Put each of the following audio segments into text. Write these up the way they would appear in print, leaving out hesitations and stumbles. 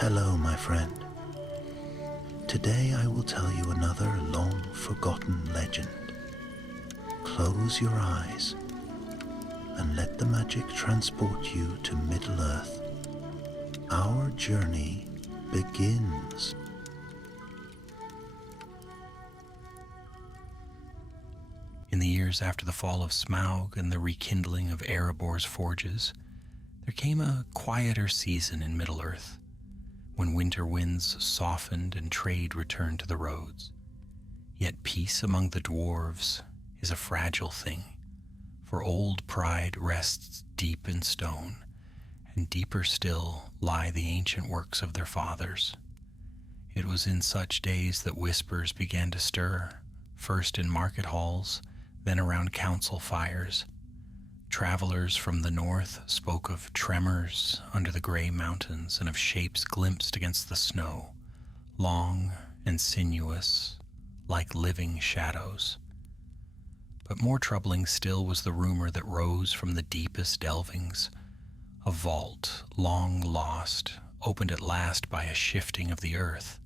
Hello, my friend. Today I will tell you another long-forgotten legend. Close your eyes and let the magic transport you to Middle-earth. Our journey begins. In the years after the fall of Smaug and the rekindling of Erebor's forges, there came a quieter season in Middle-earth, when winter winds softened and trade returned to the roads. Yet peace among the dwarves is a fragile thing, for old pride rests deep in stone, and deeper still lie the ancient works of their fathers. It was in such days that whispers began to stir, first in market halls, then around council fires. Travelers from the north spoke of tremors under the gray mountains and of shapes glimpsed against the snow, long and sinuous, like living shadows. But more troubling still was the rumor that rose from the deepest delvings. A vault, long lost, opened at last by a shifting of the earth.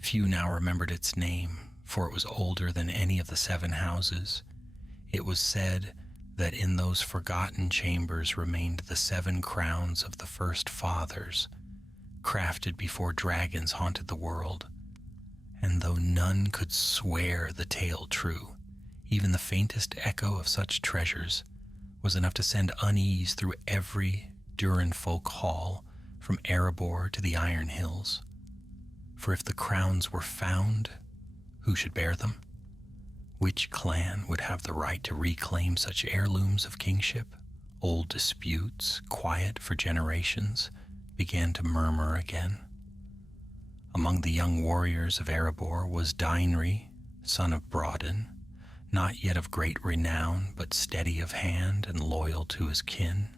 Few now remembered its name, for it was older than any of the 7 houses. It was said that in those forgotten chambers remained the 7 crowns of the first fathers, crafted before dragons haunted the world. And though none could swear the tale true, even the faintest echo of such treasures was enough to send unease through every Durinfolk hall from Erebor to the Iron Hills. For if the crowns were found, who should bear them? Which clan would have the right to reclaim such heirlooms of kingship? Old disputes, quiet for generations, began to murmur again. Among the young warriors of Erebor was Dainri, son of Brodin, not yet of great renown, but steady of hand and loyal to his kin.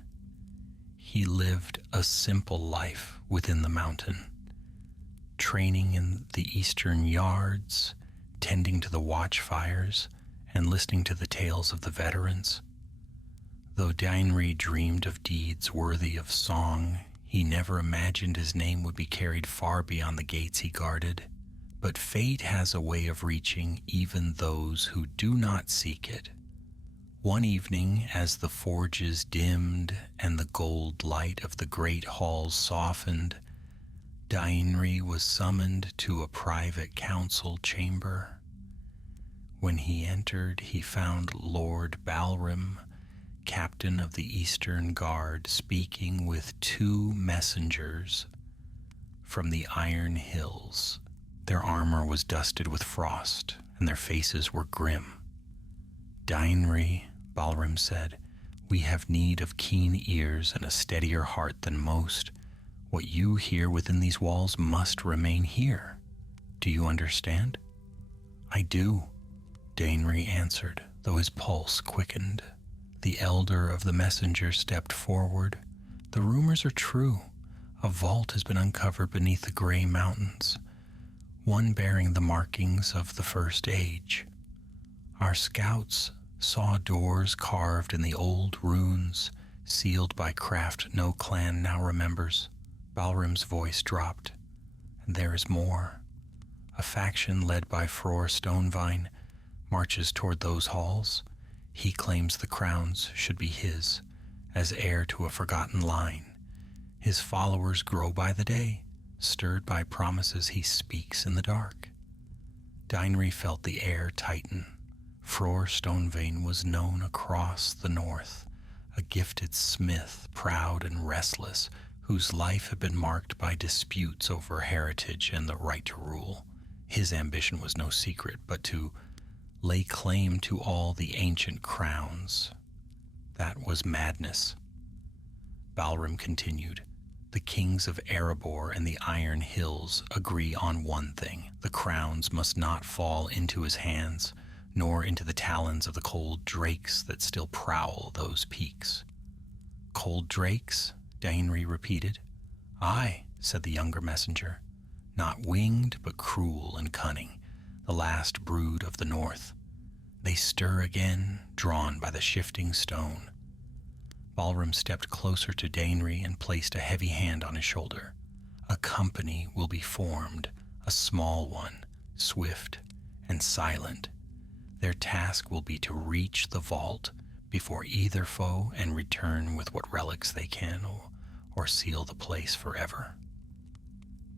He lived a simple life within the mountain, training in the eastern yards, tending to the watchfires, and listening to the tales of the veterans. Though Dainri dreamed of deeds worthy of song, he never imagined his name would be carried far beyond the gates he guarded. But fate has a way of reaching even those who do not seek it. One evening, as the forges dimmed and the gold light of the great halls softened, Dainri was summoned to a private council chamber. When he entered, he found Lord Balrim, captain of the Eastern Guard, speaking with 2 messengers from the Iron Hills. Their armor was dusted with frost, and their faces were grim. Dainri, Balrim said, we have need of keen ears and a steadier heart than most. What you hear within these walls must remain here. Do you understand? I do, Dainri answered, though his pulse quickened. The elder of the messengers stepped forward. The rumors are true. A vault has been uncovered beneath the gray mountains, one bearing the markings of the First Age. Our scouts saw doors carved in the old runes, sealed by craft no clan now remembers. Balrim's voice dropped. And there is more. A faction led by Fror Stonevine marches toward those halls. He claims the crowns should be his, as heir to a forgotten line. His followers grow by the day, stirred by promises he speaks in the dark. Dainri felt the air tighten. Fror Stonevane was known across the north, a gifted smith, proud and restless, whose life had been marked by disputes over heritage and the right to rule. His ambition was no secret, but to lay claim to all the ancient crowns. That was madness. Balrim continued, the kings of Erebor and the Iron Hills agree on one thing. The crowns must not fall into his hands, nor into the talons of the cold drakes that still prowl those peaks. Cold drakes? Dainri repeated. Aye, said the younger messenger, not winged but cruel and cunning, the last brood of the north. They stir again, drawn by the shifting stone. Balrim stepped closer to Dainri and placed a heavy hand on his shoulder. A company will be formed, a small one, swift and silent. Their task will be to reach the vault before either foe and return with what relics they can, or seal the place forever.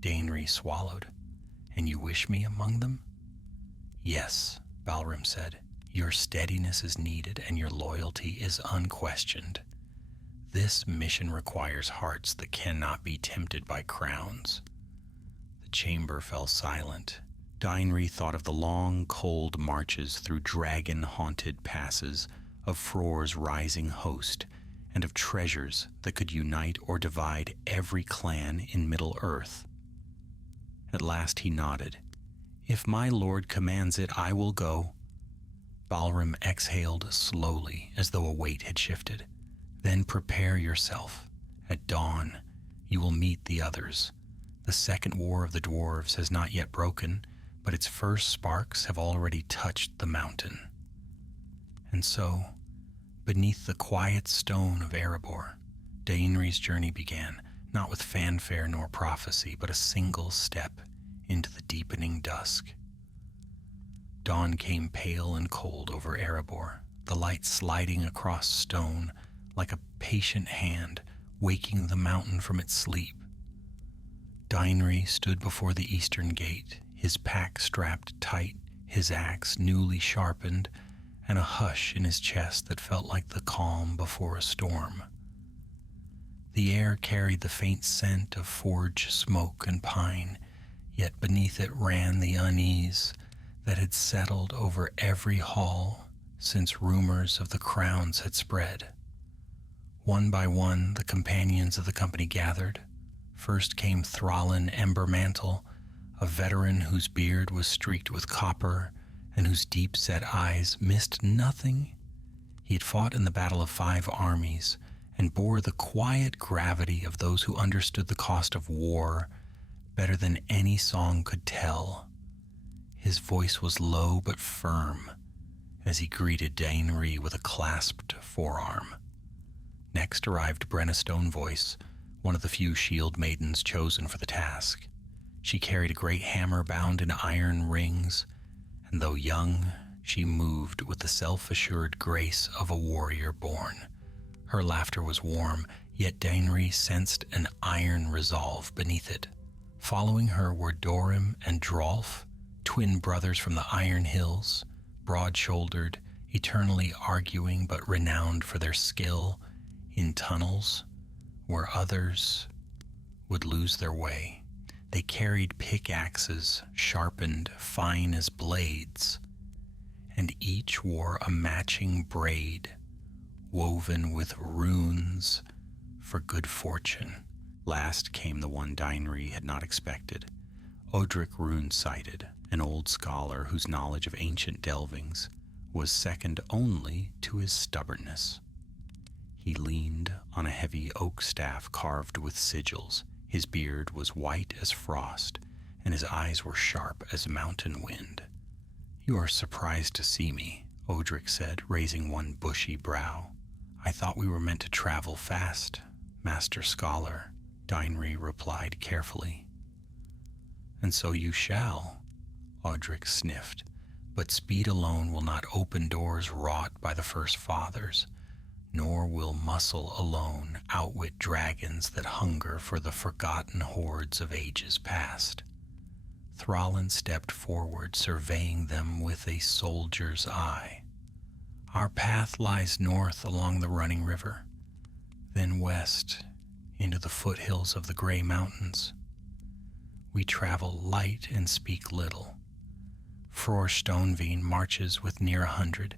Dainri swallowed. And you wish me among them? Yes, Balrim said. Your steadiness is needed and your loyalty is unquestioned. This mission requires hearts that cannot be tempted by crowns. The chamber fell silent. Dainri thought of the long, cold marches through dragon-haunted passes, of Fror's rising host, and of treasures that could unite or divide every clan in Middle-earth. At last he nodded. If my lord commands it, I will go. Balrim exhaled slowly, as though a weight had shifted. Then prepare yourself. At dawn, you will meet the others. The second war of the Dwarves has not yet broken, but its first sparks have already touched the mountain. And so, beneath the quiet stone of Erebor, Dainri's journey began, not with fanfare nor prophecy, but a single step into the deepening dusk. Dawn came pale and cold over Erebor, the light sliding across stone like a patient hand, waking the mountain from its sleep. Dainri stood before the eastern gate, his pack strapped tight, his axe newly sharpened, and a hush in his chest that felt like the calm before a storm. The air carried the faint scent of forge smoke and pine, yet beneath it ran the unease that had settled over every hall since rumors of the crowns had spread. One by one, the companions of the company gathered. First came Thrallin Embermantle, a veteran whose beard was streaked with copper and whose deep-set eyes missed nothing. He had fought in the Battle of 5 Armies and bore the quiet gravity of those who understood the cost of war better than any song could tell. His voice was low but firm as he greeted Dainri with a clasped forearm. Next arrived Brenna Stonevoice, one of the few shield maidens chosen for the task. She carried a great hammer bound in iron rings, and though young, she moved with the self-assured grace of a warrior born. Her laughter was warm, yet Dainri sensed an iron resolve beneath it. Following her were Dorim and Drolf, twin brothers from the Iron Hills, broad-shouldered, eternally arguing but renowned for their skill in tunnels where others would lose their way. They carried pickaxes sharpened fine as blades, and each wore a matching braid woven with runes for good fortune. Last came the one Dainri had not expected, Odric Rune-Sighted, an old scholar whose knowledge of ancient delvings was second only to his stubbornness. He leaned on a heavy oak staff carved with sigils. His beard was white as frost, and his eyes were sharp as mountain wind. "You are surprised to see me," Odric said, raising one bushy brow. "I thought we were meant to travel fast, Master Scholar," Dainri replied carefully. "And so you shall," Odric sniffed, "but speed alone will not open doors wrought by the First Fathers, nor will muscle alone outwit dragons that hunger for the forgotten hordes of ages past." Thrallin stepped forward, surveying them with a soldier's eye. "Our path lies north along the running river, then west into the foothills of the Grey Mountains. We travel light and speak little. Fror Stoneveen marches with near 100,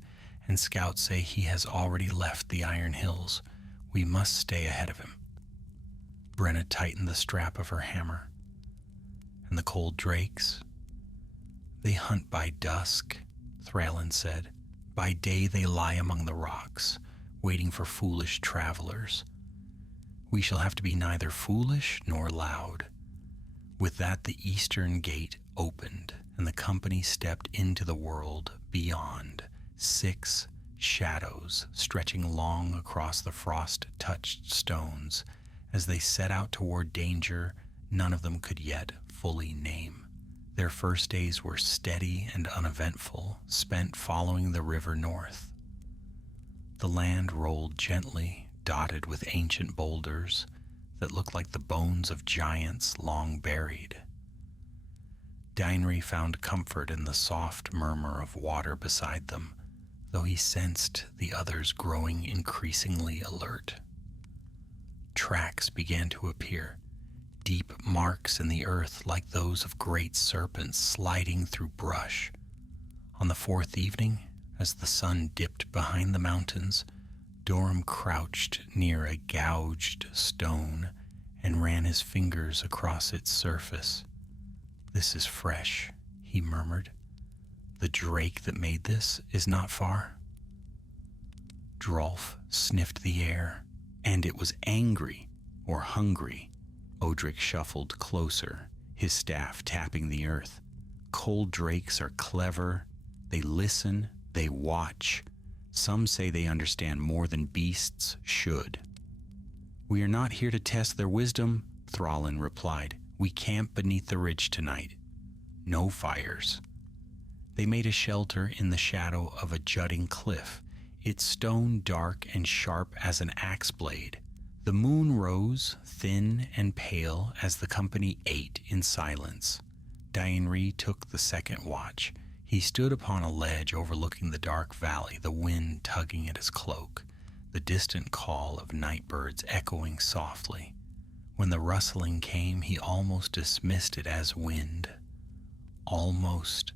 and scouts say he has already left the Iron Hills. We must stay ahead of him." Brenna tightened the strap of her hammer. "And the cold drakes? They hunt by dusk," Thrallin said. "By day they lie among the rocks, waiting for foolish travelers. We shall have to be neither foolish nor loud." With that, the eastern gate opened, and the company stepped into the world beyond. 6 shadows stretching long across the frost-touched stones. As they set out toward danger, none of them could yet fully name. Their first days were steady and uneventful, spent following the river north. The land rolled gently, dotted with ancient boulders that looked like the bones of giants long buried. Dainri found comfort in the soft murmur of water beside them, though he sensed the others growing increasingly alert. Tracks began to appear, deep marks in the earth like those of great serpents sliding through brush. On the fourth evening, as the sun dipped behind the mountains, Doram crouched near a gouged stone and ran his fingers across its surface. "This is fresh," he murmured. "The drake that made this is not far." Drolf sniffed the air, and it was angry or hungry. Odric shuffled closer, his staff tapping the earth. Cold drakes are clever. They listen, they watch. Some say they understand more than beasts should. "We are not here to test their wisdom," Thrallin replied. "We camp beneath the ridge tonight. No fires." They made a shelter in the shadow of a jutting cliff, its stone dark and sharp as an axe blade. The moon rose, thin and pale, as the company ate in silence. Dainri took the second watch. He stood upon a ledge overlooking the dark valley, the wind tugging at his cloak, the distant call of night birds echoing softly. When the rustling came, he almost dismissed it as wind. Almost,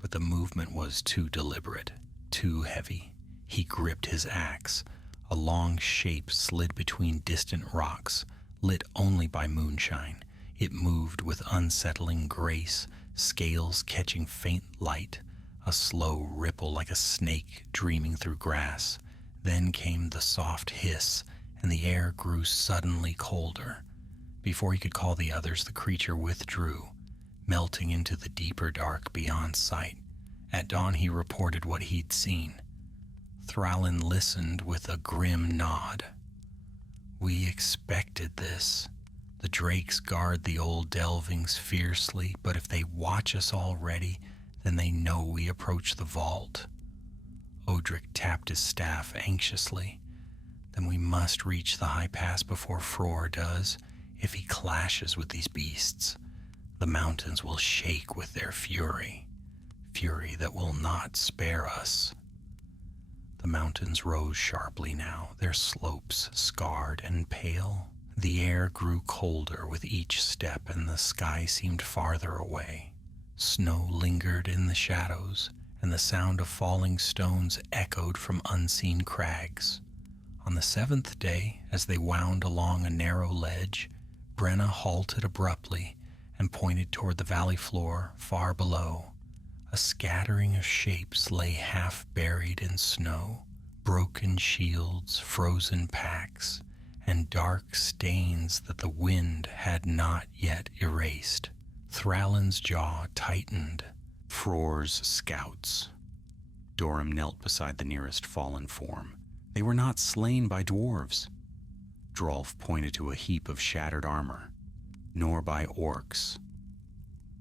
but the movement was too deliberate, too heavy. He gripped his axe. A long shape slid between distant rocks, lit only by moonshine. It moved with unsettling grace, scales catching faint light, a slow ripple like a snake dreaming through grass. Then came the soft hiss, and the air grew suddenly colder. Before he could call the others, the creature withdrew, melting into the deeper dark beyond sight. At dawn he reported what he'd seen. Thrallin listened with a grim nod. "We expected this. The drakes guard the old delvings fiercely, but if they watch us already, then they know we approach the vault." Odric tapped his staff anxiously. "Then we must reach the high pass before Fror does. If he clashes with these beasts, the mountains will shake with their fury that will not spare us." The mountains rose sharply now, their slopes scarred and pale. The air grew colder with each step, and the sky seemed farther away. Snow lingered in the shadows, and the sound of falling stones echoed from unseen crags. On the seventh day, as they wound along a narrow ledge, Brenna halted abruptly and pointed toward the valley floor far below. A scattering of shapes lay half buried in snow, broken shields, frozen packs, and dark stains that the wind had not yet erased. Thrallin's jaw tightened. Fror's scouts. Doram knelt beside the nearest fallen form. They were not slain by dwarves. Drolf pointed to a heap of shattered armor. Nor by orcs.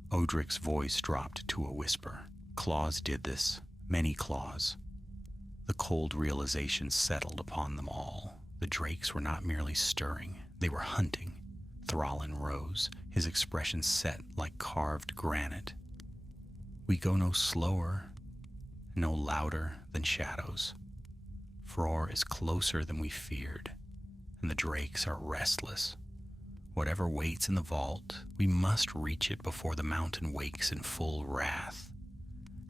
Odric's voice dropped to a whisper. Claws did this. Many claws. The cold realization settled upon them all. The drakes were not merely stirring. They were hunting. Thrallin rose, his expression set like carved granite. "We go no slower, no louder than shadows. Fror is closer than we feared, and the drakes are restless. Whatever waits in the vault, we must reach it before the mountain wakes in full wrath."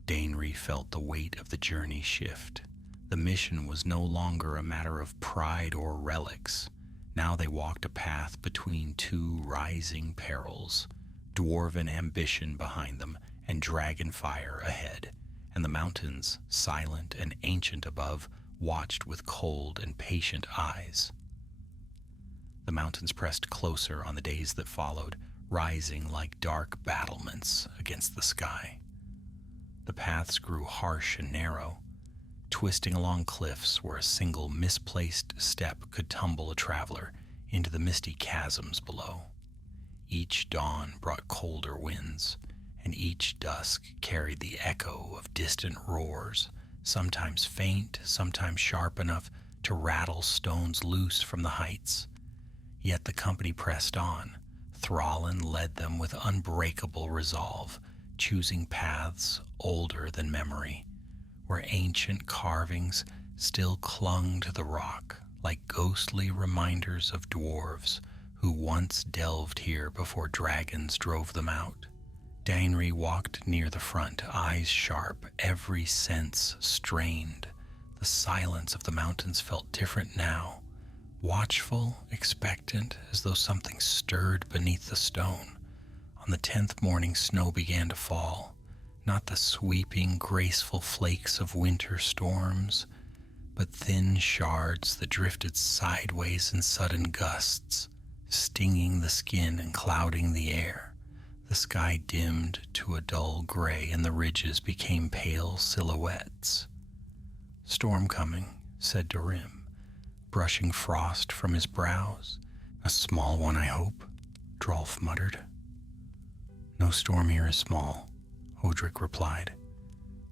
Dainri felt the weight of the journey shift. The mission was no longer a matter of pride or relics. Now they walked a path between two rising perils, dwarven ambition behind them and dragon fire ahead, and the mountains, silent and ancient above, watched with cold and patient eyes. The mountains pressed closer on the days that followed, rising like dark battlements against the sky. The paths grew harsh and narrow, twisting along cliffs where a single misplaced step could tumble a traveler into the misty chasms below. Each dawn brought colder winds, and each dusk carried the echo of distant roars, sometimes faint, sometimes sharp enough to rattle stones loose from the heights. Yet the company pressed on. Thrallin led them with unbreakable resolve, choosing paths older than memory, where ancient carvings still clung to the rock like ghostly reminders of dwarves who once delved here before dragons drove them out. Dainri walked near the front, eyes sharp, every sense strained. The silence of the mountains felt different now, watchful, expectant, as though something stirred beneath the stone. On the 10th morning, snow began to fall, not the sweeping, graceful flakes of winter storms, but thin shards that drifted sideways in sudden gusts, stinging the skin and clouding the air. The sky dimmed to a dull gray, and the ridges became pale silhouettes. "Storm coming," said Dorim, brushing frost from his brows. "A small one, I hope," Drolf muttered. "No storm here is small," Odric replied.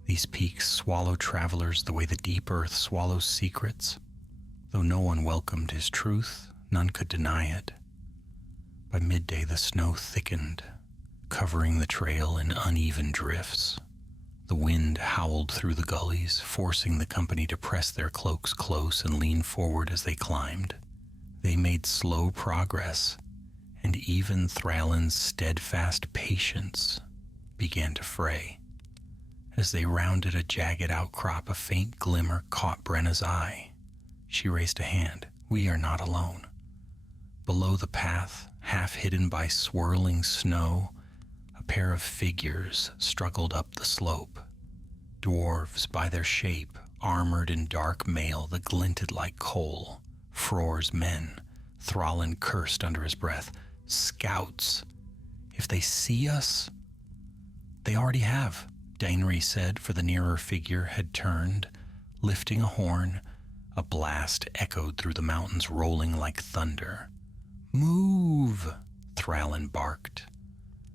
"These peaks swallow travelers the way the deep earth swallows secrets. Though no one welcomed his truth, none could deny it. By midday the snow thickened, covering the trail in uneven drifts. The wind howled through the gullies, forcing the company to press their cloaks close and lean forward as they climbed. They made slow progress, and even Thrallin's steadfast patience began to fray. As they rounded a jagged outcrop, a faint glimmer caught Brenna's eye. She raised a hand. "We are not alone." Below the path, half hidden by swirling snow, a pair of figures struggled up the slope. Dwarves by their shape, armored in dark mail that glinted like coal. Fror's men. Thrallin cursed under his breath. "Scouts! If they see us—" "They already have," Dainri said, for the nearer figure had turned. Lifting a horn, a blast echoed through the mountains, rolling like thunder. "Move!" Thrallin barked.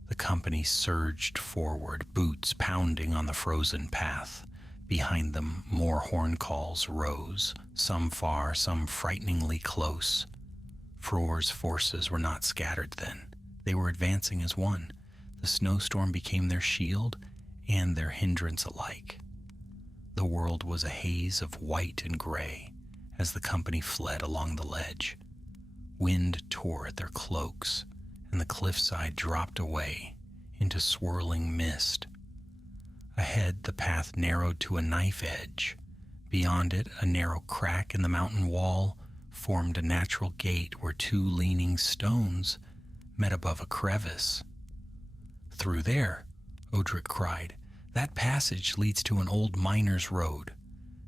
The company surged forward, boots pounding on the frozen path. Behind them, more horn calls rose, some far, some frighteningly close. Fror's forces were not scattered then. They were advancing as one. The snowstorm became their shield and their hindrance alike. The world was a haze of white and gray as the company fled along the ledge. Wind tore at their cloaks, and the cliffside dropped away into swirling mist. Ahead, the path narrowed to a knife edge. Beyond it, a narrow crack in the mountain wall formed a natural gate where two leaning stones met above a crevice. "Through there," Odric cried. "That passage leads to an old miner's road."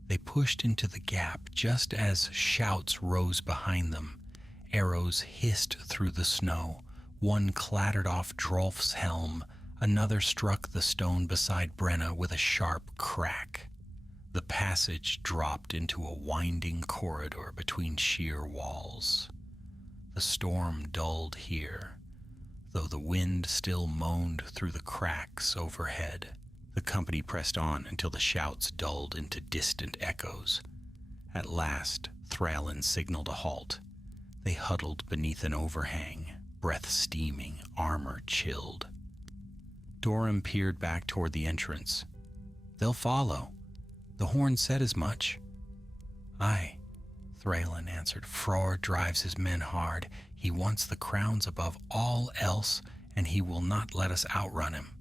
They pushed into the gap just as shouts rose behind them. Arrows hissed through the snow. One clattered off Drolf's helm. Another struck the stone beside Brenna with a sharp crack. The passage dropped into a winding corridor between sheer walls. The storm dulled here, though the wind still moaned through the cracks overhead. The company pressed on until the shouts dulled into distant echoes. At last, Thrallin signaled a halt. They huddled beneath an overhang, breath steaming, armor chilled. Dorim peered back toward the entrance. "They'll follow. The horn said as much." "Aye," Thrallin answered. "Fror drives his men hard. He wants the crowns above all else, and he will not let us outrun him."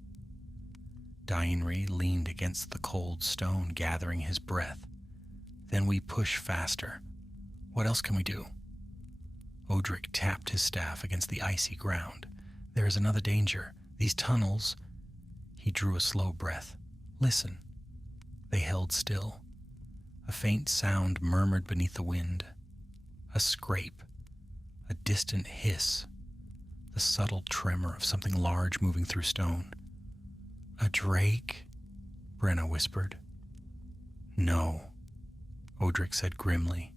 Dainri leaned against the cold stone, gathering his breath. "Then we push faster. What else can we do?" Odric tapped his staff against the icy ground. "There is another danger. These tunnels—" He drew a slow breath. "Listen." They held still. A faint sound murmured beneath the wind. A scrape. A distant hiss. The subtle tremor of something large moving through stone. "A drake?" Brenna whispered. "No," Odric said grimly.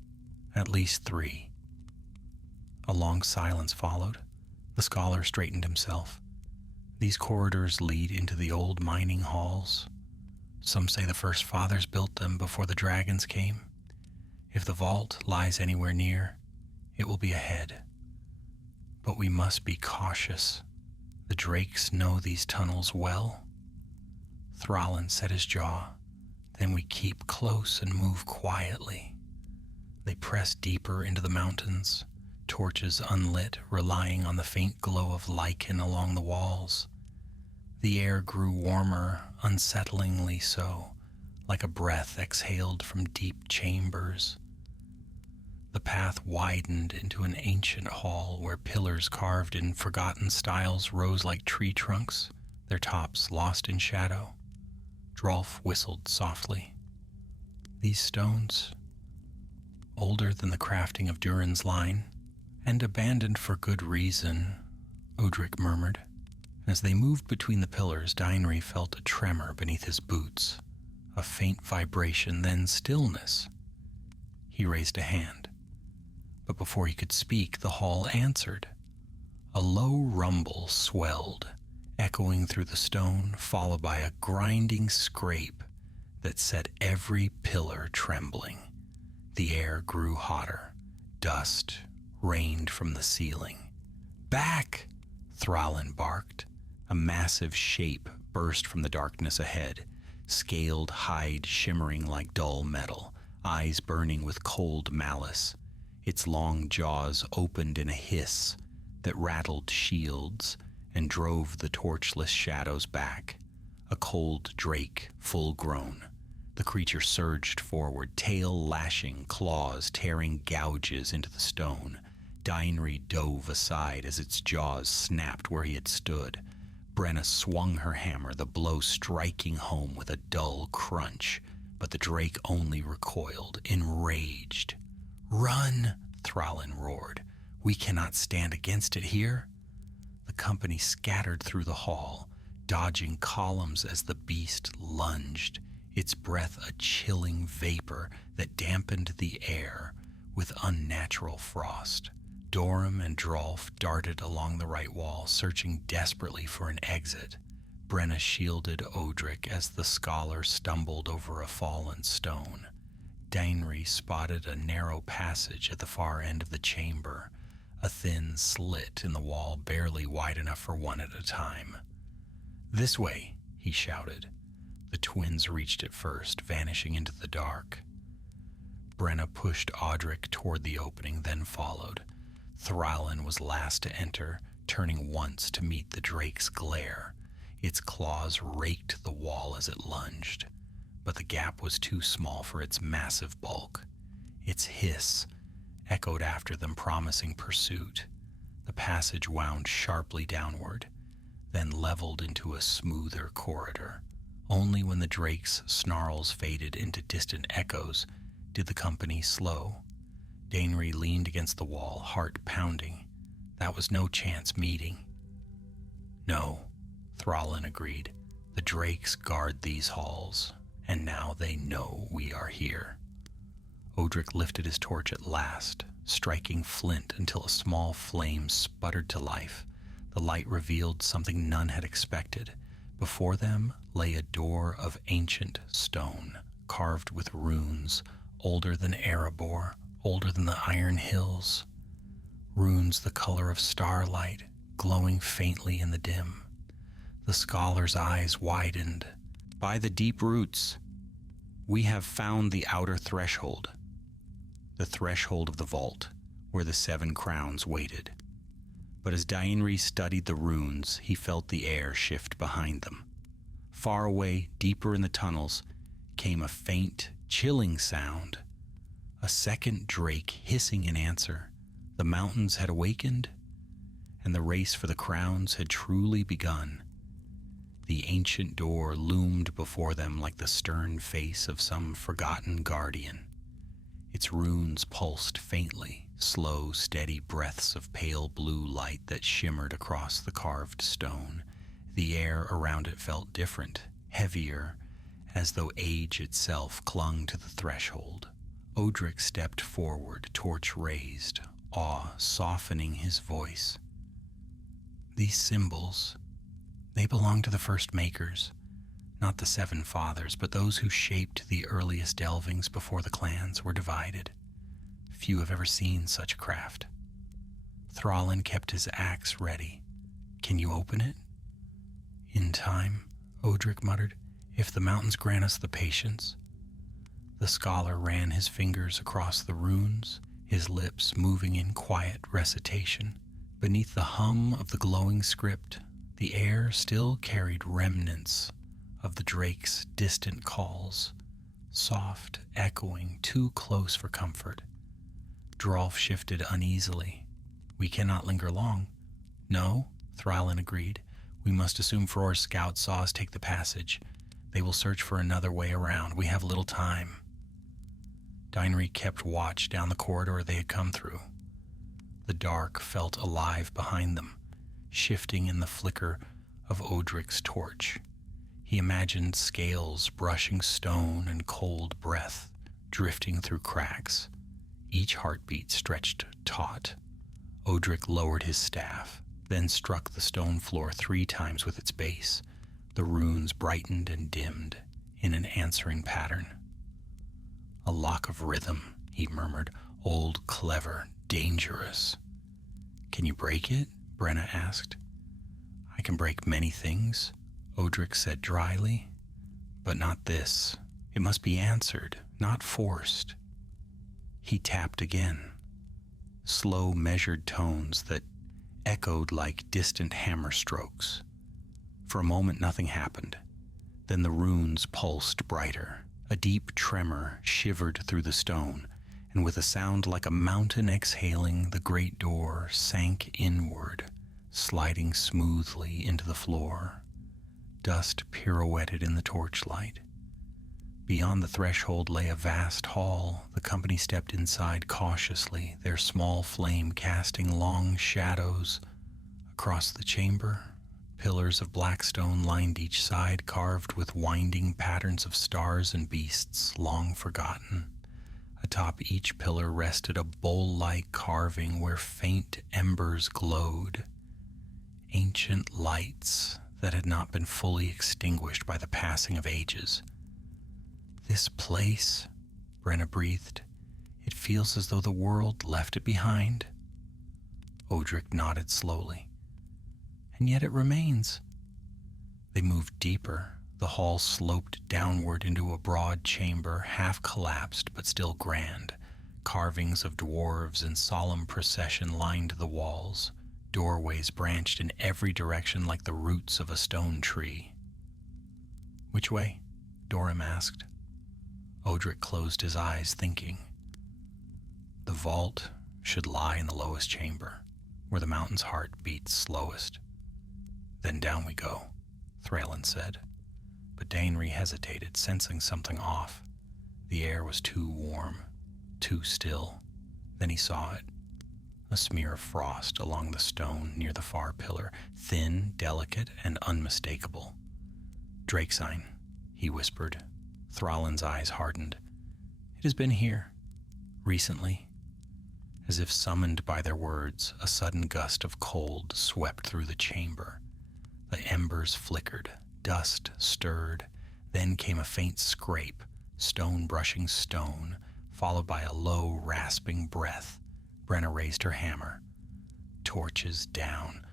"At least 3. A long silence followed. The scholar straightened himself. These corridors lead into the old mining halls. Some say the first fathers built them before the dragons came. If the vault lies anywhere near, it will be ahead. But we must be cautious. The drakes know these tunnels well. Thrallin set his jaw. Then we keep close and move quietly. They press deeper into the mountains, torches unlit, relying on the faint glow of lichen along the walls. The air grew warmer, unsettlingly so, like a breath exhaled from deep chambers. The path widened into an ancient hall where pillars carved in forgotten styles rose like tree trunks, their tops lost in shadow. Drolf whistled softly. These stones, older than the crafting of Durin's line, and abandoned for good reason, Odric murmured. As they moved between the pillars, Dainri felt a tremor beneath his boots, a faint vibration, then stillness. He raised a hand, but before he could speak, the hall answered. A low rumble swelled, echoing through the stone, followed by a grinding scrape that set every pillar trembling. The air grew hotter. Dust rained from the ceiling. "Back!" Thrallin barked. A massive shape burst from the darkness ahead, scaled hide shimmering like dull metal, eyes burning with cold malice. Its long jaws opened in a hiss that rattled shields and drove the torchless shadows back. A cold drake, full grown. The creature surged forward, tail lashing, claws tearing gouges into the stone. Dainri dove aside as its jaws snapped where he had stood. Brenna swung her hammer, the blow striking home with a dull crunch, but the drake only recoiled, enraged. "Run!" Thrallin roared. "We cannot stand against it here." The company scattered through the hall, dodging columns as the beast lunged, its breath a chilling vapor that dampened the air with unnatural frost. Dorum and Drolf darted along the right wall, searching desperately for an exit. Brenna shielded Odric as the scholar stumbled over a fallen stone. Dainri spotted a narrow passage at the far end of the chamber, a thin slit in the wall barely wide enough for one at a time. "This way," he shouted. The twins reached it first, vanishing into the dark. Brenna pushed Odric toward the opening, then followed. Thrallin was last to enter, turning once to meet the drake's glare. Its claws raked the wall as it lunged, but the gap was too small for its massive bulk. Its hiss echoed after them, promising pursuit. The passage wound sharply downward, then leveled into a smoother corridor. Only when the drake's snarls faded into distant echoes did the company slow. Dainri leaned against the wall, heart pounding. That was no chance meeting. "No," Thrallin agreed. "The drakes guard these halls, and now they know we are here." Odric lifted his torch at last, striking flint until a small flame sputtered to life. The light revealed something none had expected. Before them lay a door of ancient stone, carved with runes, older than Erebor, older than the Iron Hills. Runes the color of starlight, glowing faintly in the dim. The scholar's eyes widened. "By the deep roots, we have found the outer threshold. The threshold of the vault, where the 7 crowns waited." But as Dainri studied the runes, he felt the air shift behind them. Far away, deeper in the tunnels, came a faint, chilling sound. A second drake hissing in answer. The mountains had awakened, and the race for the crowns had truly begun. The ancient door loomed before them like the stern face of some forgotten guardian. Its runes pulsed faintly, slow, steady breaths of pale blue light that shimmered across the carved stone. The air around it felt different, heavier, as though age itself clung to the threshold. Odric stepped forward, torch raised, awe softening his voice. These symbols, they belong to the first makers, not the seven fathers, but those who shaped the earliest delvings before the clans were divided. Few have ever seen such a craft. Thrallin kept his axe ready. Can you open it? In time, Odric muttered, if the mountains grant us the patience. The scholar ran his fingers across the runes, his lips moving in quiet recitation. Beneath the hum of the glowing script, the air still carried remnants of the drake's distant calls, soft, echoing, too close for comfort. Drolf shifted uneasily. We cannot linger long. No, Thrallin agreed. We must assume Fror's scout saw us take the passage. They will search for another way around. We have little time. Deinry kept watch down the corridor they had come through. The dark felt alive behind them, shifting in the flicker of Odric's torch. He imagined scales brushing stone and cold breath drifting through cracks. Each heartbeat stretched taut. Odric lowered his staff, then struck the stone floor 3 times with its base. The runes brightened and dimmed in an answering pattern. A lock of rhythm, he murmured. Old, clever, dangerous. Can you break it? Brenna asked. I can break many things, Odric said dryly, but not this. It must be answered, not forced. He tapped again. Slow, measured tones that echoed like distant hammer strokes. For a moment, nothing happened. Then the runes pulsed brighter. A deep tremor shivered through the stone, and with a sound like a mountain exhaling, the great door sank inward, sliding smoothly into the floor. Dust pirouetted in the torchlight. Beyond the threshold lay a vast hall. The company stepped inside cautiously, their small flame casting long shadows across the chamber. Pillars of black stone lined each side, carved with winding patterns of stars and beasts long forgotten. Atop each pillar rested a bowl-like carving where faint embers glowed, ancient lights that had not been fully extinguished by the passing of ages. This place, Brenna breathed, it feels as though the world left it behind. Odric nodded slowly. And yet it remains. They moved deeper. The hall sloped downward into a broad chamber, half collapsed but still grand. Carvings of dwarves in solemn procession lined the walls. Doorways branched in every direction like the roots of a stone tree. Which way? Dorim asked. Odric closed his eyes, thinking. The vault should lie in the lowest chamber, where the mountain's heart beats slowest. Then down we go, Thrallin said. But Daenry hesitated, sensing something off. The air was too warm, too still. Then he saw it. A smear of frost along the stone near the far pillar, thin, delicate, and unmistakable. Drakesign, he whispered. Thrallin's eyes hardened. It has been here, recently. As if summoned by their words, a sudden gust of cold swept through the chamber. The embers flickered, dust stirred, then came a faint scrape, stone brushing stone, followed by a low, rasping breath. Brenna raised her hammer. Torches down.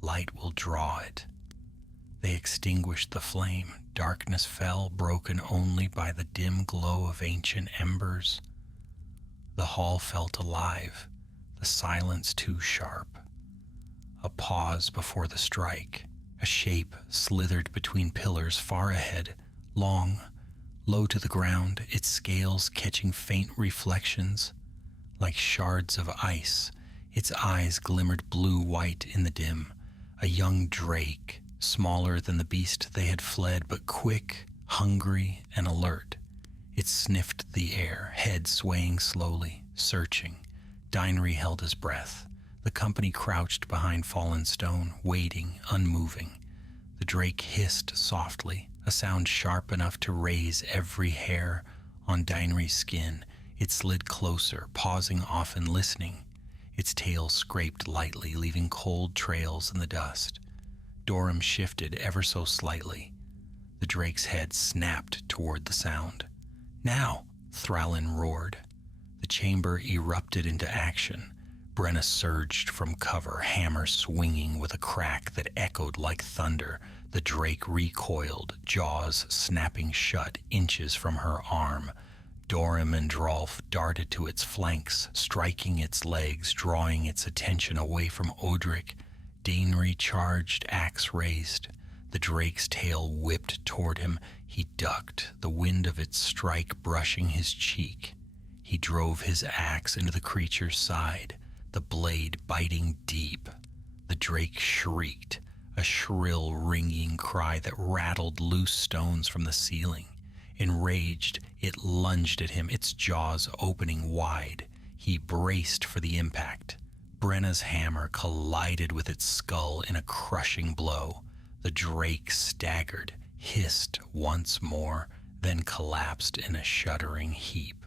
Light will draw it. They extinguished the flame. Darkness fell, broken only by the dim glow of ancient embers. The hall felt alive, the silence too sharp. A pause before the strike. A shape slithered between pillars far ahead, long, low to the ground, its scales catching faint reflections. Like shards of ice, its eyes glimmered blue-white in the dim. A young drake, smaller than the beast they had fled, but quick, hungry, and alert. It sniffed the air, head swaying slowly, searching. Daenry held his breath. The company crouched behind fallen stone, waiting, unmoving. The drake hissed softly, a sound sharp enough to raise every hair on Daenry's skin. It slid closer, pausing often, listening. Its tail scraped lightly, leaving cold trails in the dust. Dorum shifted ever so slightly. The drake's head snapped toward the sound. "Now!" Thrallin roared. The chamber erupted into action. Brenna surged from cover, hammer swinging with a crack that echoed like thunder. The drake recoiled, jaws snapping shut inches from her arm. Dorum and Drolf darted to its flanks, striking its legs, drawing its attention away from Odric. Dainri charged, axe raised. The drake's tail whipped toward him. He ducked, the wind of its strike brushing his cheek. He drove his axe into the creature's side, the blade biting deep. The drake shrieked, a shrill, ringing cry that rattled loose stones from the ceiling. Enraged, it lunged at him, its jaws opening wide. He braced for the impact. Brenna's hammer collided with its skull in a crushing blow. The drake staggered, hissed once more, then collapsed in a shuddering heap.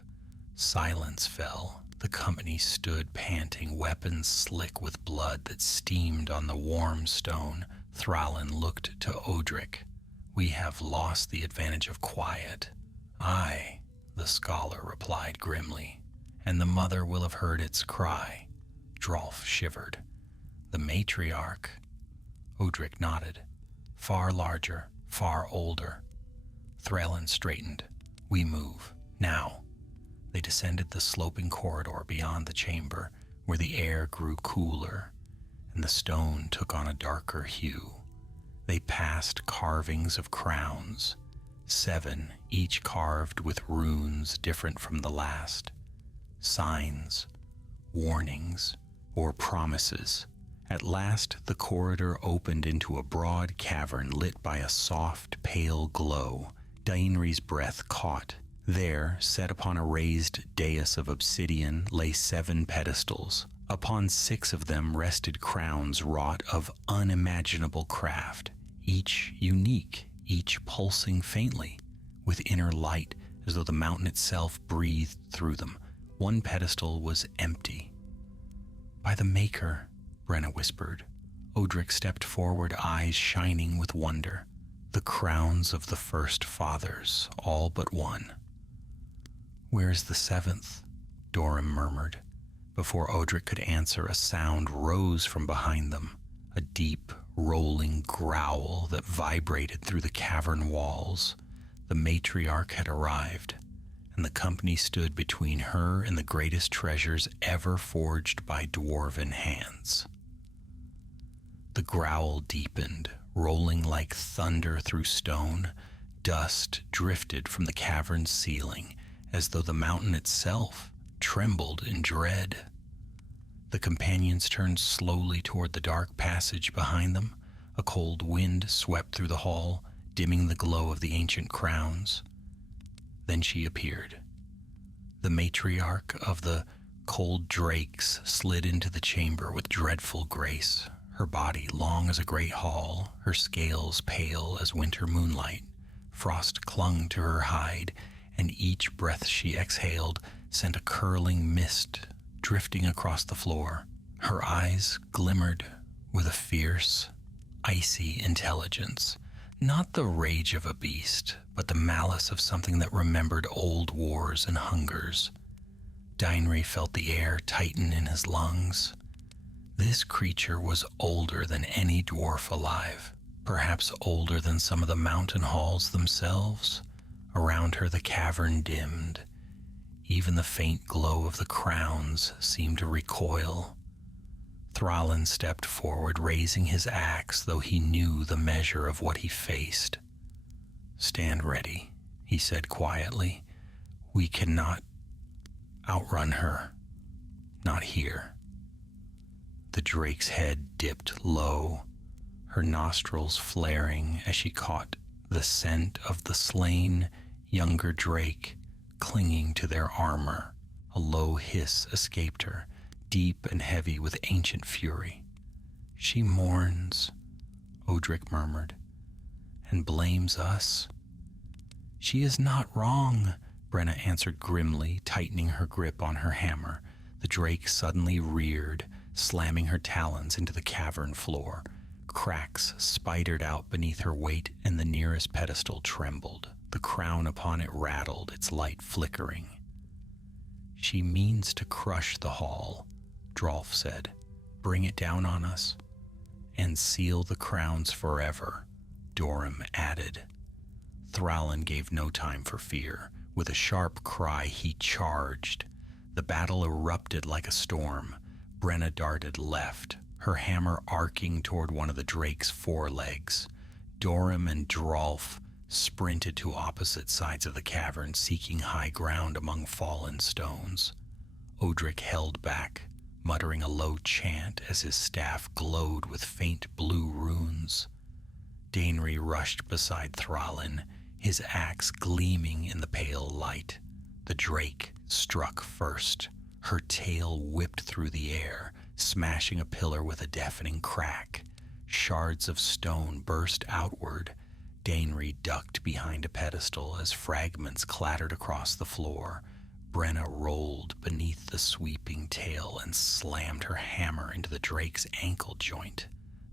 Silence fell. The company stood panting, weapons slick with blood that steamed on the warm stone. Thrallin looked to Odric. "We have lost the advantage of quiet." "Aye," the scholar replied grimly, "and the mother will have heard its cry." Drolf shivered. "The matriarch?" Odric nodded. "Far larger, far older." Thrallin straightened. "We move. Now." They descended the sloping corridor beyond the chamber, where the air grew cooler, and the stone took on a darker hue. They passed carvings of crowns, 7, each carved with runes different from the last. Signs, warnings, or promises. At last the corridor opened into a broad cavern lit by a soft, pale glow. Dainri's breath caught. There, set upon a raised dais of obsidian, lay 7 pedestals. Upon 6 of them rested crowns wrought of unimaginable craft, each unique, each pulsing faintly, with inner light as though the mountain itself breathed through them. One pedestal was empty. "By the Maker," Brenna whispered. Odric stepped forward, eyes shining with wonder. "The crowns of the first fathers, all but one." "Where is the 7th? Dorum murmured. Before Odric could answer, a sound rose from behind them, a deep, rolling growl that vibrated through the cavern walls. The matriarch had arrived, and the company stood between her and the greatest treasures ever forged by dwarven hands. The growl deepened, rolling like thunder through stone. Dust drifted from the cavern's ceiling, as though the mountain itself trembled in dread. The companions turned slowly toward the dark passage behind them. A cold wind swept through the hall, dimming the glow of the ancient crowns. Then she appeared. The matriarch of the cold drakes slid into the chamber with dreadful grace, her body long as a great hall, her scales pale as winter moonlight. Frost clung to her hide, and each breath she exhaled sent a curling mist drifting across the floor. Her eyes glimmered with a fierce, icy intelligence, not the rage of a beast, but the malice of something that remembered old wars and hungers. Dainri felt the air tighten in his lungs. This creature was older than any dwarf alive, perhaps older than some of the mountain halls themselves. Around her the cavern dimmed. Even the faint glow of the crowns seemed to recoil. Thrallin stepped forward, raising his axe, though he knew the measure of what he faced. "Stand ready," he said quietly. "We cannot outrun her. Not here." The drake's head dipped low, her nostrils flaring as she caught the scent of the slain younger drake clinging to their armor. A low hiss escaped her, deep and heavy with ancient fury. "She mourns," Odric murmured, "and blames us." "She is not wrong," Brenna answered grimly, tightening her grip on her hammer. The drake suddenly reared, slamming her talons into the cavern floor. Cracks spidered out beneath her weight, and the nearest pedestal trembled. The crown upon it rattled, its light flickering. "She means to crush the hall," Drolf said. "Bring it down on us." "And seal the crowns forever," Dorum added. Thrallin gave no time for fear. With a sharp cry, he charged. The battle erupted like a storm. Brenna darted left, her hammer arcing toward one of the drake's forelegs. Dorum and Drolf sprinted to opposite sides of the cavern, seeking high ground among fallen stones. Odric held back, muttering a low chant as his staff glowed with faint blue runes. Dainri rushed beside Thrallin, his axe gleaming in the pale light. The drake struck first. Her tail whipped through the air, smashing a pillar with a deafening crack. Shards of stone burst outward. Dainri ducked behind a pedestal as fragments clattered across the floor. Brenna rolled beneath the sweeping tail and slammed her hammer into the drake's ankle joint.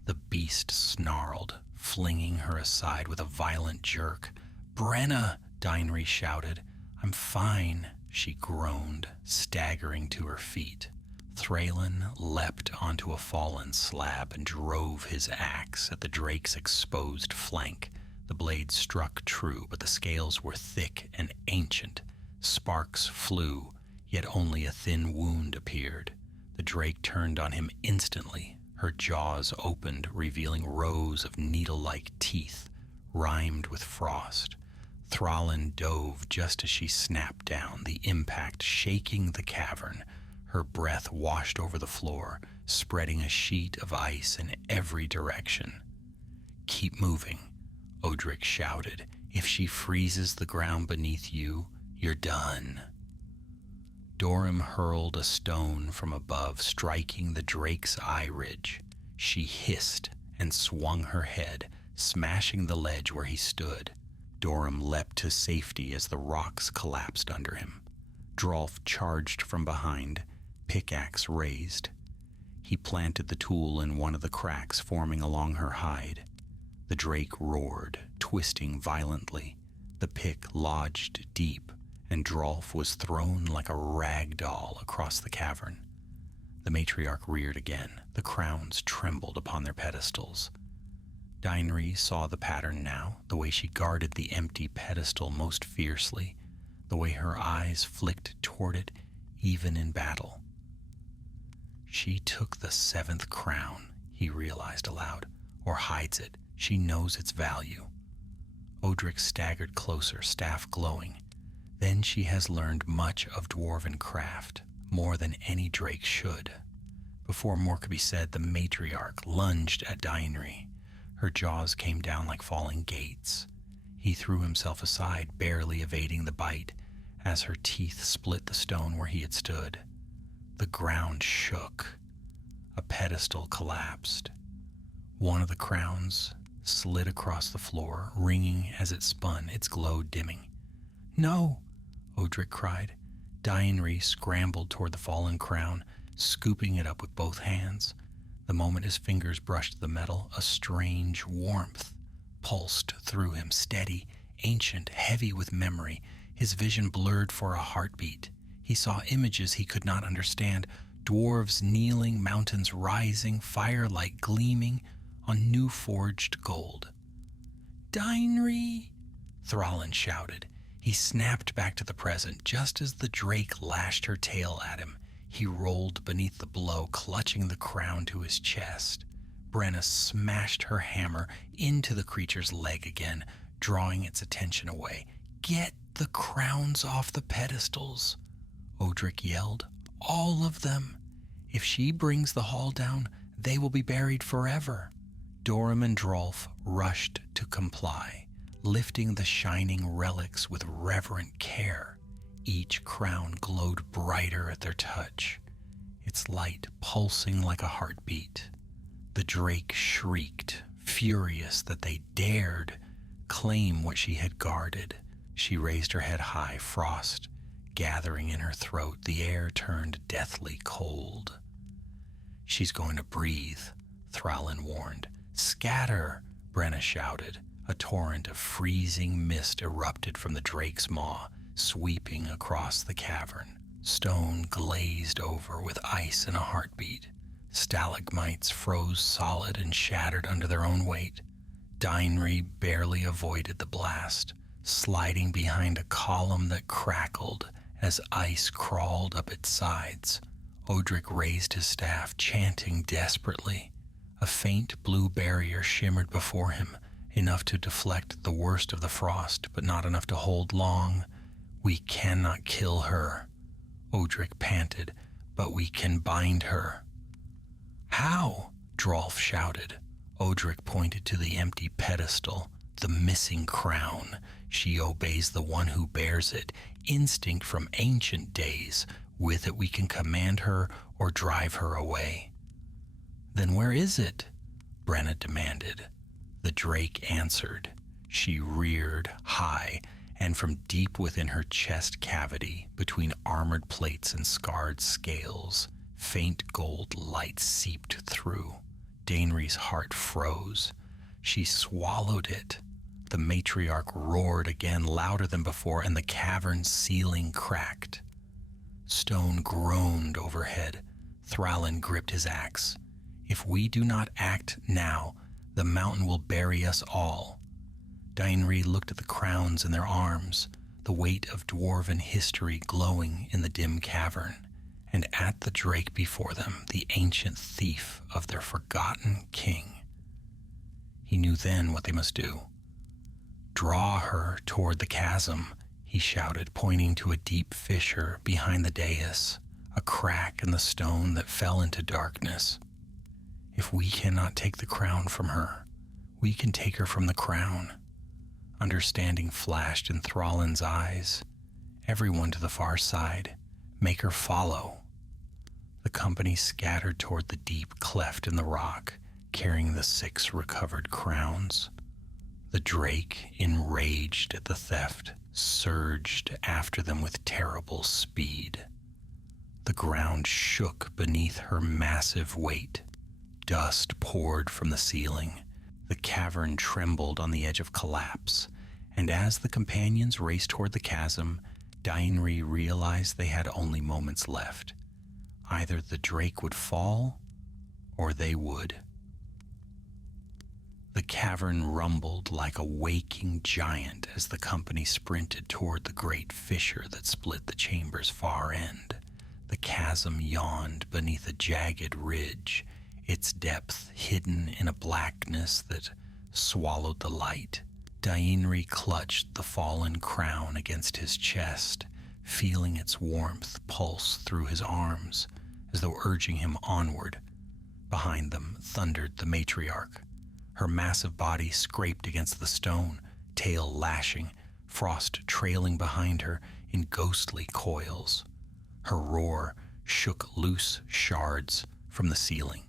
The beast snarled, flinging her aside with a violent jerk. "Brenna!" Dainri shouted. "I'm fine," she groaned, staggering to her feet. Thrallin leapt onto a fallen slab and drove his axe at the drake's exposed flank. The blade struck true, but the scales were thick and ancient. Sparks flew, yet only a thin wound appeared. The drake turned on him instantly. Her jaws opened, revealing rows of needle-like teeth, rimed with frost. Thrallin dove just as she snapped down, the impact shaking the cavern. Her breath washed over the floor, spreading a sheet of ice in every direction. "Keep moving," Odric shouted. "If she freezes the ground beneath you, you're done." Dorum hurled a stone from above, striking the drake's eye ridge. She hissed and swung her head, smashing the ledge where he stood. Dorum leapt to safety as the rocks collapsed under him. Drolf charged from behind, pickaxe raised. He planted the tool in one of the cracks forming along her hide. The drake roared, twisting violently. The pick lodged deep, and Drolf was thrown like a rag doll across the cavern. The matriarch reared again. The crowns trembled upon their pedestals. Dainri saw the pattern now, the way she guarded the empty pedestal most fiercely, the way her eyes flicked toward it even in battle. "She took the 7th crown," he realized aloud, "or hides it. She knows its value." Odric staggered closer, staff glowing. "Then she has learned much of dwarven craft, more than any drake should." Before more could be said, the matriarch lunged at Dainri. Her jaws came down like falling gates. He threw himself aside, barely evading the bite, as her teeth split the stone where he had stood. The ground shook. A pedestal collapsed. One of the crowns slid across the floor, ringing as it spun, its glow dimming. "No!" Odric cried. Dainri scrambled toward the fallen crown, scooping it up with both hands. The moment his fingers brushed the metal, a strange warmth pulsed through him, steady, ancient, heavy with memory. His vision blurred for a heartbeat. He saw images he could not understand, dwarves kneeling, mountains rising, firelight gleaming on new-forged gold. "Dainri!" Thrallin shouted. He snapped back to the present, just as the drake lashed her tail at him. He rolled beneath the blow, clutching the crown to his chest. Brenna smashed her hammer into the creature's leg again, drawing its attention away. "Get the crowns off the pedestals," Odric yelled. "All of them. If she brings the hall down, they will be buried forever." Dorum and Drolf rushed to comply, lifting the shining relics with reverent care. Each crown glowed brighter at their touch, its light pulsing like a heartbeat. The drake shrieked, furious that they dared claim what she had guarded. She raised her head high, frost gathering in her throat. The air turned deathly cold. "She's going to breathe," Thrallin warned. "Scatter!" Brenna shouted. A torrent of freezing mist erupted from the drake's maw, sweeping across the cavern. Stone glazed over with ice in a heartbeat. Stalagmites froze solid and shattered under their own weight. Dainri barely avoided the blast, sliding behind a column that crackled as ice crawled up its sides. Odric raised his staff, chanting desperately. A faint blue barrier shimmered before him, enough to deflect the worst of the frost, but not enough to hold long. "We cannot kill her," Odric panted, "but we can bind her." "How?" Drolf shouted. Odric pointed to the empty pedestal, the missing crown. "She obeys the one who bears it, instinct from ancient days. With it we can command her or drive her away." "Then where is it?" Brenna demanded. The drake answered. She reared high, and from deep within her chest cavity, between armored plates and scarred scales, faint gold light seeped through. Dainri's heart froze. She swallowed it. The matriarch roared again, louder than before, and the cavern's ceiling cracked. Stone groaned overhead. Thrallin gripped his axe. "If we do not act now, the mountain will bury us all." Dainri looked at the crowns in their arms, the weight of dwarven history glowing in the dim cavern, and at the drake before them, the ancient thief of their forgotten king. He knew then what they must do. "Draw her toward the chasm," he shouted, pointing to a deep fissure behind the dais, a crack in the stone that fell into darkness. "If we cannot take the crown from her, we can take her from the crown." Understanding flashed in Thrallin's eyes. "Everyone to the far side. Make her follow." The company scattered toward the deep cleft in the rock, carrying the 6 recovered crowns. The drake, enraged at the theft, surged after them with terrible speed. The ground shook beneath her massive weight. Dust poured from the ceiling. The cavern trembled on the edge of collapse, and as the companions raced toward the chasm, Dainri realized they had only moments left. Either the drake would fall, or they would. The cavern rumbled like a waking giant as the company sprinted toward the great fissure that split the chamber's far end. The chasm yawned beneath a jagged ridge, its depth hidden in a blackness that swallowed the light. Dainri clutched the fallen crown against his chest, feeling its warmth pulse through his arms, as though urging him onward. Behind them thundered the matriarch. Her massive body scraped against the stone, tail lashing, frost trailing behind her in ghostly coils. Her roar shook loose shards from the ceiling.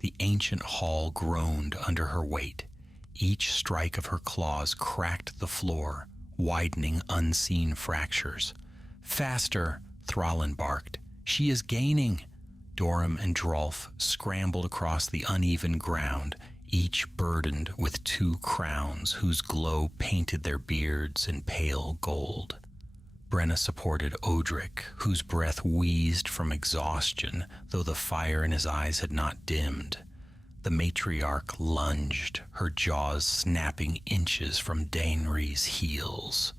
The ancient hall groaned under her weight. Each strike of her claws cracked the floor, widening unseen fractures. "Faster!" Thrallin barked. "She is gaining!" Dorum and Drolf scrambled across the uneven ground, each burdened with 2 crowns whose glow painted their beards in pale gold. Brenna supported Odric, whose breath wheezed from exhaustion, though the fire in his eyes had not dimmed. The matriarch lunged, her jaws snapping inches from Dainri's heels.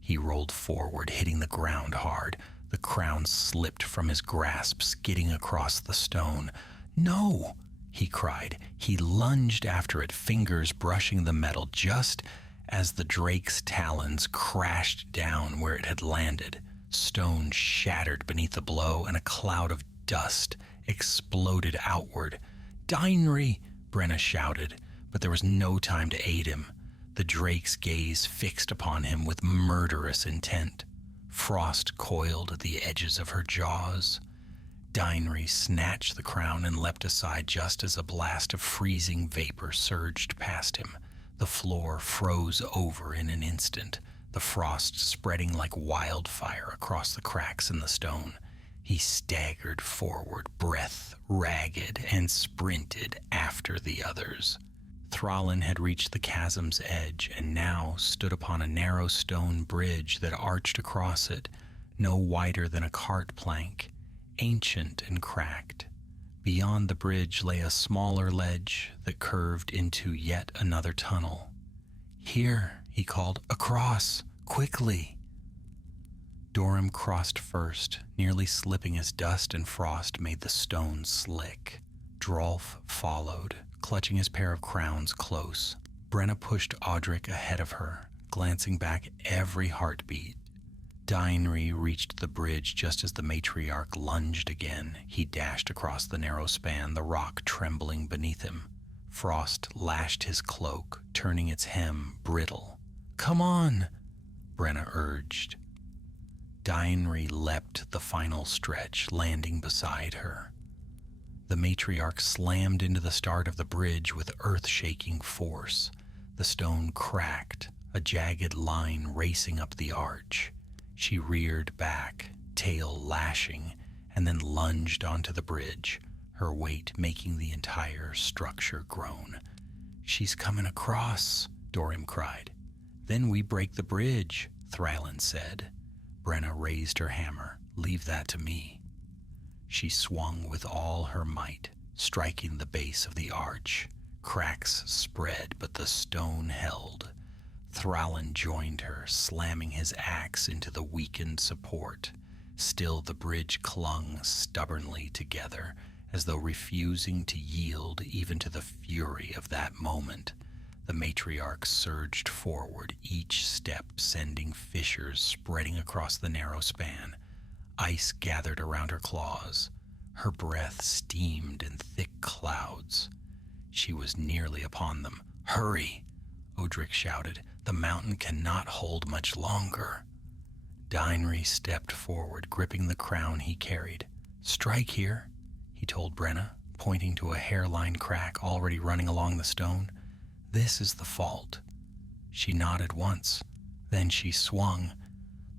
He rolled forward, hitting the ground hard. The crown slipped from his grasp, skidding across the stone. "No!" he cried. He lunged after it, fingers brushing the metal, just as the drake's talons crashed down where it had landed. Stone shattered beneath the blow, and a cloud of dust exploded outward. "Dainri!" Brenna shouted, but there was no time to aid him. The drake's gaze fixed upon him with murderous intent. Frost coiled at the edges of her jaws. Dainri snatched the crown and leapt aside just as a blast of freezing vapor surged past him. The floor froze over in an instant. The the frost spreading like wildfire across the cracks in the stone. He staggered forward, breath ragged, and sprinted after the others. Thrallin had reached the chasm's edge and now stood upon a narrow stone bridge that arched across it, no wider than a cart plank, ancient and cracked. Beyond the bridge lay a smaller ledge that curved into yet another tunnel. "Here," he called, "across, quickly." Dorim crossed first, nearly slipping as dust and frost made the stone slick. Drolf followed, clutching his pair of crowns close. Brenna pushed Audric ahead of her, glancing back every heartbeat. Dainri reached the bridge just as the matriarch lunged again. He dashed across the narrow span, the rock trembling beneath him. Frost lashed his cloak, turning its hem brittle. "Come on," Brenna urged. Dainri leapt the final stretch, landing beside her. The matriarch slammed into the start of the bridge with earth-shaking force. The stone cracked, a jagged line racing up the arch. She reared back, tail lashing, and then lunged onto the bridge, her weight making the entire structure groan. "She's coming across," Dorim cried. "Then we break the bridge," Thrallin said. Brenna raised her hammer. "Leave that to me." She swung with all her might, striking the base of the arch. Cracks spread, but the stone held. Thrallin joined her, slamming his axe into the weakened support. Still the bridge clung stubbornly together, as though refusing to yield even to the fury of that moment. The matriarch surged forward, each step sending fissures spreading across the narrow span. Ice gathered around her claws. Her breath steamed in thick clouds. She was nearly upon them. "Hurry!" Audric shouted. "The mountain cannot hold much longer." Dainri stepped forward, gripping the crown he carried. "Strike here," he told Brenna, pointing to a hairline crack already running along the stone. "This is the fault." She nodded once. Then she swung.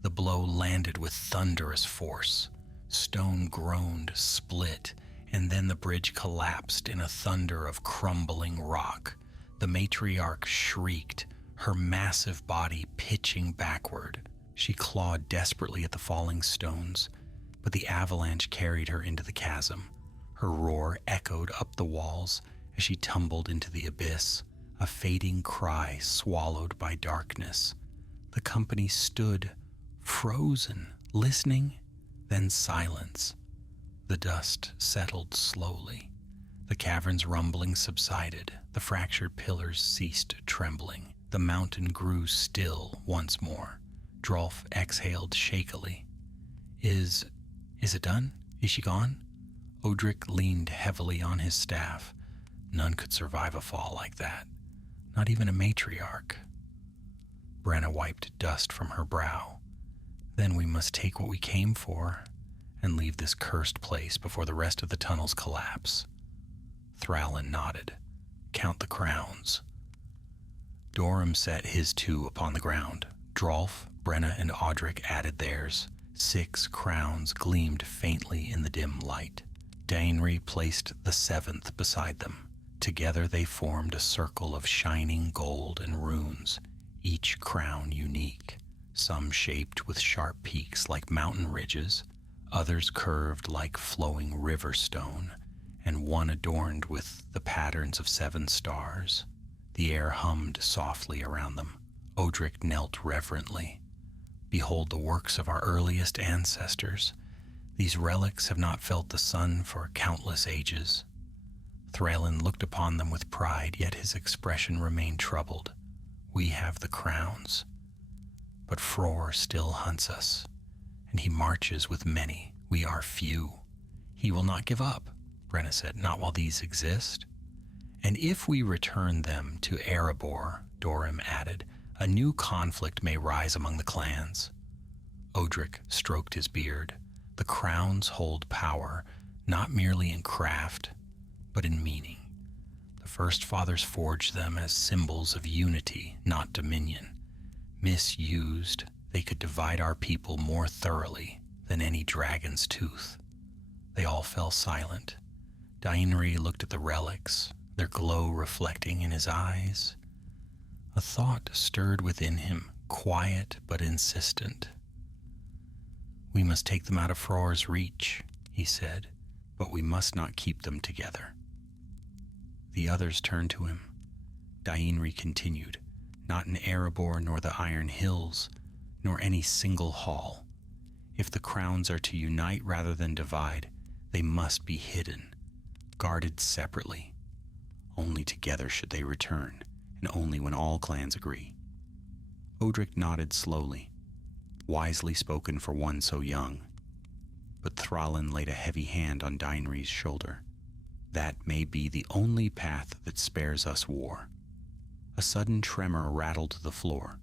The blow landed with thunderous force. Stone groaned, split, and then the bridge collapsed in a thunder of crumbling rock. The matriarch shrieked, her massive body pitching backward. She clawed desperately at the falling stones, but the avalanche carried her into the chasm. Her roar echoed up the walls as she tumbled into the abyss, a fading cry swallowed by darkness. The company stood, frozen, listening, then silence. The dust settled slowly. The cavern's rumbling subsided. The fractured pillars ceased trembling. The mountain grew still once more. Drolf exhaled shakily. Is it done? Is she gone?" Audric leaned heavily on his staff. None could survive a fall like that. Not even a matriarch. Brenna wiped dust from her brow. "Then we must take what we came for and leave this cursed place before the rest of the tunnels collapse." Thrallin nodded. "Count the crowns." Dorim set his 2 upon the ground. Drolf, Brenna, and Audric added theirs. 6 crowns gleamed faintly in the dim light. Dainri placed the 7th beside them. Together they formed a circle of shining gold and runes, each crown unique, some shaped with sharp peaks like mountain ridges, others curved like flowing river stone, and one adorned with the patterns of 7 stars. The air hummed softly around them. Audric knelt reverently. "Behold the works of our earliest ancestors. These relics have not felt the sun for countless ages." Thrallin looked upon them with pride, yet his expression remained troubled. "We have the crowns, but Fror still hunts us, and he marches with many. We are few." "He will not give up," Brenna said, "not while these exist." "And if we return them to Erebor," Dorim added, "a new conflict may rise among the clans." Audric stroked his beard. "The crowns hold power, not merely in craft, but in meaning. The first fathers forged them as symbols of unity, not dominion. Misused, they could divide our people more thoroughly than any dragon's tooth. They all fell silent. Dainri looked at the relics, their glow reflecting in his eyes. A thought stirred within him, quiet but insistent. "We must take them out of Fror's reach," he said, "but we must not keep them together." The others turned to him. Dainri continued, "Not in Erebor nor the Iron Hills, nor any single hall. If the crowns are to unite rather than divide, they must be hidden, guarded separately. Only together should they return, and only when all clans agree." Odric nodded slowly, wisely spoken for one so young. But Thrallin laid a heavy hand on Dainri's shoulder. "That may be the only path that spares us war." A sudden tremor rattled the floor.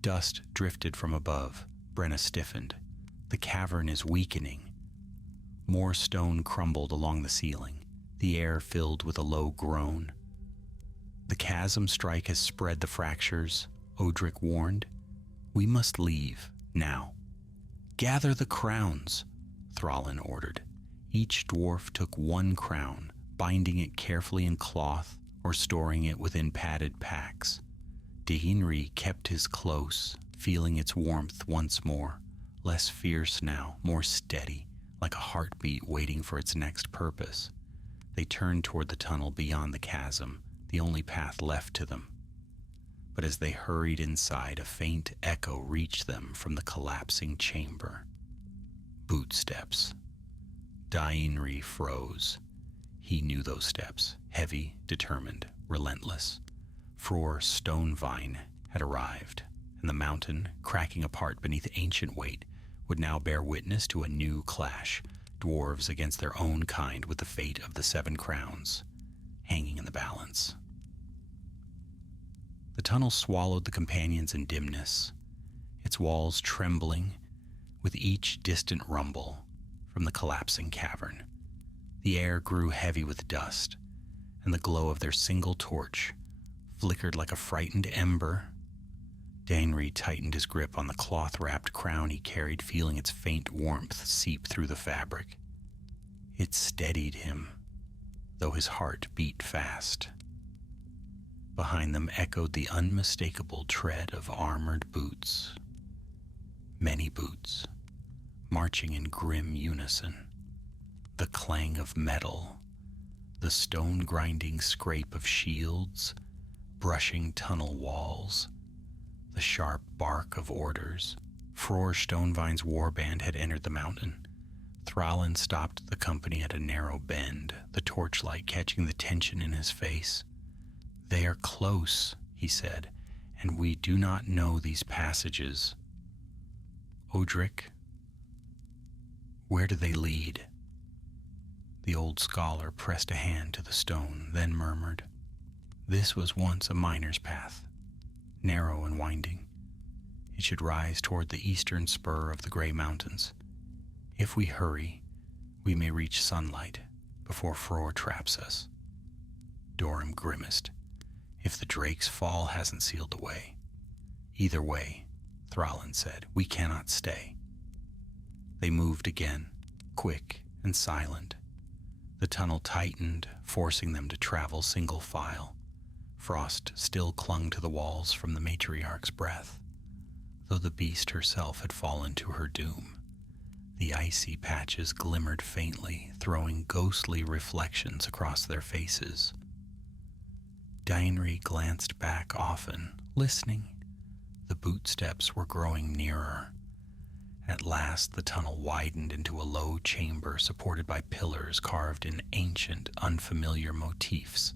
Dust drifted from above. Brenna stiffened. "The cavern is weakening." More stone crumbled along the ceiling. The air filled with a low groan. "The chasm strike has spread the fractures," Odric warned. "We must leave, now." "Gather the crowns," Thrallin ordered. Each dwarf took one crown, binding it carefully in cloth or storing it within padded packs. Dainri kept his close, feeling its warmth once more, less fierce now, more steady, like a heartbeat waiting for its next purpose. They turned toward the tunnel beyond the chasm, the only path left to them. But as they hurried inside, a faint echo reached them from the collapsing chamber. Bootsteps. Dainri froze. He knew those steps, heavy, determined, relentless. Fror Stonevine had arrived, and the mountain, cracking apart beneath ancient weight, would now bear witness to a new clash, dwarves against their own kind with the fate of the 7 crowns, hanging in the balance. The tunnel swallowed the companions in dimness, its walls trembling with each distant rumble from the collapsing cavern. The air grew heavy with dust, and the glow of their single torch flickered like a frightened ember. Dainri tightened his grip on the cloth-wrapped crown he carried, feeling its faint warmth seep through the fabric. It steadied him, though his heart beat fast. Behind them echoed the unmistakable tread of armored boots. Many boots, marching in grim unison. The clang of metal, the stone-grinding scrape of shields, brushing tunnel walls, the sharp bark of orders. Fror Stonevine's warband had entered the mountain. Thrallin stopped the company at a narrow bend, the torchlight catching the tension in his face. "They are close," he said, "and we do not know these passages." "Odric, where do they lead?" The old scholar pressed a hand to the stone, then murmured, "This was once a miner's path, narrow and winding. It should rise toward the eastern spur of the Grey Mountains. If we hurry, we may reach sunlight before Fror traps us." Dorim grimaced. "If the Drake's fall hasn't sealed the way." "Either way," Thrallin said, "we cannot stay." They moved again, quick and silent. The tunnel tightened, forcing them to travel single file. Frost still clung to the walls from the matriarch's breath, though the beast herself had fallen to her doom. The icy patches glimmered faintly, throwing ghostly reflections across their faces. Dainri glanced back often, listening. The bootsteps were growing nearer. At last the tunnel widened into a low chamber supported by pillars carved in ancient, unfamiliar motifs,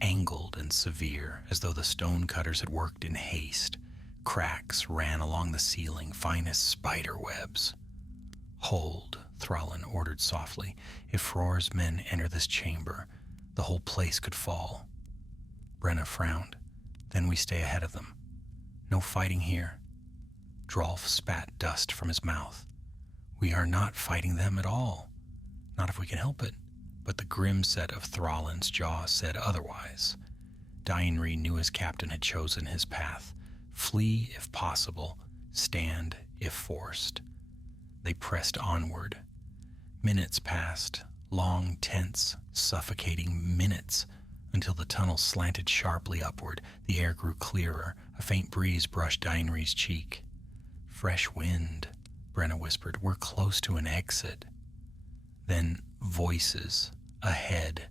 angled and severe, as though the stonecutters had worked in haste. Cracks ran along the ceiling, fine as spider webs. "Hold," Thrallin ordered softly. "If Fror's men enter this chamber, the whole place could fall." Brenna frowned. "Then we stay ahead of them. No fighting here." Drolf spat dust from his mouth. "We are not fighting them at all. Not if we can help it." But the grim set of Thrallin's jaw said otherwise. Dainri knew his captain had chosen his path, Flee if possible, stand if forced. They pressed onward. Minutes passed, long, tense, suffocating minutes, until the tunnel slanted sharply upward. The air grew clearer. A faint breeze brushed Dainre's cheek. Fresh wind, Brenna whispered. We're close to an exit. Then voices. Ahead.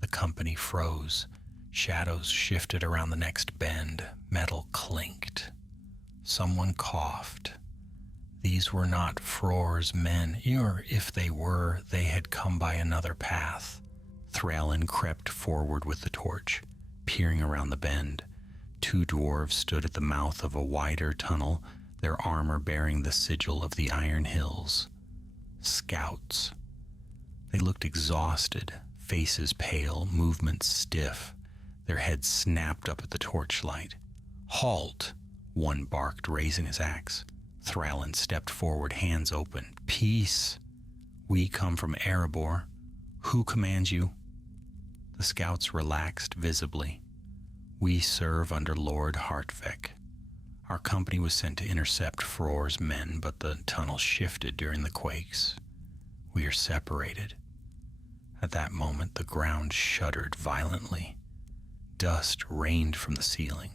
The company froze. Shadows shifted around the next bend. Metal clinked. Someone coughed. These were not Fror's men, or if they were, they had come by another path. Thrallin crept forward with the torch, peering around the bend. Two dwarves stood at the mouth of a wider tunnel, their armor bearing the sigil of the Iron Hills. Scouts. They looked exhausted, faces pale, movements stiff. Their heads snapped up at the torchlight. Halt! One barked, raising his axe. Thrallin stepped forward, hands open. Peace. We come from Erebor. Who commands you? The scouts relaxed visibly. We serve under Lord Hartvek. Our company was sent to intercept Fror's men, but the tunnel shifted during the quakes. We are separated. At that moment, the ground shuddered violently. Dust rained from the ceiling.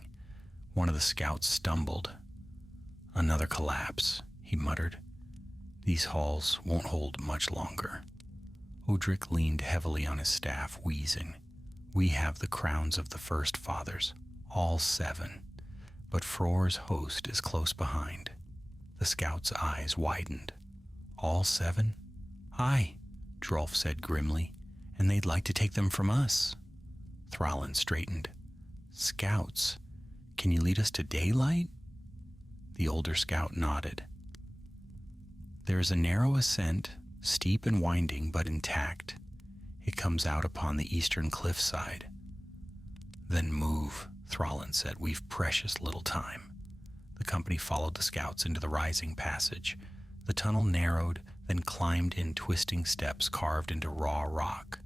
One of the scouts stumbled. Another collapse, he muttered. These halls won't hold much longer. Odric leaned heavily on his staff, wheezing. We have the crowns of the first fathers, all 7, but Fror's host is close behind. The scout's eyes widened. All 7? Aye, Drolf said grimly, and they'd like to take them from us. Thrallin straightened. Scouts, can you lead us to daylight? The older scout nodded. There is a narrow ascent, steep and winding, but intact. It comes out upon the eastern cliffside. Then move, Thrallin said. We've precious little time. The company followed the scouts into the rising passage. The tunnel narrowed, then climbed in twisting steps carved into raw rock.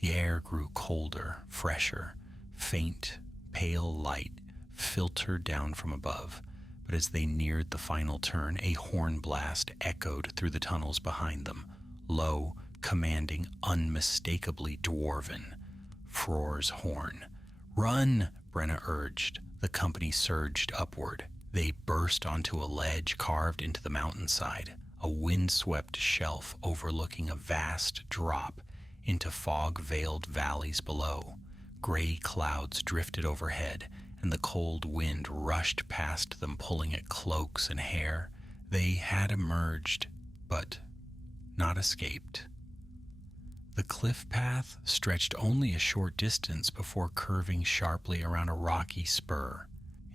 The air grew colder, fresher. Faint, pale light filtered down from above. But as they neared the final turn, a horn blast echoed through the tunnels behind them, low, commanding, unmistakably dwarven. Fror's horn. Run, Brenna urged. The company surged upward. They burst onto a ledge carved into the mountainside, a wind-swept shelf overlooking a vast drop into fog-veiled valleys below. Gray clouds drifted overhead, and the cold wind rushed past them, pulling at cloaks and hair. They had emerged, but not escaped. The cliff path stretched only a short distance before curving sharply around a rocky spur.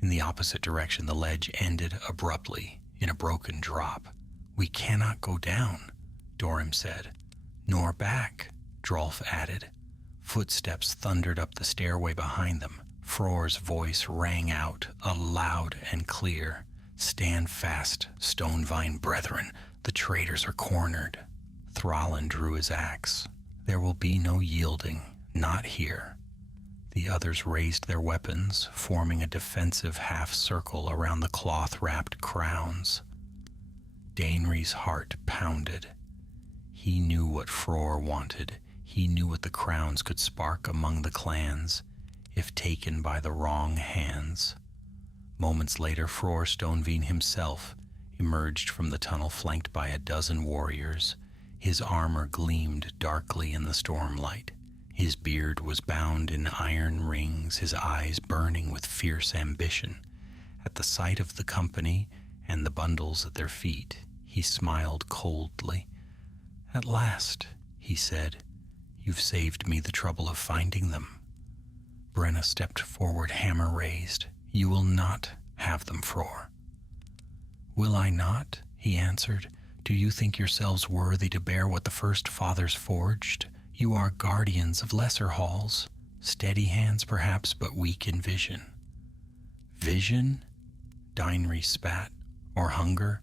In the opposite direction, the ledge ended abruptly in a broken drop. We cannot go down, Dorim said. Nor back, Drolf added. Footsteps thundered up the stairway behind them. Fror's voice rang out, loud and clear. Stand fast, Stonevine brethren. The traitors are cornered. Thrallin drew his axe. There will be no yielding, not here. The others raised their weapons, forming a defensive half-circle around the cloth-wrapped crowns. Dainre's heart pounded. He knew what Fror wanted. He knew what the crowns could spark among the clans, if taken by the wrong hands. Moments later, Fror Stonevine himself emerged from the tunnel flanked by a dozen warriors. His armor gleamed darkly in the stormlight. His beard was bound in iron rings, his eyes burning with fierce ambition. At the sight of the company and the bundles at their feet, he smiled coldly. At last, he said, you've saved me the trouble of finding them. Brenna stepped forward, hammer raised. You will not have them, Fror. Will I not? He answered. Do you think yourselves worthy to bear what the first fathers forged? You are guardians of lesser halls, steady hands perhaps, but weak in vision. Vision? Dainre spat. Or hunger?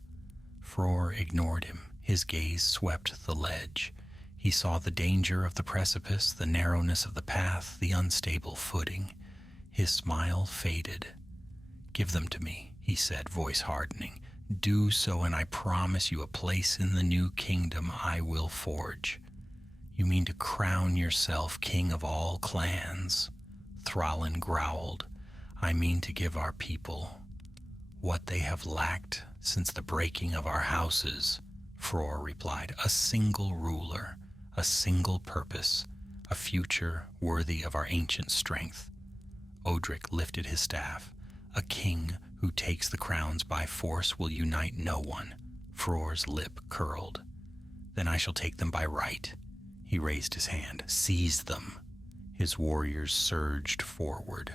Fror ignored him. His gaze swept the ledge. He saw the danger of the precipice, the narrowness of the path, the unstable footing. His smile faded. "Give them to me," he said, voice hardening. "Do so, and I promise you a place in the new kingdom I will forge." "You mean to crown yourself king of all clans?" Thrallin growled. "I mean to give our people what they have lacked since the breaking of our houses," Fror replied. "A single ruler, a single purpose, a future worthy of our ancient strength." Odric lifted his staff. "A king who takes the crowns by force will unite no one." Fror's lip curled. "Then I shall take them by right." He raised his hand. "Seize them." His warriors surged forward.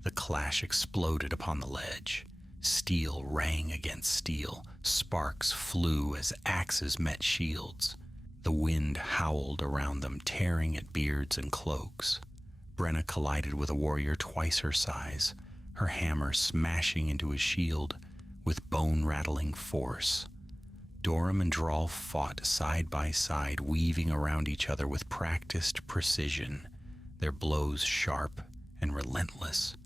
The clash exploded upon the ledge. Steel rang against steel. Sparks flew as axes met shields. The wind howled around them, tearing at beards and cloaks. Brenna collided with a warrior twice her size, her hammer smashing into his shield with bone-rattling force. Dorum and Drolf fought side by side, weaving around each other with practiced precision, their blows sharp and relentless.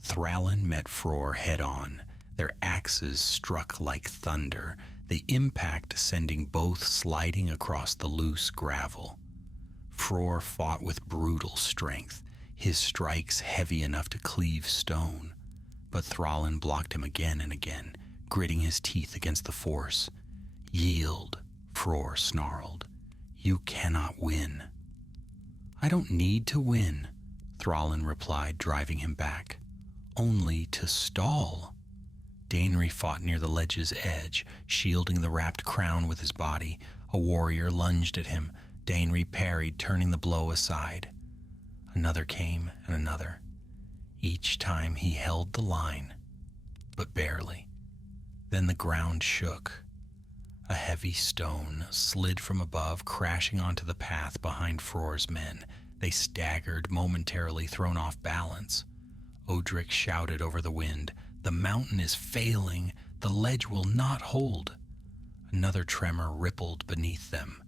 Thrallin met Fror head-on. Their axes struck like thunder, the impact sending both sliding across the loose gravel. Fror fought with brutal strength, his strikes heavy enough to cleave stone. But Thrallin blocked him again and again, gritting his teeth against the force. "Yield," Fror snarled. "You cannot win." "I don't need to win," Thrallin replied, driving him back. "Only to stall." Daenri fought near the ledge's edge, shielding the wrapped crown with his body. A warrior lunged at him. Daenri parried, turning the blow aside. Another came, and another. Each time he held the line, but barely. Then the ground shook. A heavy stone slid from above, crashing onto the path behind Fror's men. They staggered, momentarily thrown off balance. Odric shouted over the wind, "The mountain is failing. The ledge will not hold." Another tremor rippled beneath them.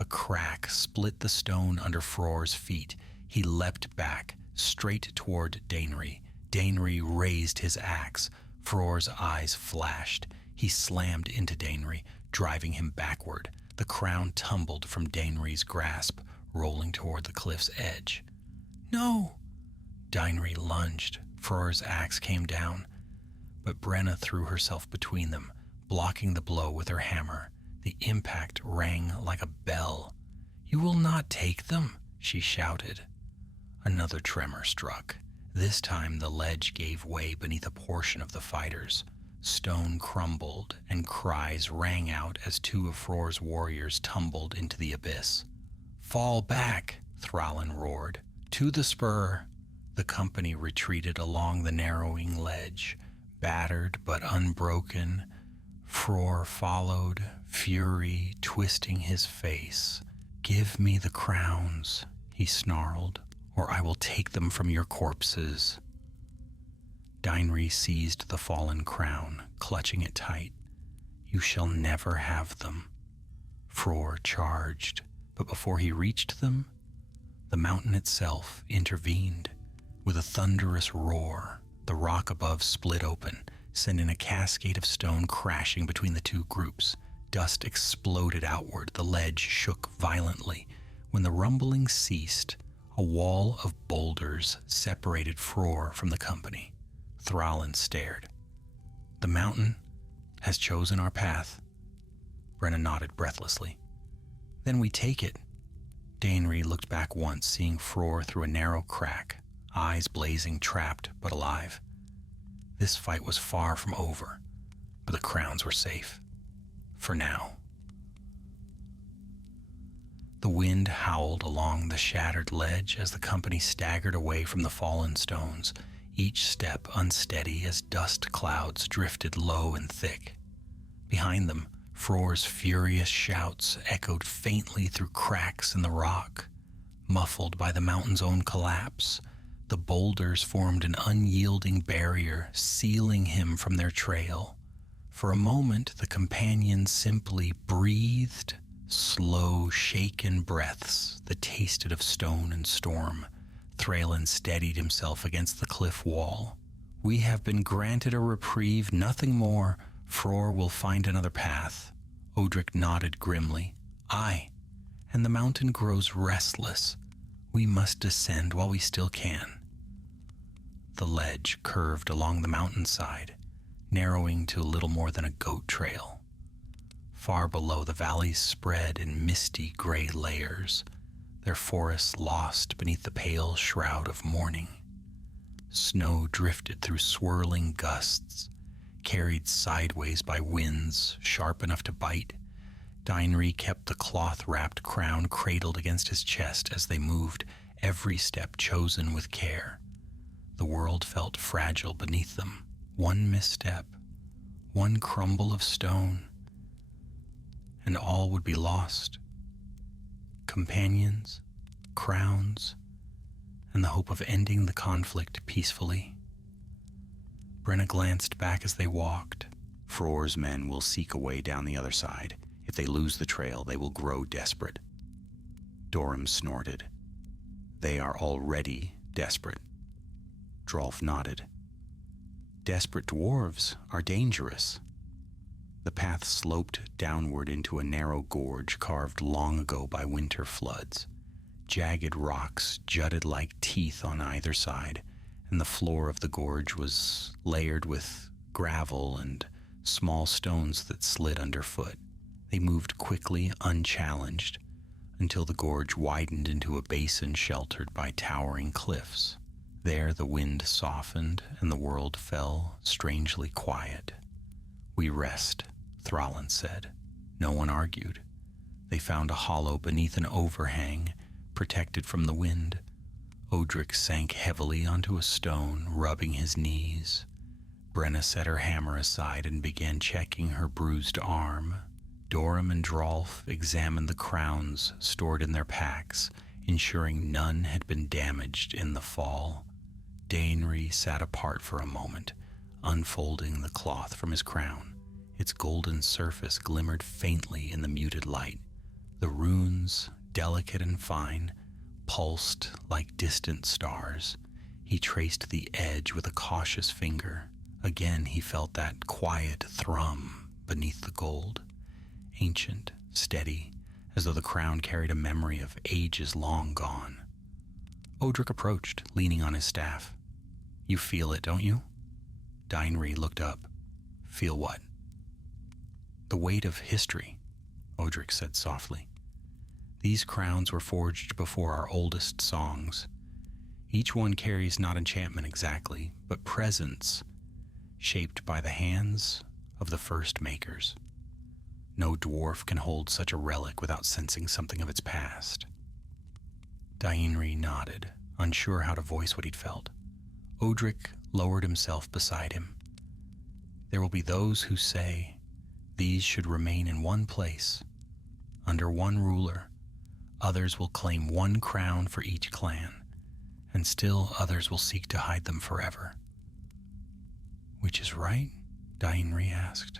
A crack split the stone under Fror's feet. He leapt back, straight toward Daenri. Daenri raised his axe. Fror's eyes flashed. He slammed into Daenri, driving him backward. The crown tumbled from Daenri's grasp, rolling toward the cliff's edge. "No!" Daenri lunged. Fror's axe came down, but Brenna threw herself between them, blocking the blow with her hammer. The impact rang like a bell. "You will not take them," she shouted. Another tremor struck. This time the ledge gave way beneath a portion of the fighters. Stone crumbled, and cries rang out as two of Fror's warriors tumbled into the abyss. "Fall back!" Thrallin roared. "To the spur!" The company retreated along the narrowing ledge, battered but unbroken. Fror followed, fury twisting his face. "Give me the crowns," he snarled, "or I will take them from your corpses." Daenri seized the fallen crown, clutching it tight. "You shall never have them." Fror charged, but before he reached them, the mountain itself intervened. With a thunderous roar, the rock above split open, sending a cascade of stone crashing between the two groups. Dust exploded outward. The ledge shook violently. When the rumbling ceased, a wall of boulders separated Fror from the company. Thrallin stared. "The mountain has chosen our path." Brenna nodded breathlessly. "Then we take it." Daenri looked back once, seeing Fror through a narrow crack, eyes blazing, trapped but alive. This fight was far from over, but the crowns were safe. For now. The wind howled along the shattered ledge as the company staggered away from the fallen stones, each step unsteady as dust clouds drifted low and thick. Behind them, Fror's furious shouts echoed faintly through cracks in the rock. Muffled by the mountain's own collapse, the boulders formed an unyielding barrier, sealing him from their trail. For a moment, the companions simply breathed, slow, shaken breaths that tasted of stone and storm. Thrallin steadied himself against the cliff wall. We have been granted a reprieve, nothing more. Frore will find another path. Odric nodded grimly. Aye, and the mountain grows restless. We must descend while we still can. The ledge curved along the mountainside, narrowing to little more than a goat trail. Far below, the valleys spread in misty gray layers, their forests lost beneath the pale shroud of morning. Snow drifted through swirling gusts, carried sideways by winds sharp enough to bite. Dainri kept the cloth-wrapped crown cradled against his chest as they moved, every step chosen with care. The world felt fragile beneath them. One misstep, one crumble of stone, and all would be lost. Companions, crowns, and the hope of ending the conflict peacefully. Brenna glanced back as they walked. Frore's men will seek a way down the other side. If they lose the trail, they will grow desperate. Dorum snorted. They are already desperate. Drolf nodded. Desperate dwarves are dangerous. The path sloped downward into a narrow gorge carved long ago by winter floods. Jagged rocks jutted like teeth on either side, and the floor of the gorge was layered with gravel and small stones that slid underfoot. They moved quickly, unchallenged, until the gorge widened into a basin sheltered by towering cliffs. There the wind softened and the world fell strangely quiet. We rest, Thrallin said. No one argued. They found a hollow beneath an overhang, protected from the wind. Odric sank heavily onto a stone, rubbing his knees. Brenna set her hammer aside and began checking her bruised arm. Dorum and Drolf examined the crowns stored in their packs, ensuring none had been damaged in the fall. Dainri sat apart for a moment, unfolding the cloth from his crown. Its golden surface glimmered faintly in the muted light. The runes, delicate and fine, pulsed like distant stars. He traced the edge with a cautious finger. Again he felt that quiet thrum beneath the gold. Ancient, steady, as though the crown carried a memory of ages long gone. Odric approached, leaning on his staff. You feel it, don't you? Dainri looked up. Feel what? The weight of history, Odric said softly. These crowns were forged before our oldest songs. Each one carries not enchantment exactly, but presence, shaped by the hands of the first makers. No dwarf can hold such a relic without sensing something of its past. Dainri nodded, unsure how to voice what he'd felt. Odric lowered himself beside him. There will be those who say these should remain in one place, under one ruler. Others will claim one crown for each clan, and still others will seek to hide them forever. Which is right? Dainri asked.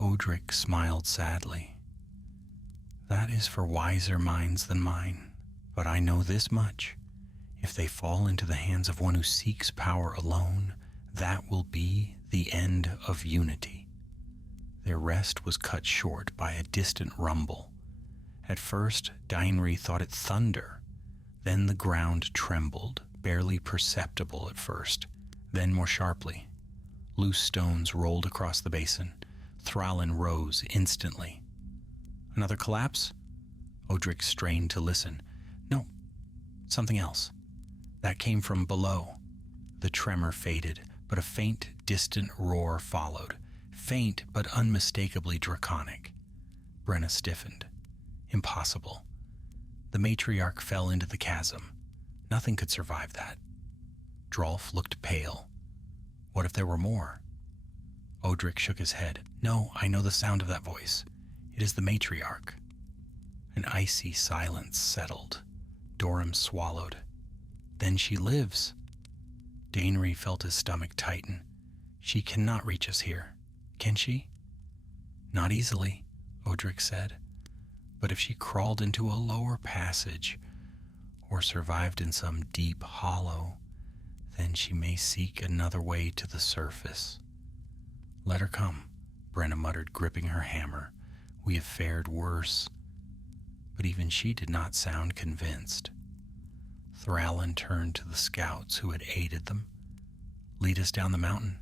Odric smiled sadly. That is for wiser minds than mine, but I know this much. If they fall into the hands of one who seeks power alone, that will be the end of unity. Their rest was cut short by a distant rumble. At first, Dainri thought it thunder. Then the ground trembled, barely perceptible at first, then more sharply. Loose stones rolled across the basin. Thrallin rose instantly. Another collapse? Odric strained to listen. No, something else. That came from below. The tremor faded, but a faint, distant roar followed. Faint, but unmistakably draconic. Brenna stiffened. Impossible. The matriarch fell into the chasm. Nothing could survive that. Drolf looked pale. What if there were more? Odric shook his head. No, I know the sound of that voice. It is the matriarch. An icy silence settled. Dorum swallowed. Then she lives. Dainri felt his stomach tighten. She cannot reach us here, can she? Not easily, Odric said. But if she crawled into a lower passage, or survived in some deep hollow, Then she may seek another way to the surface. Let her come, Brenna muttered, gripping her hammer. We have fared worse. But even she did not sound convinced. Thrallin turned to the scouts who had aided them. Lead us down the mountain.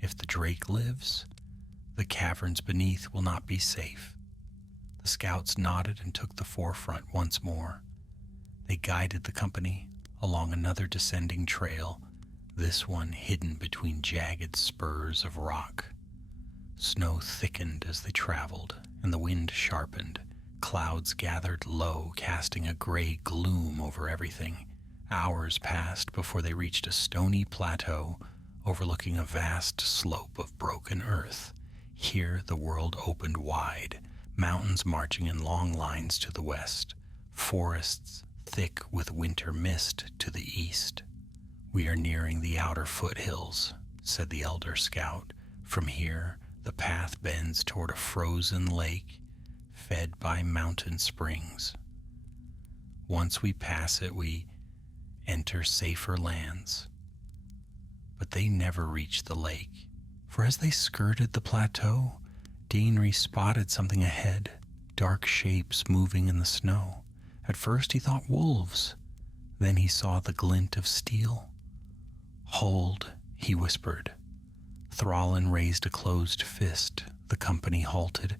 If the drake lives, the caverns beneath will not be safe. The scouts nodded and took the forefront once more. They guided the company along another descending trail, this one hidden between jagged spurs of rock. Snow thickened as they traveled, and the wind sharpened. Clouds gathered low, casting a gray gloom over everything. Hours passed before they reached a stony plateau overlooking a vast slope of broken earth. Here the world opened wide, mountains marching in long lines to the west, forests thick with winter mist to the east. We are nearing the outer foothills, said the elder scout. From here, the path bends toward a frozen lake fed by mountain springs. Once we pass it, we enter safer lands. But they never reached the lake, for as they skirted the plateau, Dainry spotted something ahead, dark shapes moving in the snow. At first he thought wolves, then he saw the glint of steel. Hold, he whispered. Thrallin raised a closed fist. The company halted.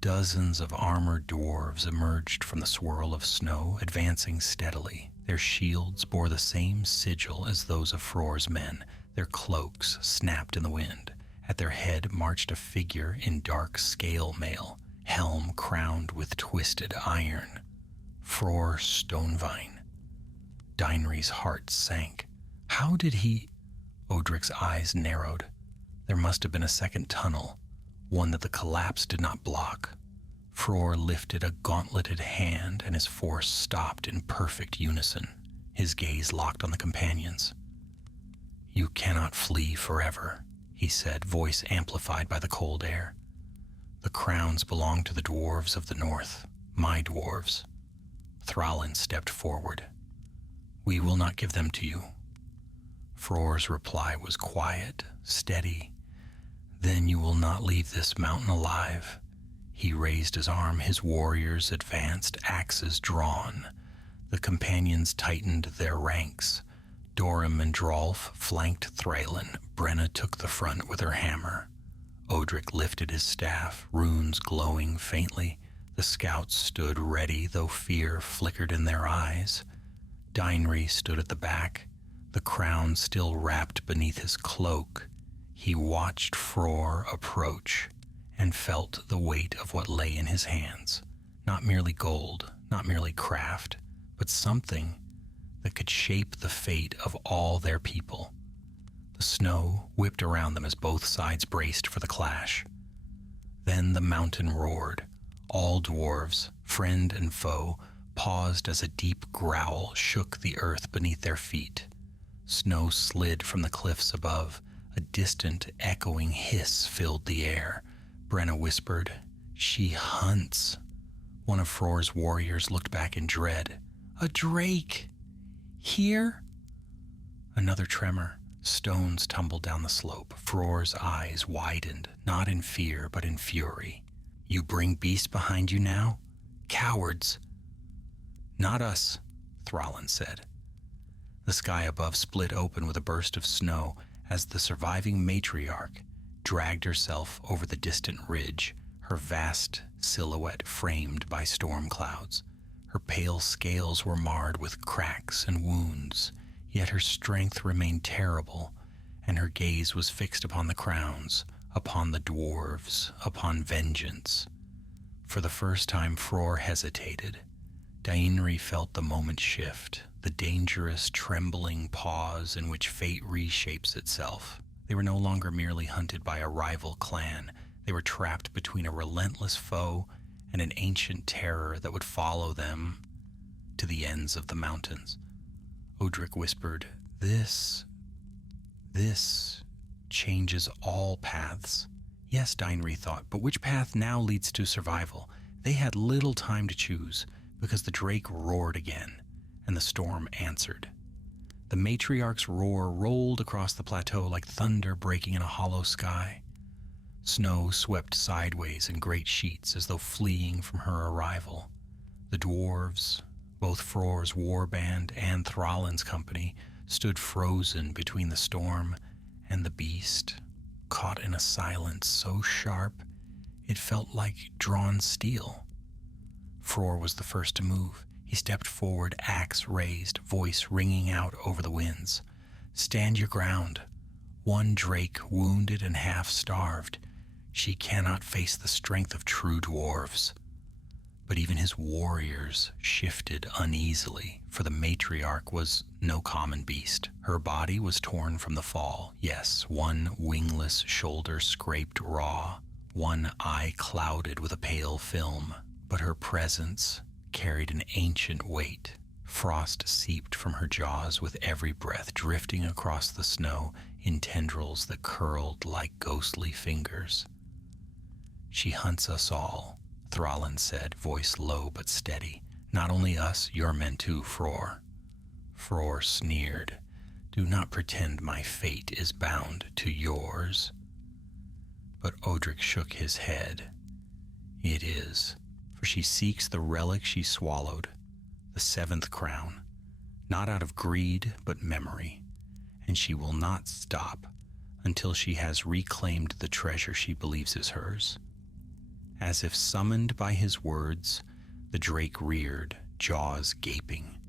Dozens of armored dwarves emerged from the swirl of snow, advancing steadily. Their shields bore the same sigil as those of Fror's men. Their cloaks snapped in the wind. At their head marched a figure in dark scale mail, helm crowned with twisted iron. Fror Stonevine. Dainry's heart sank. How did he... Odric's eyes narrowed. There must have been a second tunnel, one that the collapse did not block. Fror lifted a gauntleted hand, and his force stopped in perfect unison. His gaze locked on the companions. You cannot flee forever, he said, voice amplified by the cold air. The crowns belong to the dwarves of the north, my dwarves. Thrallin stepped forward. We will not give them to you. Fror's reply was quiet, steady. Then you will not leave this mountain alive. He raised his arm, his warriors advanced, axes drawn. The companions tightened their ranks. Dorim and Drolf flanked Thrallin. Brenna took the front with her hammer. Odric lifted his staff, runes glowing faintly. The scouts stood ready, though fear flickered in their eyes. Dainry stood at the back, the crown still wrapped beneath his cloak. He watched Fror approach and felt the weight of what lay in his hands. Not merely gold, not merely craft, but something that could shape the fate of all their people. The snow whipped around them as both sides braced for the clash. Then the mountain roared. All dwarves, friend and foe, paused as a deep growl shook the earth beneath their feet. Snow slid from the cliffs above. A distant, echoing hiss filled the air. Brenna whispered, "She hunts." One of Fror's warriors looked back in dread. "A drake! Here?" Another tremor. Stones tumbled down the slope. Fror's eyes widened, not in fear, but in fury. "You bring beasts behind you now? Cowards!" "Not us," Thrallin said. The sky above split open with a burst of snow as the surviving matriarch dragged herself over the distant ridge, her vast silhouette framed by storm clouds. Her pale scales were marred with cracks and wounds, yet her strength remained terrible, and her gaze was fixed upon the crowns, upon the dwarves, upon vengeance. For the first time, Fror hesitated. Dainry felt the moment shift, the dangerous, trembling pause in which fate reshapes itself. They were no longer merely hunted by a rival clan. They were trapped between a relentless foe and an ancient terror that would follow them to the ends of the mountains. Odric whispered, This changes all paths." Yes, Dainry thought, but which path now leads to survival? They had little time to choose, because the drake roared again, and the storm answered. The matriarch's roar rolled across the plateau like thunder breaking in a hollow sky. Snow swept sideways in great sheets as though fleeing from her arrival. The dwarves, both Fror's war band and Thrallin's company, stood frozen between the storm and the beast, caught in a silence so sharp it felt like drawn steel. Fror was the first to move. He stepped forward, axe raised, voice ringing out over the winds. "Stand your ground. One drake, wounded and half-starved. She cannot face the strength of true dwarves." But even his warriors shifted uneasily, for the matriarch was no common beast. Her body was torn from the fall. Yes, one wingless shoulder scraped raw, one eye clouded with a pale film. But her presence carried an ancient weight. Frost seeped from her jaws with every breath, drifting across the snow in tendrils that curled like ghostly fingers. "She hunts us all," Thrallin said, voice low but steady. "Not only us, your men too, Fror." Fror sneered. "Do not pretend my fate is bound to yours." But Odric shook his head. "It is. For she seeks the relic she swallowed, the seventh crown, not out of greed but memory, and she will not stop until she has reclaimed the treasure she believes is hers." As if summoned by his words, the drake reared, jaws gaping.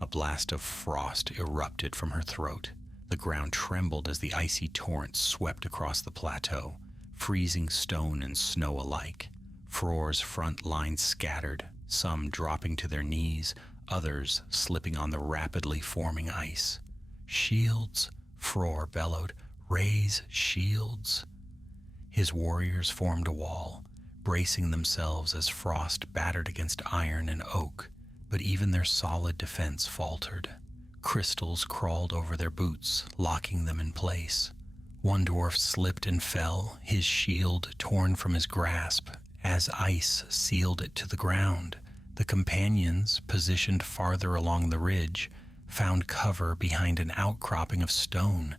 A blast of frost erupted from her throat. The ground trembled as the icy torrent swept across the plateau, freezing stone and snow alike. Fror's front line scattered, some dropping to their knees, others slipping on the rapidly forming ice. "Shields!" Fror bellowed. "Raise shields!" His warriors formed a wall, bracing themselves as frost battered against iron and oak, but even their solid defense faltered. Crystals crawled over their boots, locking them in place. One dwarf slipped and fell, his shield torn from his grasp, as ice sealed it to the ground. The companions, positioned farther along the ridge, found cover behind an outcropping of stone.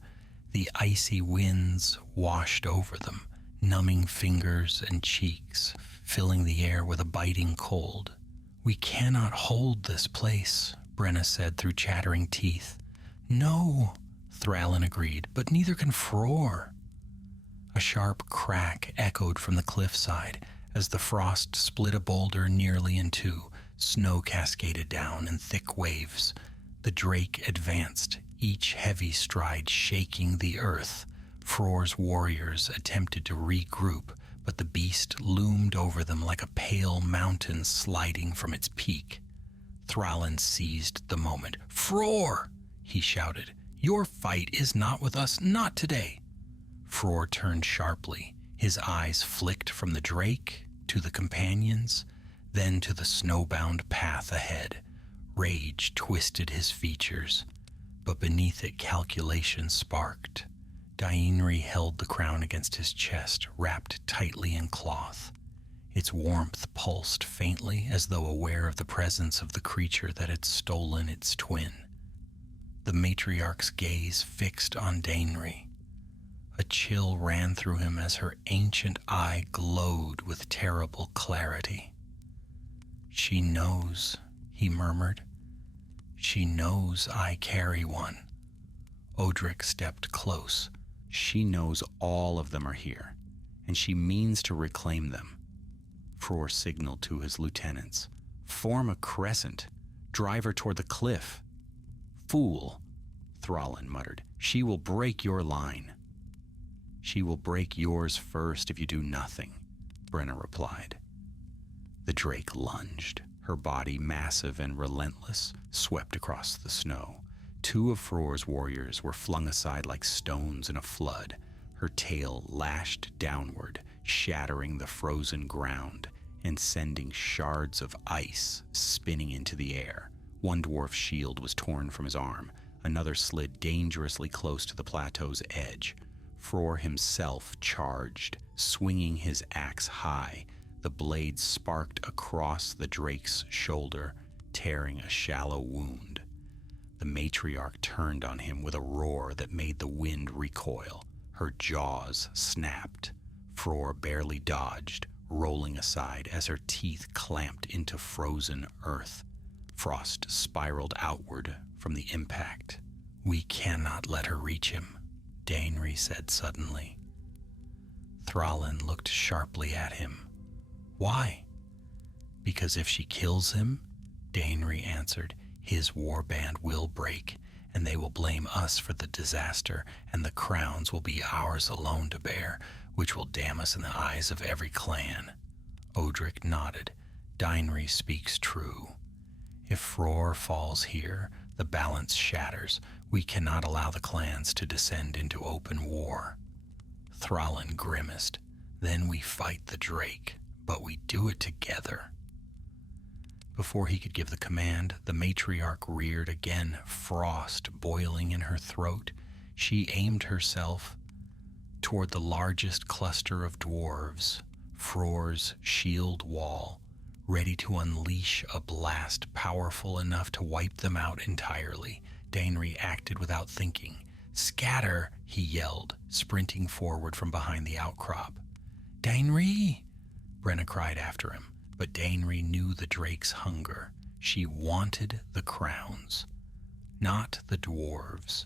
The icy winds washed over them, numbing fingers and cheeks, filling the air with a biting cold. "We cannot hold this place," Brenna said through chattering teeth. "No," Thrallin agreed, "but neither can Fror." A sharp crack echoed from the cliffside as the frost split a boulder nearly in two. Snow cascaded down in thick waves. The drake advanced, each heavy stride shaking the earth. Fror's warriors attempted to regroup, but the beast loomed over them like a pale mountain sliding from its peak. Thrallin seized the moment. "Fror!" he shouted. "Your fight is not with us, not today." Fror turned sharply. His eyes flicked from the drake to the companions, then to the snowbound path ahead. Rage twisted his features, but beneath it calculation sparked. Dainri held the crown against his chest, wrapped tightly in cloth. Its warmth pulsed faintly, as though aware of the presence of the creature that had stolen its twin. The matriarch's gaze fixed on Dainri. A chill ran through him as her ancient eye glowed with terrible clarity. "She knows," he murmured. "She knows I carry one." Odric stepped close. "She knows all of them are here, and she means to reclaim them." Fror signaled to his lieutenants. "Form a crescent. Drive her toward the cliff." "Fool," Thrallin muttered. "She will break your line." "She will break yours first if you do nothing," Brenna replied. The drake lunged. Her body, massive and relentless, swept across the snow. Two of Fror's warriors were flung aside like stones in a flood. Her tail lashed downward, shattering the frozen ground and sending shards of ice spinning into the air. One dwarf's shield was torn from his arm. Another slid dangerously close to the plateau's edge. Fror himself charged, swinging his axe high. The blade sparked across the drake's shoulder, tearing a shallow wound. The matriarch turned on him with a roar that made the wind recoil. Her jaws snapped. Frore barely dodged, rolling aside as her teeth clamped into frozen earth. Frost spiraled outward from the impact. "We cannot let her reach him," Daenri said suddenly. Thrallin looked sharply at him. "Why?" "Because if she kills him," Daenri answered, "his warband will break, and they will blame us for the disaster, and the crowns will be ours alone to bear, which will damn us in the eyes of every clan." Odric nodded. "Daenri speaks true. If Frore falls here, the balance shatters. We cannot allow the clans to descend into open war." Thrallin grimaced. "Then we fight the Drake, but we do it together." Before he could give the command, the matriarch reared again, frost boiling in her throat. She aimed herself toward the largest cluster of dwarves, Frore's shield wall, ready to unleash a blast powerful enough to wipe them out entirely. Daenri acted without thinking. "Scatter!" he yelled, sprinting forward from behind the outcrop. "Daenri!" Brenna cried after him. But Daenri knew the Drake's hunger. She wanted the crowns, not the dwarves.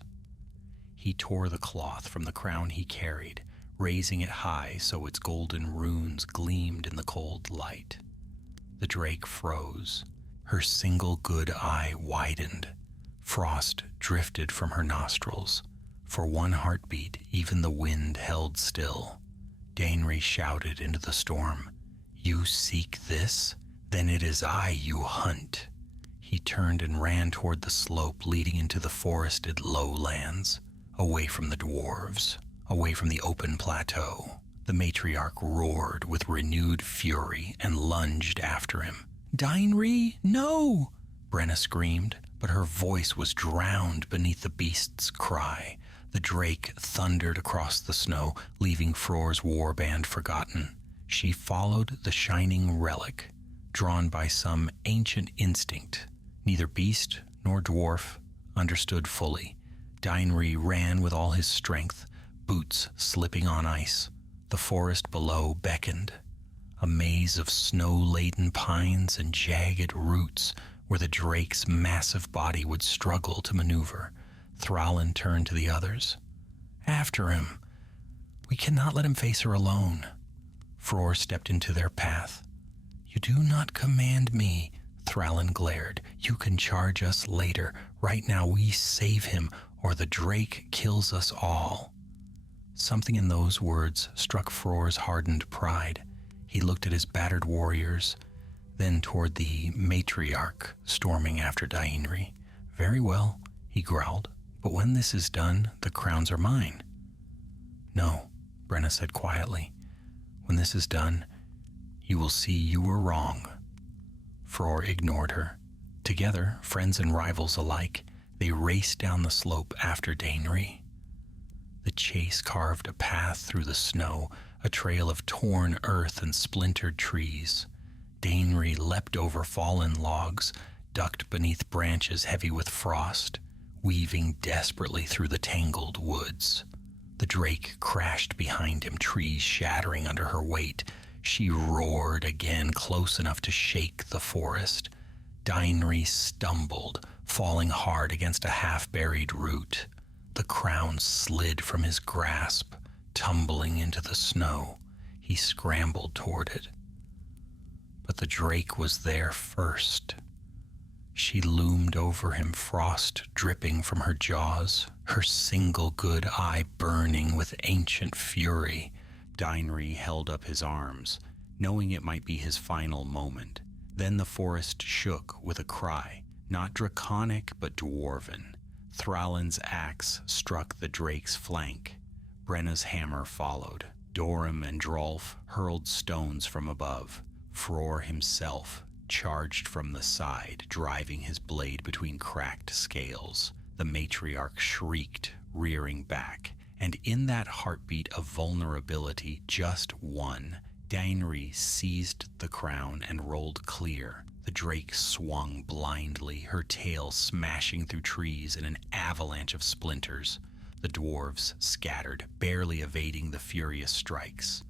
He tore the cloth from the crown he carried, raising it high so its golden runes gleamed in the cold light. The Drake froze. Her single good eye widened. Frost drifted from her nostrils. For one heartbeat, even the wind held still. Daenri shouted into the storm, "You seek this? Then it is I you hunt." He turned and ran toward the slope leading into the forested lowlands, away from the dwarves, away from the open plateau. The matriarch roared with renewed fury and lunged after him. "Daenri, no!" Brenna screamed, but her voice was drowned beneath the beast's cry. The Drake thundered across the snow, leaving Frore's warband forgotten. She followed the shining relic, drawn by some ancient instinct. Neither beast nor dwarf understood fully. Daenri ran with all his strength, boots slipping on ice. The forest below beckoned, a maze of snow-laden pines and jagged roots where the Drake's massive body would struggle to maneuver. Thrallin turned to the others. "After him! We cannot let him face her alone." Frore stepped into their path. "You do not command me," Thrallin glared. "You can charge us later. Right now we save him, or the Drake kills us all." Something in those words struck Frore's hardened pride. He looked at his battered warriors, then toward the matriarch storming after Daenri. "Very well," he growled. "But when this is done, the crowns are mine." "No," Brenna said quietly. "When this is done, you will see you were wrong." Frore ignored her. Together, friends and rivals alike, they raced down the slope after Daenri. The chase carved a path through the snow, a trail of torn earth and splintered trees. Daenri leapt over fallen logs, ducked beneath branches heavy with frost, weaving desperately through the tangled woods. The Drake crashed behind him, trees shattering under her weight. She roared again, close enough to shake the forest. Daenri stumbled, falling hard against a half-buried root. The crown slid from his grasp, tumbling into the snow. He scrambled toward it. But the Drake was there first. She loomed over him, frost dripping from her jaws, her single good eye burning with ancient fury. Daenri held up his arms, knowing it might be his final moment. Then the forest shook with a cry, not draconic but dwarven. Thrallin's axe struck the Drake's flank. Brenna's hammer followed. Dorim and Drolf hurled stones from above. Frore himself charged from the side, driving his blade between cracked scales. The matriarch shrieked, rearing back, and in that heartbeat of vulnerability, just one, Daenri seized the crown and rolled clear. The drake swung blindly, her tail smashing through trees in an avalanche of splinters. The dwarves scattered, barely evading the furious strikes.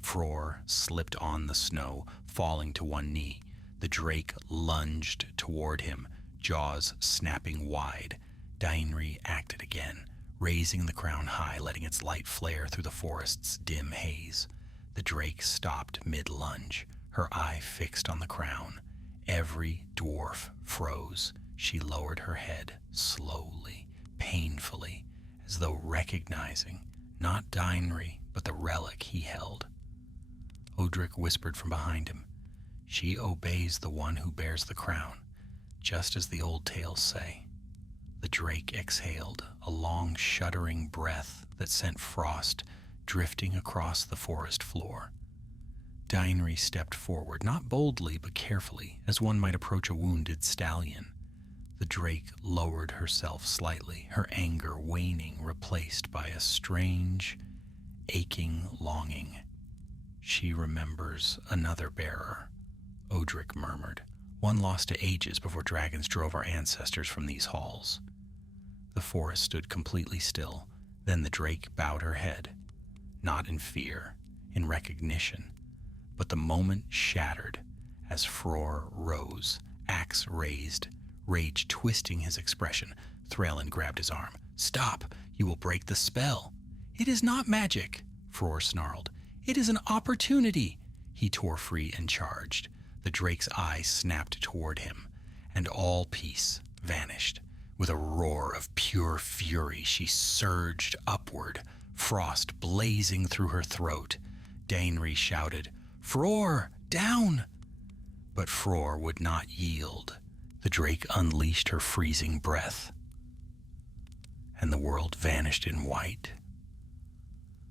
Fror slipped on the snow, falling to one knee. The drake lunged toward him, jaws snapping wide. Dainri acted again, raising the crown high, letting its light flare through the forest's dim haze. The drake stopped mid-lunge, her eye fixed on the crown. Every dwarf froze. She lowered her head, slowly, painfully, as though recognizing not Dainri, but the relic he held. Odric whispered from behind him, "She obeys the one who bears the crown, just as the old tales say." The drake exhaled, a long, shuddering breath that sent frost drifting across the forest floor. Dainri stepped forward, not boldly but carefully, as one might approach a wounded stallion. The drake lowered herself slightly, her anger waning, replaced by a strange, aching longing. "She remembers another bearer," Odric murmured. "One lost to ages before dragons drove our ancestors from these halls." The forest stood completely still. Then the drake bowed her head, not in fear, in recognition. But the moment shattered as Fror rose, axe raised, rage twisting his expression. Threlin grabbed his arm. "Stop! You will break the spell." "It is not magic," Fror snarled. "It is an opportunity." He tore free and charged. The drake's eye snapped toward him, and all peace vanished. With a roar of pure fury, she surged upward, frost blazing through her throat. Dainri shouted, "Fror, down!" But Fror would not yield. The drake unleashed her freezing breath, and the world vanished in white.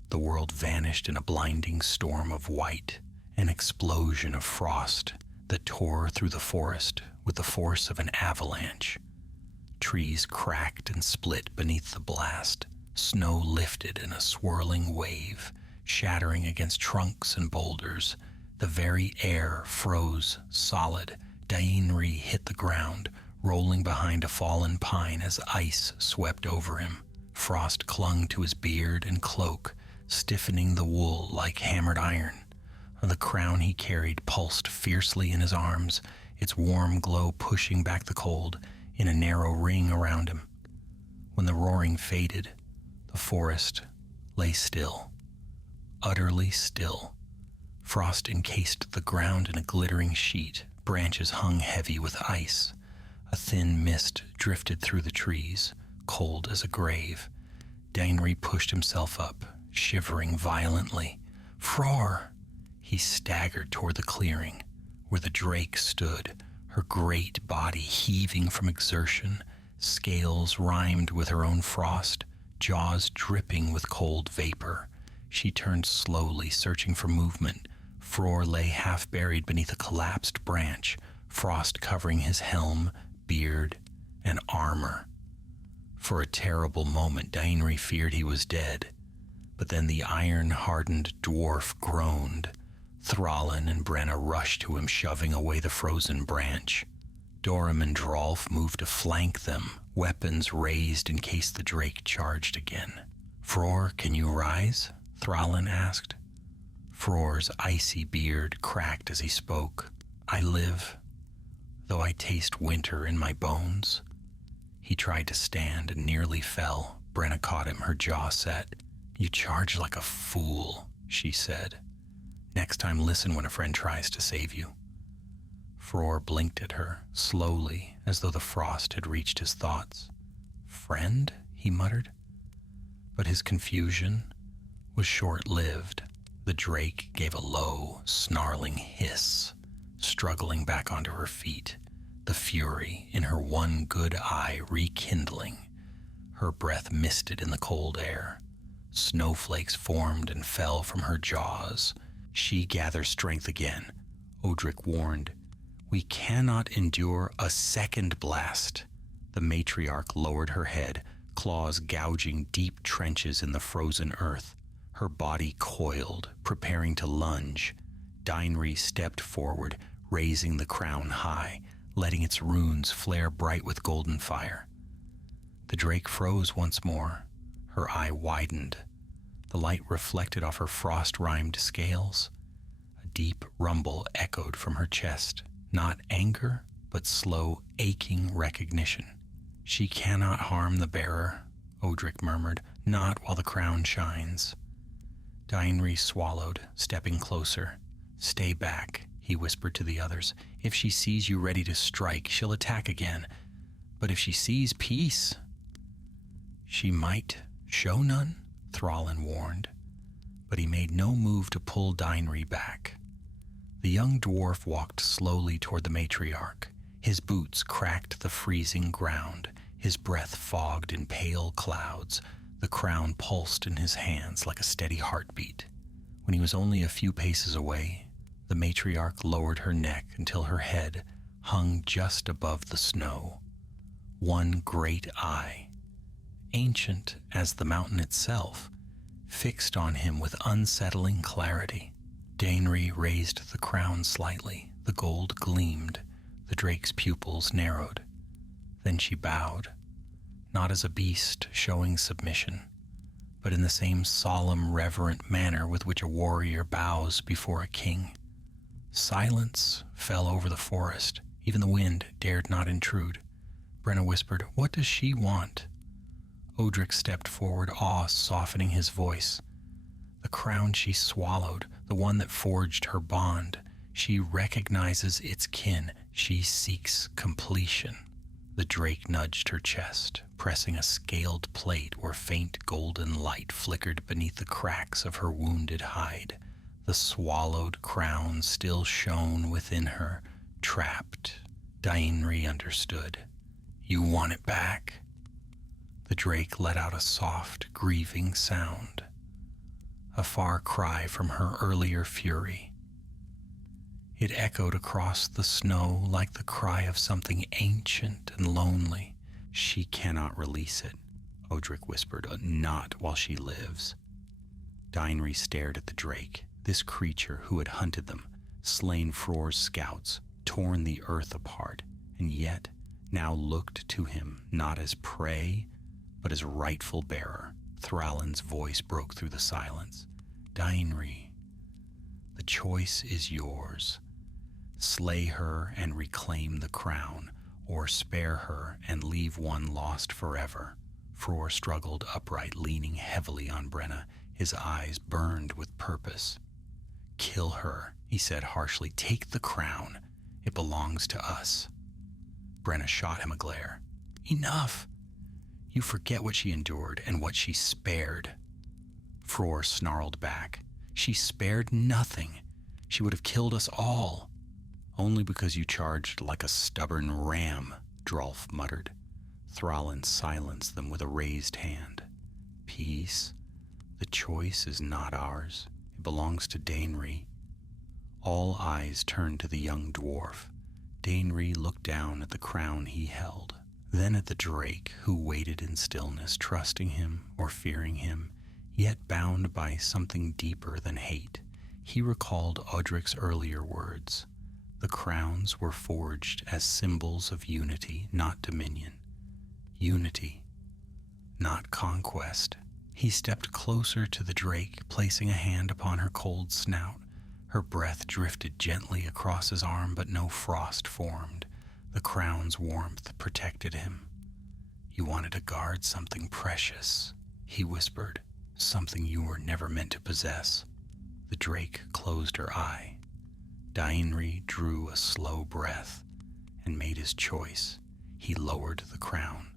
The world vanished in a blinding storm of white, an explosion of frost that tore through the forest with the force of an avalanche. Trees cracked and split beneath the blast. Snow lifted in a swirling wave, shattering against trunks and boulders. The very air froze solid. Dainri hit the ground, rolling behind a fallen pine as ice swept over him. Frost clung to his beard and cloak, stiffening the wool like hammered iron. The crown he carried pulsed fiercely in his arms, its warm glow pushing back the cold in a narrow ring around him. When the roaring faded, the forest lay still, utterly still. Frost encased the ground in a glittering sheet. Branches hung heavy with ice. A thin mist drifted through the trees, cold as a grave. Dainri pushed himself up, shivering violently. "Fror!" He staggered toward the clearing, where the drake stood, her great body heaving from exertion, scales rimed with her own frost, jaws dripping with cold vapor. She turned slowly, searching for movement. Fror lay half buried beneath a collapsed branch, frost covering his helm, beard, and armor. For a terrible moment, Dainri feared he was dead. But then the iron-hardened dwarf groaned. Thralin and Brenna rushed to him, shoving away the frozen branch. Dorum and Drolf moved to flank them, weapons raised in case the drake charged again. "Fror, can you rise?" Thralin asked. Fror's icy beard cracked as he spoke. "I live, though I taste winter in my bones." He tried to stand and nearly fell. Brenna caught him, her jaw set. "You charge like a fool," she said. "Next time listen when a friend tries to save you." Fror blinked at her, slowly, as though the frost had reached his thoughts. "Friend?" he muttered. But his confusion was short-lived. The drake gave a low, snarling hiss, struggling back onto her feet, the fury in her one good eye rekindling. Her breath misted in the cold air. Snowflakes formed and fell from her jaws. She gathered strength again. Odric warned, "We cannot endure a second blast." The matriarch lowered her head, claws gouging deep trenches in the frozen earth. Her body coiled, preparing to lunge. Dainri stepped forward, raising the crown high, letting its runes flare bright with golden fire. The drake froze once more. Her eye widened. The light reflected off her frost-rimed scales. A deep rumble echoed from her chest, not anger, but slow, aching recognition. "She cannot harm the bearer," Odric murmured, "not while the crown shines." Dainri swallowed, stepping closer. "Stay back," he whispered to the others. "If she sees you ready to strike, she'll attack again. But if she sees peace..." "She might show none," Thrallin warned, but he made no move to pull Dainri back. The young dwarf walked slowly toward the matriarch. His boots cracked the freezing ground. His breath fogged in pale clouds. The crown pulsed in his hands like a steady heartbeat. When he was only a few paces away, the matriarch lowered her neck until her head hung just above the snow. One great eye, ancient as the mountain itself, fixed on him with unsettling clarity. Dainri raised the crown slightly. The gold gleamed. The drake's pupils narrowed. Then she bowed, not as a beast showing submission, but in the same solemn, reverent manner with which a warrior bows before a king. Silence fell over the forest. Even the wind dared not intrude. Brenna whispered, "What does she want?" Odric stepped forward, awe softening his voice. "The crown she swallowed, the one that forged her bond. She recognizes its kin. She seeks completion." The drake nudged her chest, pressing a scaled plate where faint golden light flickered beneath the cracks of her wounded hide. The swallowed crown still shone within her, trapped. Dainri understood. "You want it back?" The drake let out a soft, grieving sound, a far cry from her earlier fury. It echoed across the snow like the cry of something ancient and lonely. "She cannot release it," Odric whispered, "not while she lives." Dainri stared at the drake, this creature who had hunted them, slain Fror's scouts, torn the earth apart, and yet now looked to him not as prey, but as rightful bearer. Thrallin's voice broke through the silence. "Dainri, the choice is yours. Slay her and reclaim the crown, or spare her and leave one lost forever." Fror struggled upright, leaning heavily on Brenna. His eyes burned with purpose. "Kill her," he said harshly. "Take the crown. It belongs to us." Brenna shot him a glare. "Enough! You forget what she endured and what she spared." Fror snarled back. "She spared nothing. She would have killed us all." "Only because you charged like a stubborn ram," Drolf muttered. Thrallin silenced them with a raised hand. "Peace. The choice is not ours. It belongs to Dainri." All eyes turned to the young dwarf. Dainri looked down at the crown he held, then at the drake who waited in stillness, trusting him or fearing him, yet bound by something deeper than hate. He recalled Odric's earlier words. The crowns were forged as symbols of unity, not dominion. Unity, not conquest. He stepped closer to the drake, placing a hand upon her cold snout. Her breath drifted gently across his arm, but no frost formed. The crown's warmth protected him. "You wanted to guard something precious," he whispered, "something you were never meant to possess." The drake closed her eye. Dainri drew a slow breath and made his choice. He lowered the crown.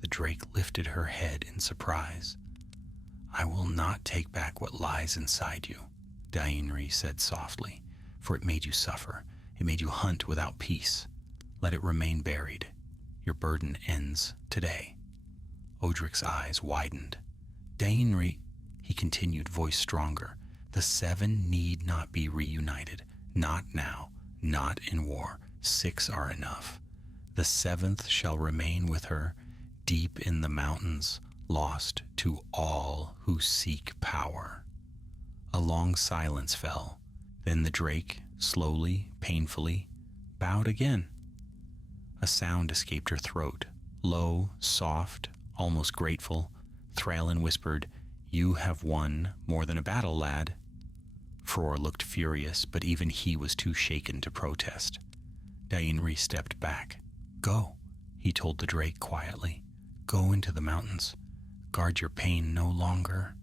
The drake lifted her head in surprise. "I will not take back what lies inside you," Dainri said softly, "for it made you suffer. It made you hunt without peace. Let it remain buried. Your burden ends today." Odric's eyes widened. "Dainri," he continued, voice stronger, "the seven need not be reunited. Not now, not in war. 6 are enough. The 7th shall remain with her, deep in the mountains, lost to all who seek power." A long silence fell. Then the drake, slowly, painfully, bowed again. A sound escaped her throat, low, soft, almost grateful. Thralin whispered, "You have won more than a battle, lad." Fror looked furious, but even he was too shaken to protest. Dainri stepped back. "Go," he told the drake quietly. "Go into the mountains. Guard your pain no longer."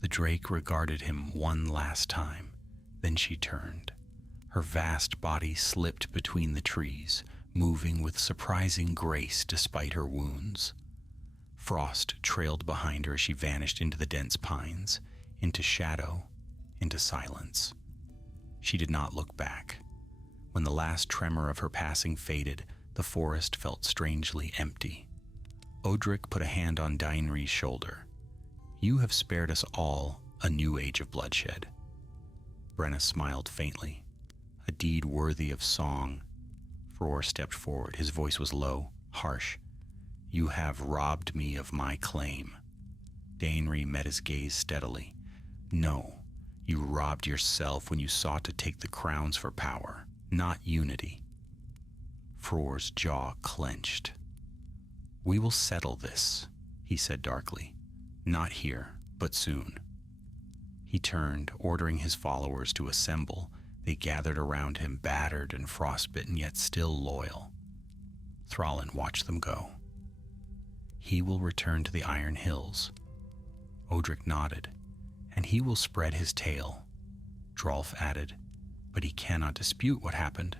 The drake regarded him one last time. Then she turned. Her vast body slipped between the trees, moving with surprising grace despite her wounds. Frost trailed behind her as she vanished into the dense pines, into shadow, into silence. She did not look back. When the last tremor of her passing faded, the forest felt strangely empty. Odric put a hand on Dainri's shoulder. "You have spared us all a new age of bloodshed." Brenna smiled faintly. "A deed worthy of song." Fror stepped forward. His voice was low, harsh. "You have robbed me of my claim." Dainri met his gaze steadily. "No, you robbed yourself when you sought to take the crowns for power, not unity." Fror's jaw clenched. "We will settle this," he said darkly. "Not here, but soon." He turned, ordering his followers to assemble. They gathered around him, battered and frostbitten, yet still loyal. Thralin watched them go. "He will return to the Iron Hills." Odric nodded. "And he will spread his tale," Drolf added. "But he cannot dispute what happened.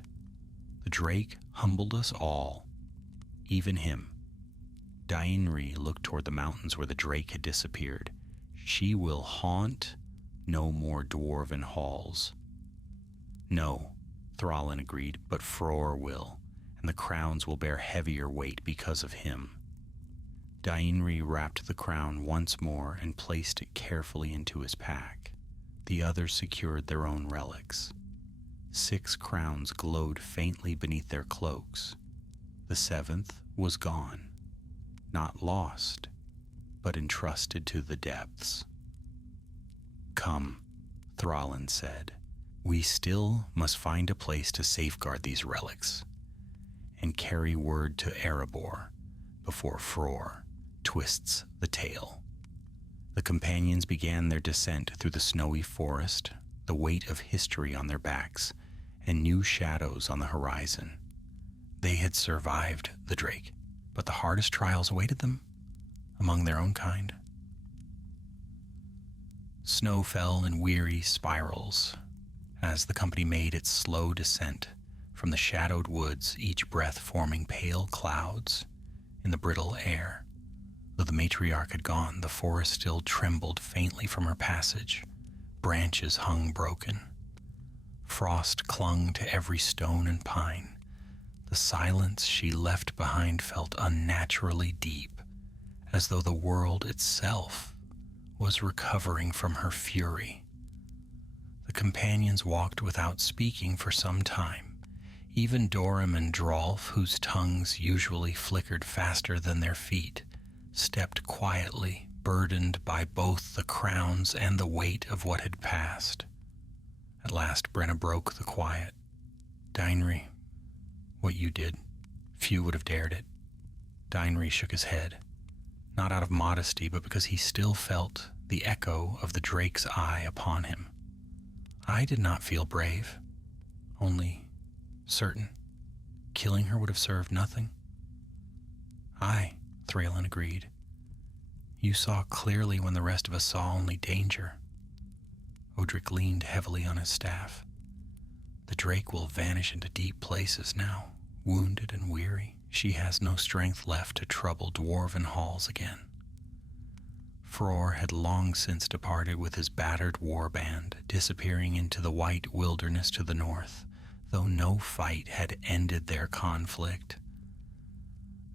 The drake humbled us all, even him." Dainri looked toward the mountains where the drake had disappeared. "She will haunt no more dwarven halls." "No," Thralin agreed, "but Fror will, and the crowns will bear heavier weight because of him." Dainri wrapped the crown once more and placed it carefully into his pack. The others secured their own relics. 6 crowns glowed faintly beneath their cloaks. The 7th was gone, not lost, but entrusted to the depths. "Come," Thralin said. "We still must find a place to safeguard these relics and carry word to Erebor before Fror twists the tail." The companions began their descent through the snowy forest, the weight of history on their backs and new shadows on the horizon. They had survived the drake, but the hardest trials awaited them among their own kind. Snow fell in weary spirals as the company made its slow descent from the shadowed woods, each breath forming pale clouds in the brittle air. Though the matriarch had gone, the forest still trembled faintly from her passage. Branches hung broken. Frost clung to every stone and pine. The silence she left behind felt unnaturally deep, as though the world itself was recovering from her fury. The companions walked without speaking for some time. Even Dorim and Drolf, whose tongues usually flickered faster than their feet, stepped quietly, burdened by both the crowns and the weight of what had passed. At last Brenna broke the quiet. "Dainri, what you did, few would have dared it." Dainri shook his head, not out of modesty, but because he still felt the echo of the drake's eye upon him. "I did not feel brave, only certain. Killing her would have served nothing." "Aye," Thralin agreed. "You saw clearly when the rest of us saw only danger." Odric leaned heavily on his staff. "The drake will vanish into deep places now, wounded and weary. She has no strength left to trouble dwarven halls again." Fror had long since departed with his battered warband, disappearing into the white wilderness to the north, though no fight had ended their conflict.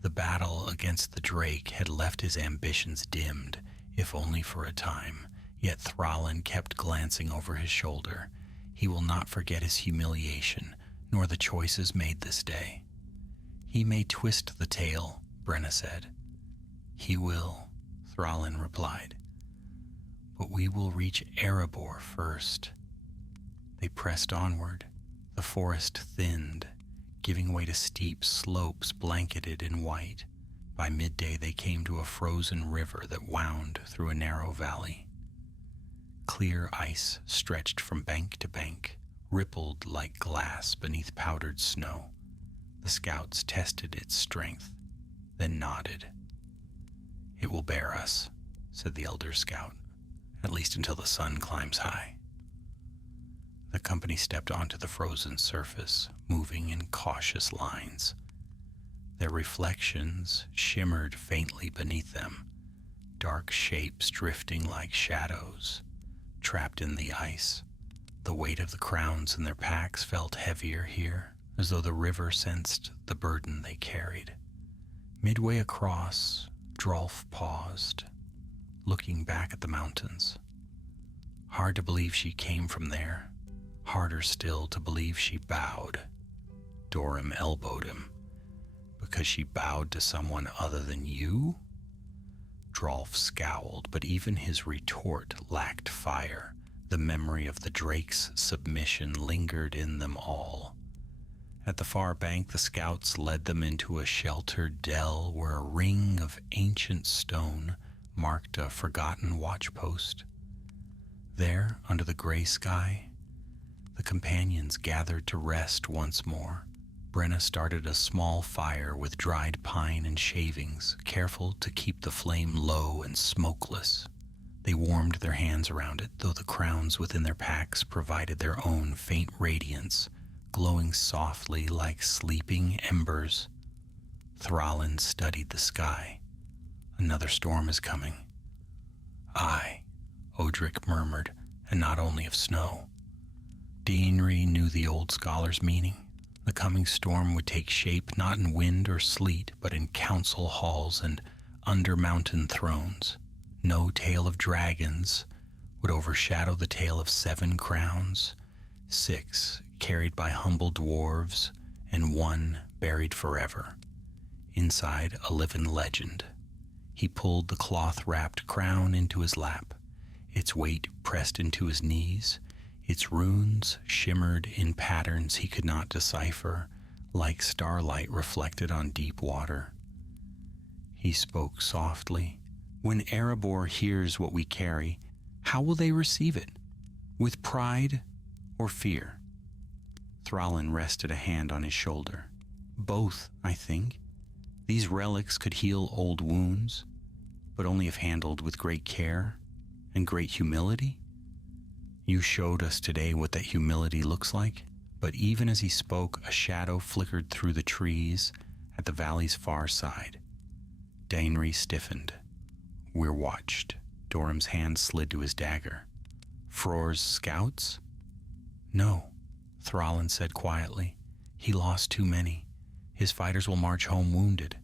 The battle against the drake had left his ambitions dimmed, if only for a time, yet Thralin kept glancing over his shoulder. He will not forget his humiliation, nor the choices made this day. "He may twist the tale," Brenna said. "He will," Thralin replied. "But we will reach Erebor first." They pressed onward. The forest thinned, giving way to steep slopes blanketed in white. By midday they came to a frozen river that wound through a narrow valley. Clear ice stretched from bank to bank, rippled like glass beneath powdered snow. The scouts tested its strength, then nodded. "It will bear us," said the elder scout, "at least until the sun climbs high." The company stepped onto the frozen surface, moving in cautious lines. Their reflections shimmered faintly beneath them, dark shapes drifting like shadows, trapped in the ice. The weight of the crowns in their packs felt heavier here, as though the river sensed the burden they carried. Midway across, Dwarf paused, looking back at the mountains. Hard to believe she came from there. Harder still to believe she bowed. Dorim elbowed him. "Because she bowed to someone other than you?" Dwarf scowled, but even his retort lacked fire. The memory of the drake's submission lingered in them all. At the far bank, the scouts led them into a sheltered dell where a ring of ancient stone marked a forgotten watchpost. There, under the gray sky, the companions gathered to rest once more. Brenna started a small fire with dried pine and shavings, careful to keep the flame low and smokeless. They warmed their hands around it, though the crowns within their packs provided their own faint radiance, glowing softly like sleeping embers. Thrallin studied the sky. "Another storm is coming." "Aye," Odric murmured, "and not only of snow." Daenri knew the old scholar's meaning. The coming storm would take shape not in wind or sleet, but in council halls and under mountain thrones. No tale of dragons would overshadow the tale of 7 crowns, 6 carried by humble dwarves, and 1 buried forever. Inside, a living legend. He pulled the cloth-wrapped crown into his lap. Its weight pressed into his knees. Its runes shimmered in patterns he could not decipher, like starlight reflected on deep water. He spoke softly. "When Erebor hears what we carry, how will they receive it? With pride or fear?" Thrallin rested a hand on his shoulder. "Both, I think. These relics could heal old wounds, but only if handled with great care and great humility. You showed us today what that humility looks like." But even as he spoke, a shadow flickered through the trees at the valley's far side. Daenri stiffened. "We're watched." Dorim's hand slid to his dagger. "Fror's scouts?" "No," Thrallin said quietly. "He lost too many. His fighters will march home wounded."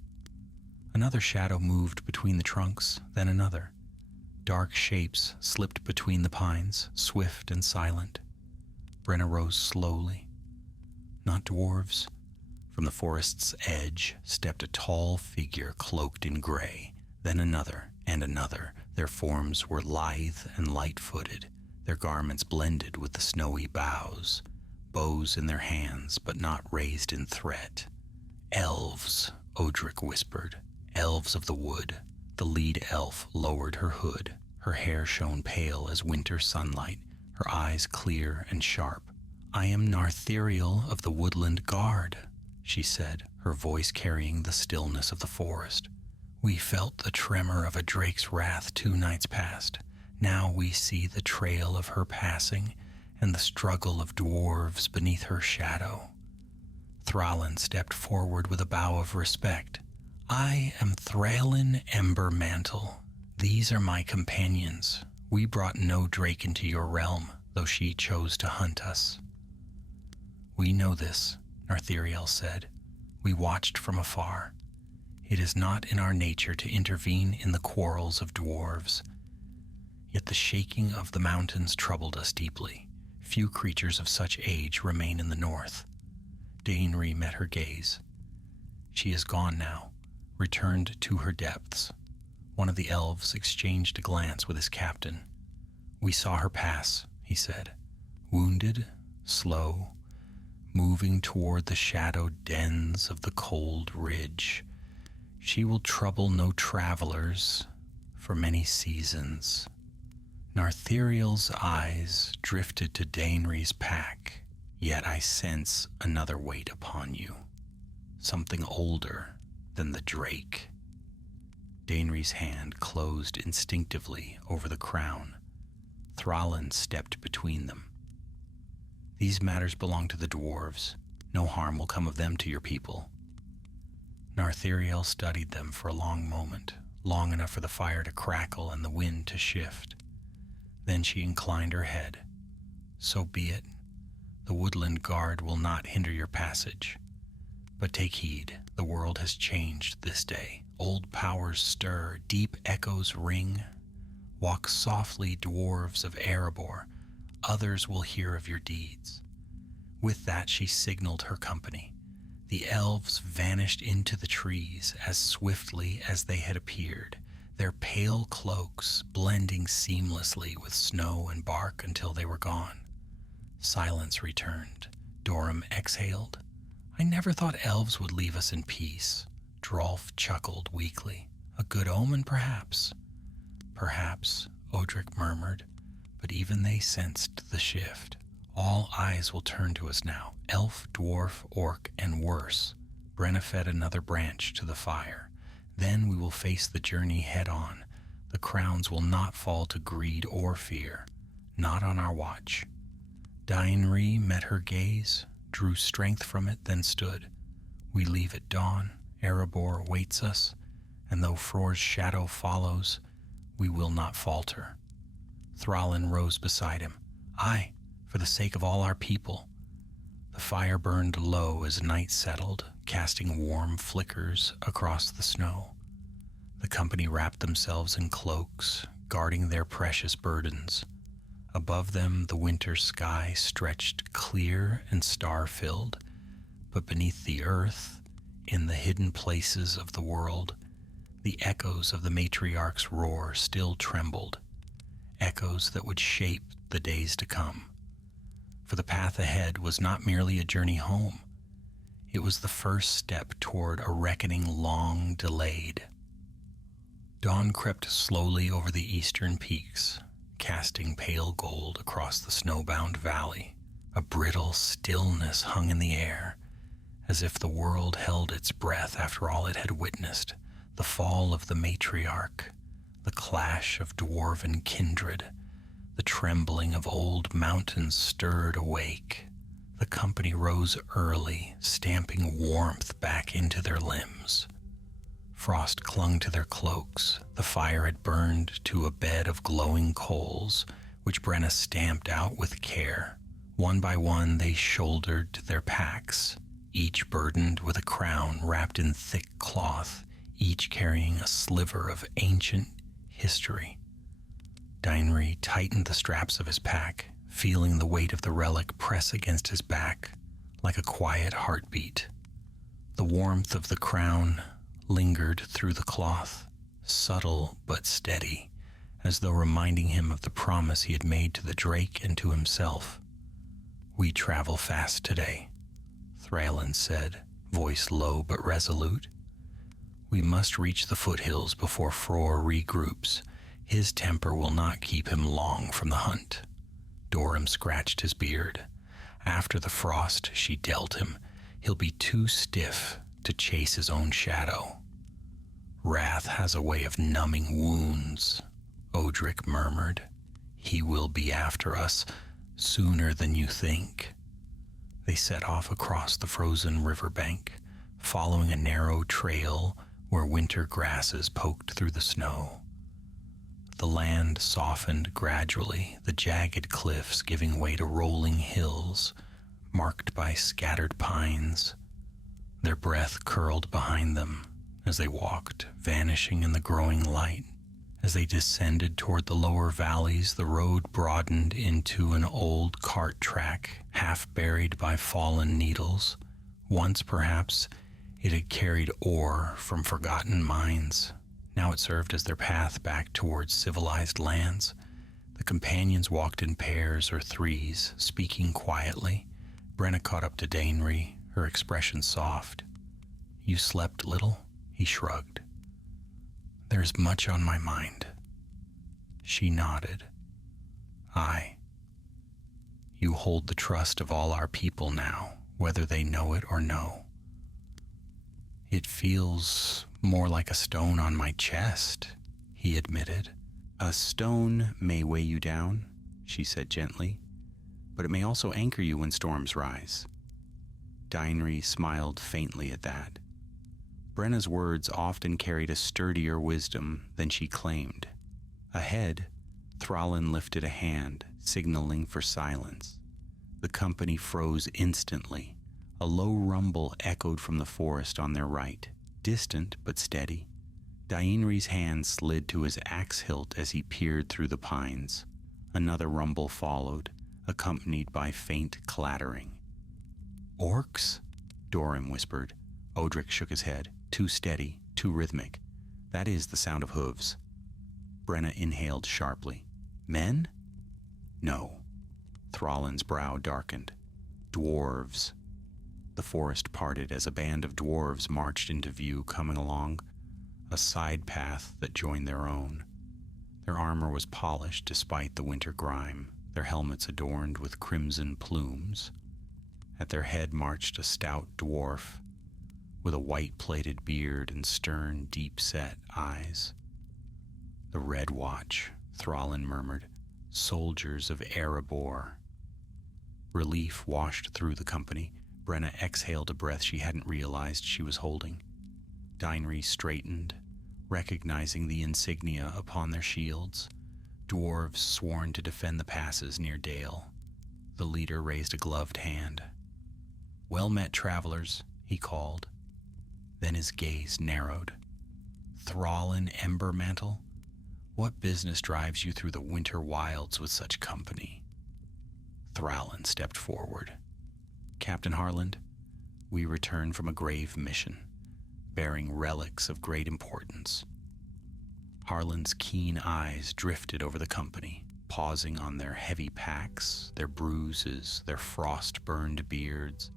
Another shadow moved between the trunks, then another. Dark shapes slipped between the pines, swift and silent. Brenna rose slowly. "Not dwarves." From the forest's edge stepped a tall figure cloaked in gray, then another and another. Their forms were lithe and light-footed. Their garments blended with the snowy boughs, bows in their hands but not raised in threat. "Elves," Odric whispered. "Elves of the wood." The lead elf lowered her hood. Her hair shone pale as winter sunlight, her eyes clear and sharp. "I am Narthiriel of the Woodland Guard," she said, her voice carrying the stillness of the forest. "We felt the tremor of a drake's wrath 2 nights past. Now we see the trail of her passing and the struggle of dwarves beneath her shadow." Thrallin stepped forward with a bow of respect. "I am Thrallin Embermantle. These are my companions. We brought no drake into your realm, though she chose to hunt us." "We know this," Narthiriel said. "We watched from afar. It is not in our nature to intervene in the quarrels of dwarves. Yet the shaking of the mountains troubled us deeply. Few creatures of such age remain in the north." Daenri met her gaze. "She is gone now, returned to her depths." One of the elves exchanged a glance with his captain. "We saw her pass," he said. "Wounded, slow, moving toward the shadowed dens of the cold ridge. She will trouble no travelers for many seasons. Nartheriel's eyes drifted to Daenri's pack, yet I sense another weight upon you, something older than the drake. Daenri's hand closed instinctively over the crown. Thrallin stepped between them. These matters belong to the dwarves. No harm will come of them to your people. Nartheriel studied them for a long moment, long enough for the fire to crackle and the wind to shift. Then she inclined her head. So be it. The woodland guard will not hinder your passage. But take heed, the world has changed this day. Old powers stir, deep echoes ring. Walk softly, dwarves of Erebor. Others will hear of your deeds. With that she signaled her company. The elves vanished into the trees as swiftly as they had appeared, their pale cloaks blending seamlessly with snow and bark until they were gone. Silence returned. Dorum exhaled. I never thought elves would leave us in peace. Drolf chuckled weakly. A good omen, perhaps. Perhaps, Odric murmured, but even they sensed the shift. All eyes will turn to us now. Elf, dwarf, orc, and worse. Brenna fed another branch to the fire. Then we will face the journey head on. The crowns will not fall to greed or fear. Not on our watch. Daenri met her gaze, drew strength from it, then stood. We leave at dawn. Erebor waits us, and though Fror's shadow follows, we will not falter. Thrallin rose beside him. Aye, for the sake of all our people. The fire burned low as night settled, casting warm flickers across the snow. The company wrapped themselves in cloaks, guarding their precious burdens. Above them the winter sky stretched clear and star-filled, but beneath the earth, in the hidden places of the world, the echoes of the matriarch's roar still trembled, echoes that would shape the days to come. For the path ahead was not merely a journey home. It was the first step toward a reckoning long delayed. Dawn crept slowly over the eastern peaks, casting pale gold across the snowbound valley. A brittle stillness hung in the air, as if the world held its breath after all it had witnessed. The fall of the matriarch, the clash of dwarven kindred, the trembling of old mountains stirred awake. The company rose early, stamping warmth back into their limbs. Frost clung to their cloaks. The fire had burned to a bed of glowing coals, which Brenna stamped out with care. One by one they shouldered their packs, each burdened with a crown wrapped in thick cloth, each carrying a sliver of ancient history. Daenri tightened the straps of his pack, feeling the weight of the relic press against his back like a quiet heartbeat. The warmth of the crown lingered through the cloth, subtle but steady, as though reminding him of the promise he had made to the drake and to himself. We travel fast today, Thrallin said, voice low but resolute. We must reach the foothills before Fror regroups. His temper will not keep him long from the hunt. Dorum scratched his beard. After the frost she dealt him, he'll be too stiff to chase his own shadow. Wrath has a way of numbing wounds, Odric murmured. He will be after us sooner than you think. They set off across the frozen riverbank, following a narrow trail where winter grasses poked through the snow. The land softened gradually, the jagged cliffs giving way to rolling hills, marked by scattered pines. Their breath curled behind them as they walked, vanishing in the growing light. As they descended toward the lower valleys, the road broadened into an old cart track, half buried by fallen needles. Once, perhaps, it had carried ore from forgotten mines. Now it served as their path back towards civilized lands. The companions walked in pairs or threes, speaking quietly. Brenna caught up to Dainry, her expression soft. "You slept little?" He shrugged. "There's much on my mind." She nodded. "Aye. You hold the trust of all our people now, whether they know it or no." "It feels more like a stone on my chest," he admitted. "A stone may weigh you down," she said gently, "but it may also anchor you when storms rise." Dainry smiled faintly at that. Brenna's words often carried a sturdier wisdom than she claimed. Ahead, Thrallin lifted a hand, signaling for silence. The company froze instantly. A low rumble echoed from the forest on their right, distant but steady. Dainry's hand slid to his axe hilt as he peered through the pines. Another rumble followed, accompanied by faint clattering. "Orcs?" Dorim whispered. Odric shook his head. "Too steady, too rhythmic. That is the sound of hooves." Brenna inhaled sharply. "Men?" "No." Thrallin's brow darkened. "Dwarves." The forest parted as a band of dwarves marched into view, coming along a side path that joined their own. Their armor was polished despite the winter grime, their helmets adorned with crimson plumes. At their head marched a stout dwarf with a white-plated beard and stern, deep-set eyes. "The Red Watch," Thrallin murmured. "Soldiers of Erebor." Relief washed through the company. Brenna exhaled a breath she hadn't realized she was holding. Dainry straightened, recognizing the insignia upon their shields. Dwarves sworn to defend the passes near Dale. The leader raised a gloved hand. "Well met, travelers," he called. Then his gaze narrowed. "Thrallin Embermantle? What business drives you through the winter wilds with such company?" Thrallin stepped forward. "Captain Harland, we return from a grave mission, bearing relics of great importance." Harland's keen eyes drifted over the company, pausing on their heavy packs, their bruises, their frost-burned beards.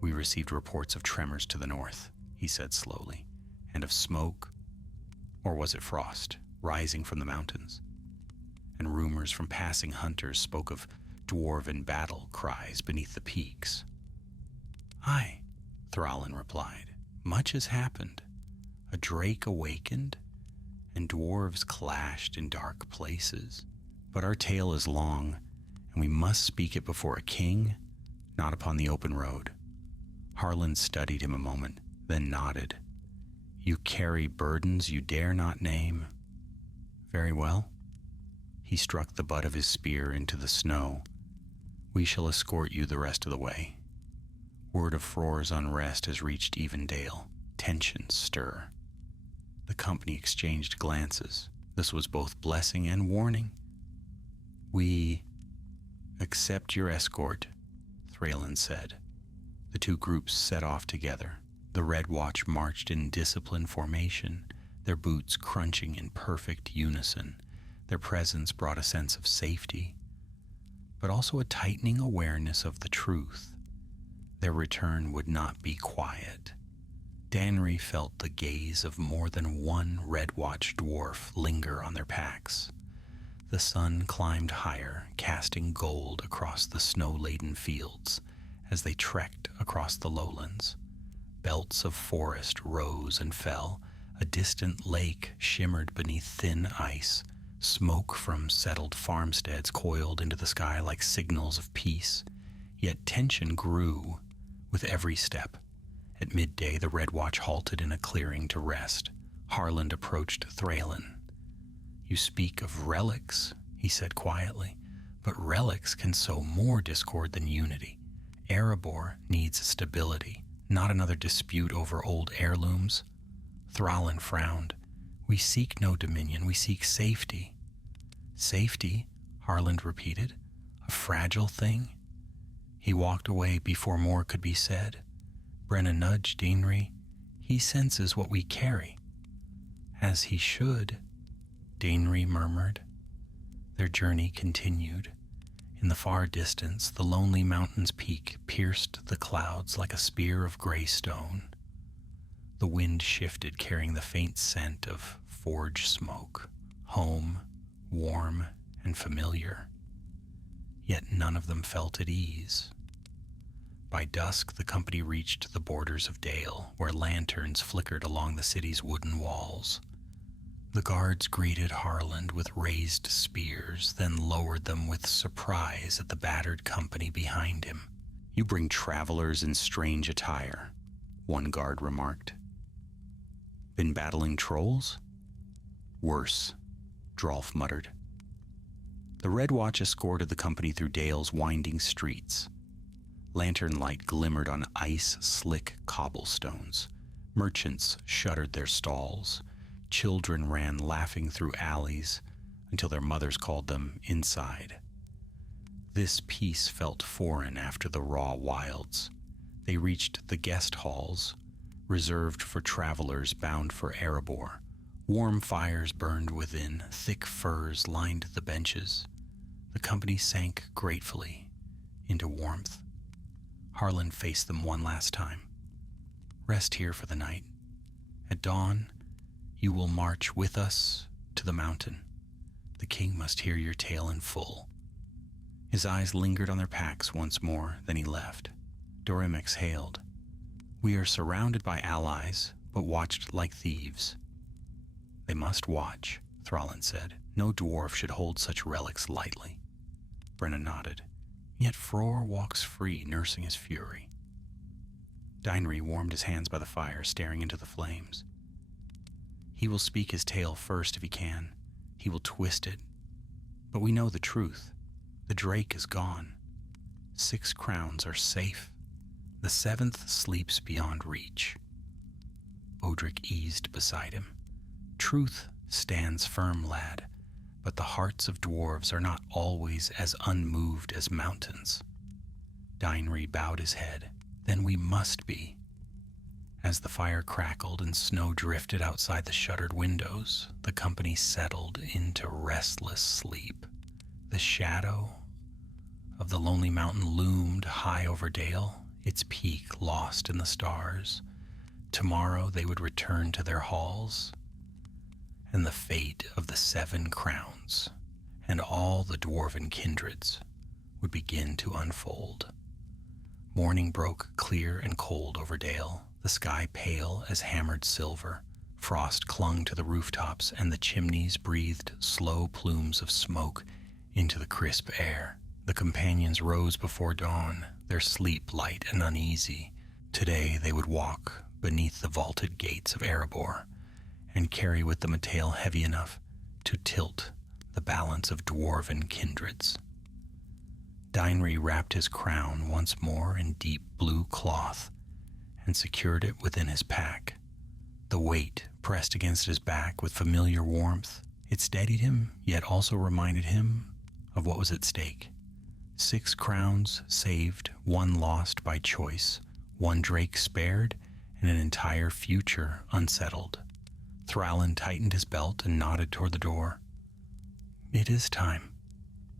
"We received reports of tremors to the north," he said slowly, "and of smoke, or was it frost, rising from the mountains. And rumors from passing hunters spoke of dwarven battle cries beneath the peaks." "Aye," Thrallin replied. "Much has happened. A drake awakened, and dwarves clashed in dark places. But our tale is long, and we must speak it before a king, not upon the open road." Harland studied him a moment, then nodded. "You carry burdens you dare not name. Very well." He struck the butt of his spear into the snow. "We shall escort you the rest of the way. Word of Fror's unrest has reached Evendale. Tensions stir." The company exchanged glances. This was both blessing and warning. "We accept your escort," Thrallin said. The two groups set off together. The Red Watch marched in disciplined formation, their boots crunching in perfect unison. Their presence brought a sense of safety, but also a tightening awareness of the truth. Their return would not be quiet. Dainry felt the gaze of more than one Red Watch dwarf linger on their packs. The sun climbed higher, casting gold across the snow-laden fields as they trekked across the lowlands. Belts of forest rose and fell. A distant lake shimmered beneath thin ice. Smoke from settled farmsteads coiled into the sky like signals of peace. Yet tension grew with every step. At midday, the Red Watch halted in a clearing to rest. Harland approached Thrallin. "You speak of relics," he said quietly, "but relics can sow more discord than unity. Erebor needs stability, not another dispute over old heirlooms." Thrallin frowned. "We seek no dominion, we seek safety." "Safety?" Harland repeated. "A fragile thing?" He walked away before more could be said. Brenna nudged Dainry. "He senses what we carry." "As he should," Dainry murmured. Their journey continued. In the far distance, the lonely mountain's peak pierced the clouds like a spear of gray stone. The wind shifted, carrying the faint scent of forge smoke, home, warm and familiar. Yet none of them felt at ease. By dusk, the company reached the borders of Dale, where lanterns flickered along the city's wooden walls. The guards greeted Harland with raised spears, then lowered them with surprise at the battered company behind him. "You bring travelers in strange attire," one guard remarked. "Been battling trolls?" "Worse," Drolf muttered. The Red Watch escorted the company through Dale's winding streets. Lantern light glimmered on ice-slick cobblestones. Merchants shuttered their stalls. Children ran laughing through alleys until their mothers called them inside. This peace felt foreign after the raw wilds. They reached the guest halls, reserved for travelers bound for Erebor. Warm fires burned within, thick furs lined the benches. The company sank gratefully into warmth. Harlan faced them one last time. "Rest here for the night. At dawn, you will march with us to the mountain. The king must hear your tale in full." His eyes lingered on their packs once more, then he left. Dorim exhaled. "We are surrounded by allies, but watched like thieves." "They must watch," Thrallin said. "No dwarf should hold such relics lightly." Brenna nodded. "Yet Fror walks free, nursing his fury." Deinry warmed his hands by the fire, staring into the flames. "He will speak his tale first if he can. He will twist it. But we know the truth. The Drake is gone. 6 crowns are safe. The 7th sleeps beyond reach." Odric eased beside him. "Truth stands firm, lad, but the hearts of dwarves are not always as unmoved as mountains." Deinry bowed his head. "Then we must be." As the fire crackled and snow drifted outside the shuttered windows, the company settled into restless sleep. The shadow of the lonely mountain loomed high over Dale, its peak lost in the stars. Tomorrow they would return to their halls, and the fate of the 7 crowns and all the dwarven kindreds would begin to unfold. Morning broke clear and cold over Dale, the sky pale as hammered silver. Frost clung to the rooftops, and the chimneys breathed slow plumes of smoke into the crisp air. The companions rose before dawn, their sleep light and uneasy. Today they would walk beneath the vaulted gates of Erebor and carry with them a tale heavy enough to tilt the balance of dwarven kindreds. Deinry wrapped his crown once more in deep blue cloth and secured it within his pack. The weight pressed against his back with familiar warmth. It steadied him, yet also reminded him of what was at stake. 6 crowns saved, 1 lost by choice, 1 Drake spared, and an entire future unsettled. Thrallin tightened his belt and nodded toward the door. "It is time."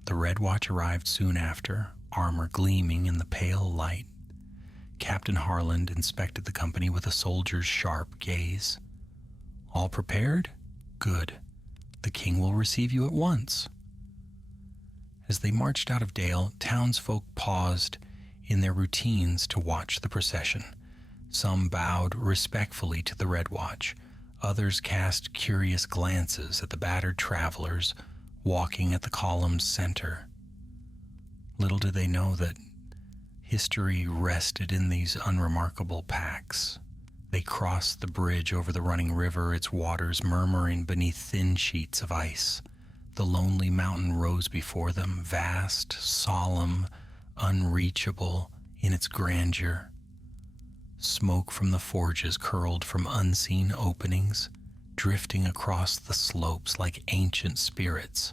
The Red Watch arrived soon after, armor gleaming in the pale light. Captain Harland inspected the company with a soldier's sharp gaze. "All prepared? Good. The king will receive you at once." As they marched out of Dale, townsfolk paused in their routines to watch the procession. Some bowed respectfully to the Red Watch. Others cast curious glances at the battered travelers walking at the column's center. Little did they know that history rested in these unremarkable packs. They crossed the bridge over the running river, its waters murmuring beneath thin sheets of ice. The lonely mountain rose before them, vast, solemn, unreachable in its grandeur. Smoke from the forges curled from unseen openings, drifting across the slopes like ancient spirits.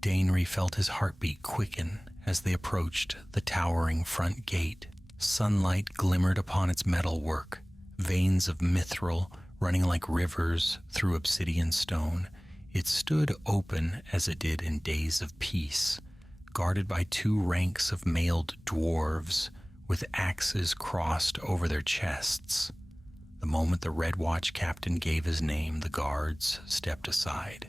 Deinry felt his heartbeat quicken as they approached the towering front gate. Sunlight glimmered upon its metalwork, veins of mithril running like rivers through obsidian stone. It stood open as it did in days of peace, guarded by 2 ranks of mailed dwarves with axes crossed over their chests. The moment the Red Watch captain gave his name, the guards stepped aside.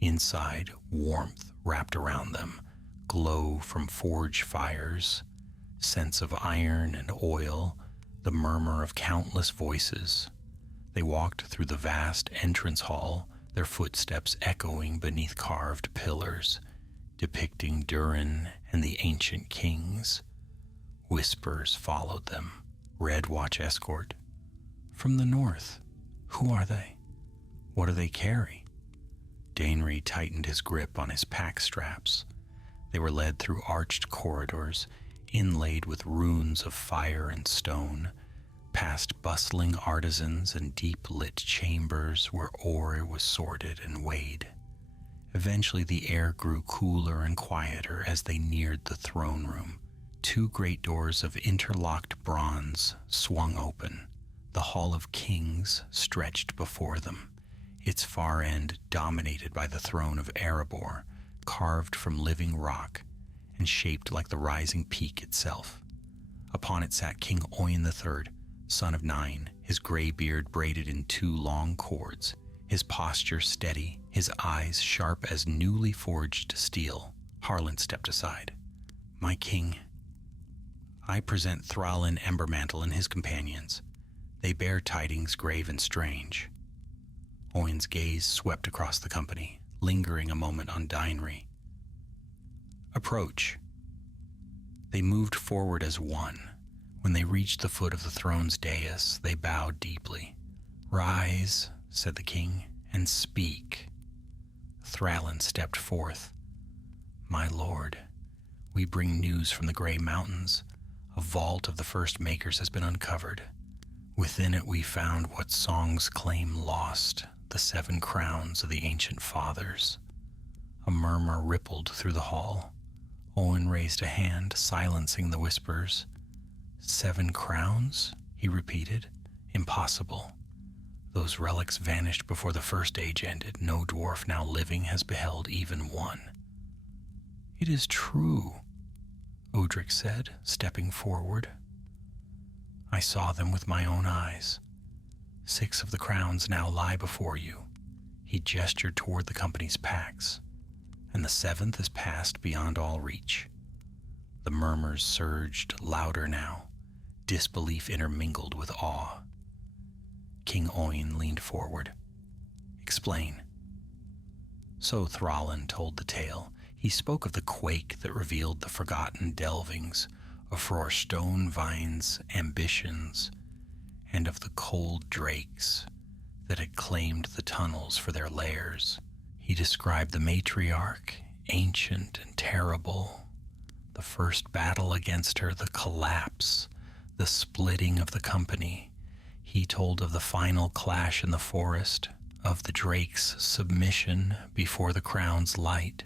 Inside, warmth wrapped around them, glow from forge fires, scents of iron and oil, the murmur of countless voices. They walked through the vast entrance hall, their footsteps echoing beneath carved pillars, depicting Durin and the ancient kings. Whispers followed them. Red Watch escort. From the north. Who are they? What do they carry? Dainry tightened his grip on his pack straps. They were led through arched corridors, inlaid with runes of fire and stone, past bustling artisans and deep-lit chambers where ore was sorted and weighed. Eventually the air grew cooler and quieter as they neared the throne room. 2 great doors of interlocked bronze swung open. The Hall of Kings stretched before them, its far end dominated by the throne of Erebor, carved from living rock and shaped like the rising peak itself. Upon it sat King Oin III, son of 9, his gray beard braided in 2 long cords, his posture steady, his eyes sharp as newly forged steel. Harlan stepped aside. "My king, I present Thrallin Embermantle and his companions. They bear tidings grave and strange." Owen's gaze swept across the company, lingering a moment on Dainry. "Approach." They moved forward as one. When they reached the foot of the throne's dais, they bowed deeply. "Rise," said the king, "and speak." Thrallin stepped forth. "My lord, we bring news from the Grey Mountains. A vault of the first makers has been uncovered. Within it we found what songs claim lost, the 7 crowns of the ancient fathers." A murmur rippled through the hall. Owen raised a hand, silencing the whispers. 7 crowns? He repeated. Impossible. Those relics vanished before the First Age ended. No dwarf now living has beheld even one. "It is true," Odric said, stepping forward. "I saw them with my own eyes. 6 of the crowns now lie before you." He gestured toward the company's packs. "And the 7th is passed beyond all reach." The murmurs surged louder now, disbelief intermingled with awe. King Oin leaned forward. "Explain." So Thrallin told the tale. He spoke of the quake that revealed the forgotten delvings, of Frorstone Vine's ambitions, and of the cold drakes that had claimed the tunnels for their lairs. He described the matriarch, ancient and terrible, the first battle against her, the collapse, the splitting of the company. He told of the final clash in the forest, of the drake's submission before the crown's light.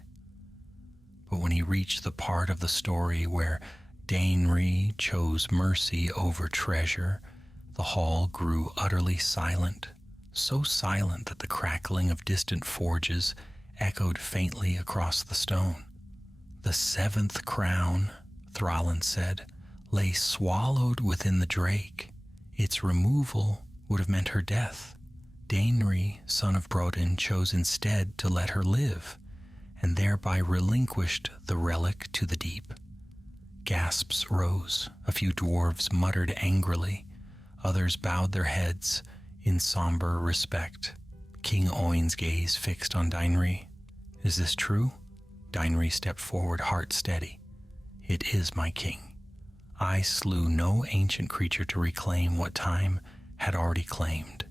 But when he reached the part of the story where Dainry chose mercy over treasure, the hall grew utterly silent, so silent that the crackling of distant forges echoed faintly across the stone. "The 7th crown," Thrallin said, "lay swallowed within the drake. Its removal would have meant her death. Dainry, son of Brodin, chose instead to let her live, and thereby relinquished the relic to the deep." Gasps rose. A few dwarves muttered angrily. Others bowed their heads in somber respect. King Oin's gaze fixed on Dainry. "Is this true?" Dainry stepped forward, heart steady. "It is, my king. I slew no ancient creature to reclaim what time had already claimed.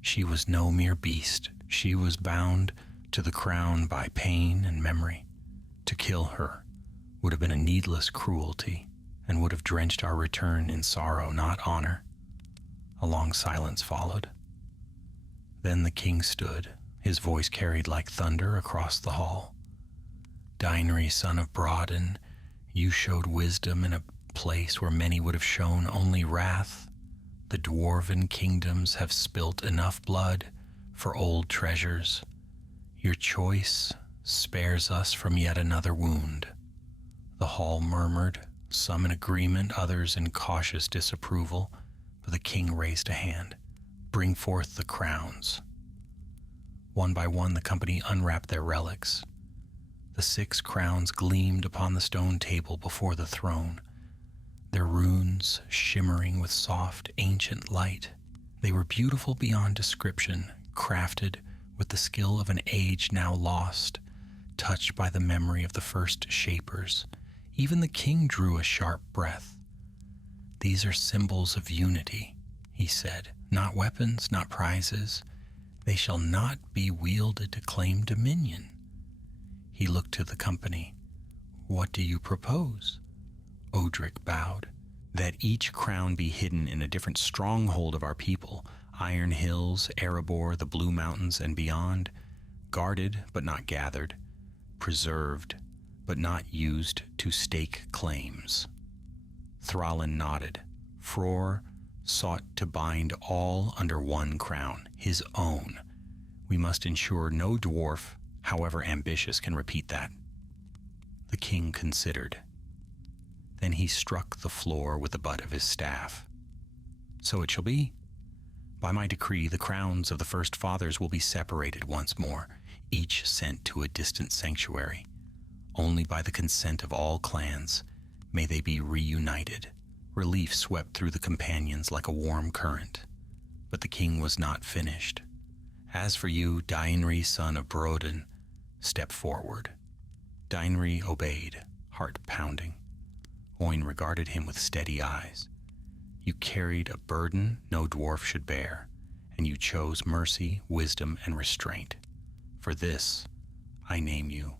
She was no mere beast. She was bound to the crown by pain and memory. To kill her would have been a needless cruelty and would have drenched our return in sorrow, not honor." A long silence followed. Then the king stood, his voice carried like thunder across the hall. "Dainry, son of Brodin, you showed wisdom in a place where many would have shown only wrath. The dwarven kingdoms have spilt enough blood for old treasures. Your choice spares us from yet another wound. The hall murmured, some in agreement, others in cautious disapproval, but the king raised a hand. Bring forth the crowns. One by one, the company unwrapped their relics. The 6 crowns gleamed upon the stone table before the throne, their runes shimmering with soft, ancient light. They were beautiful beyond description, crafted with the skill of an age now lost, touched by the memory of the first shapers. Even the king drew a sharp breath. These are symbols of unity, he said, not weapons, not prizes. They shall not be wielded to claim dominion. He looked to the company. What do you propose? Odric bowed. That each crown be hidden in a different stronghold of our people, Iron Hills, Erebor, the Blue Mountains, and beyond, guarded but not gathered, preserved but not used to stake claims. Thrallin nodded. Fror sought to bind all under one crown, his own. We must ensure no dwarf, however ambitious, can repeat that. The king considered. Then he struck the floor with the butt of his staff. So it shall be. By my decree, the crowns of the first fathers will be separated once more, each sent to a distant sanctuary. Only by the consent of all clans may they be reunited. Relief swept through the companions like a warm current. But the king was not finished. As for you, Dainri, son of Broden, step forward. Dainri obeyed, heart pounding. Oin regarded him with steady eyes. You carried a burden no dwarf should bear, and you chose mercy, wisdom, and restraint. For this, I name you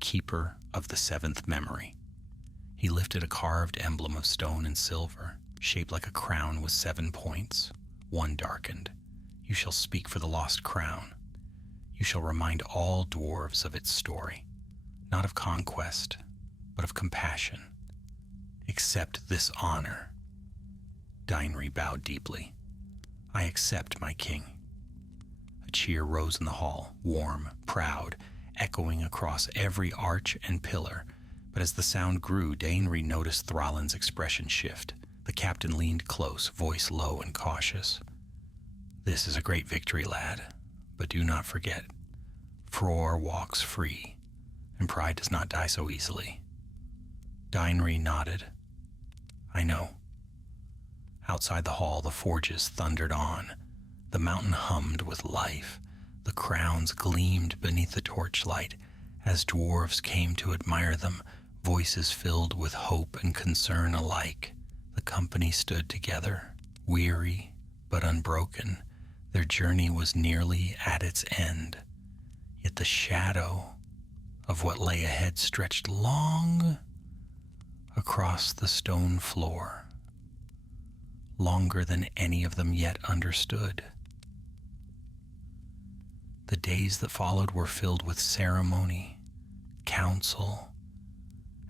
Keeper of the 7th Memory. He lifted a carved emblem of stone and silver, shaped like a crown with 7 points, one darkened. You shall speak for the lost crown. You shall remind all dwarves of its story, not of conquest, but of compassion. Accept this honor. Dainri bowed deeply. I accept, my king. A cheer rose in the hall, warm, proud, echoing across every arch and pillar. But as the sound grew, Dainri noticed Thrallin's expression shift. The captain leaned close, voice low and cautious. This is a great victory, lad, but do not forget, Fror walks free, and pride does not die so easily. Dainri nodded. I know. Outside the hall, the forges thundered on. The mountain hummed with life. The crowns gleamed beneath the torchlight as dwarves came to admire them, voices filled with hope and concern alike. The company stood together, weary but unbroken. Their journey was nearly at its end, yet the shadow of what lay ahead stretched long across the stone floor, longer than any of them yet understood. The days that followed were filled with ceremony, council,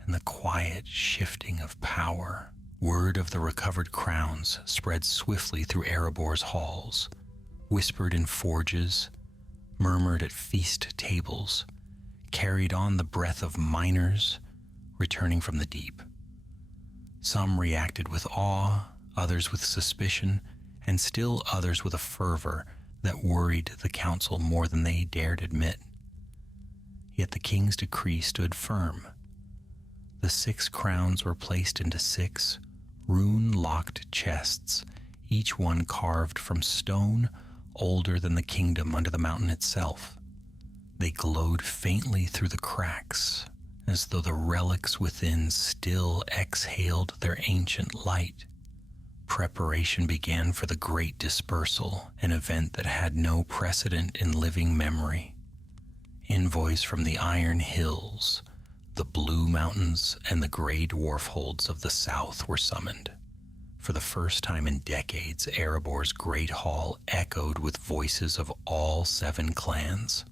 and the quiet shifting of power. Word of the recovered crowns spread swiftly through Erebor's halls, whispered in forges, murmured at feast tables, carried on the breath of miners returning from the deep. Some reacted with awe, others with suspicion, and still others with a fervor that worried the council more than they dared admit. Yet the king's decree stood firm. The 6 crowns were placed into 6 rune-locked chests, each one carved from stone older than the kingdom under the mountain itself. They glowed faintly through the cracks, as though the relics within still exhaled their ancient light. Preparation began for the Great Dispersal, an event that had no precedent in living memory. Envoys from the Iron Hills, the Blue Mountains, and the Grey Dwarf holds of the south were summoned. For the first time in decades, Erebor's great hall echoed with voices of all 7 clans.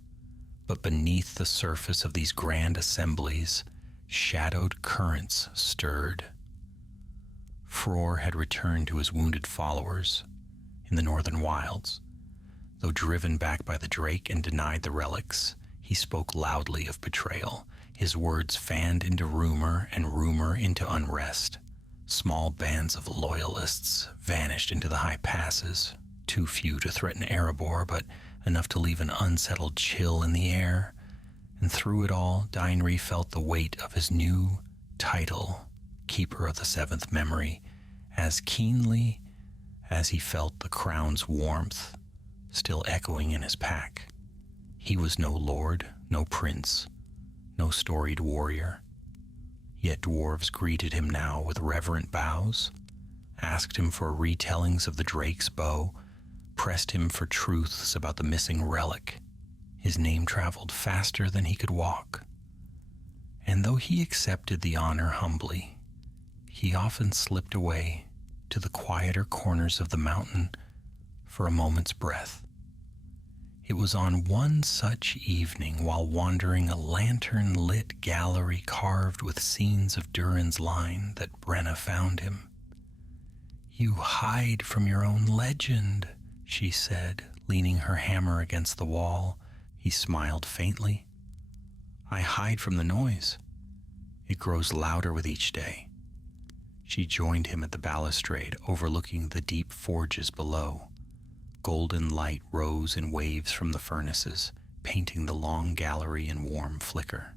But beneath the surface of these grand assemblies, shadowed currents stirred. Fror had returned to his wounded followers in the northern wilds. Though driven back by the drake and denied the relics, He spoke loudly of betrayal. His words fanned into rumor and rumor into unrest. Small bands of loyalists vanished into the high passes, too few to threaten Erebor, but enough to leave an unsettled chill in the air. And through it all, Dainri felt the weight of his new title, Keeper of the Seventh Memory, as keenly as he felt the crown's warmth still echoing in his pack. He was no lord, no prince, no storied warrior. Yet dwarves greeted him now with reverent bows, asked him for retellings of the drake's bow, pressed him for truths about the missing relic. His name traveled faster than he could walk. And though he accepted the honor humbly, he often slipped away to the quieter corners of the mountain for a moment's breath. It was on one such evening, while wandering a lantern-lit gallery carved with scenes of Durin's line, that Brenna found him. "You hide from your own legend," she said, leaning her hammer against the wall. He smiled faintly. "I hide from the noise. It grows louder with each day." She joined him at the balustrade overlooking the deep forges below. Golden light rose in waves from the furnaces, painting the long gallery in warm flicker.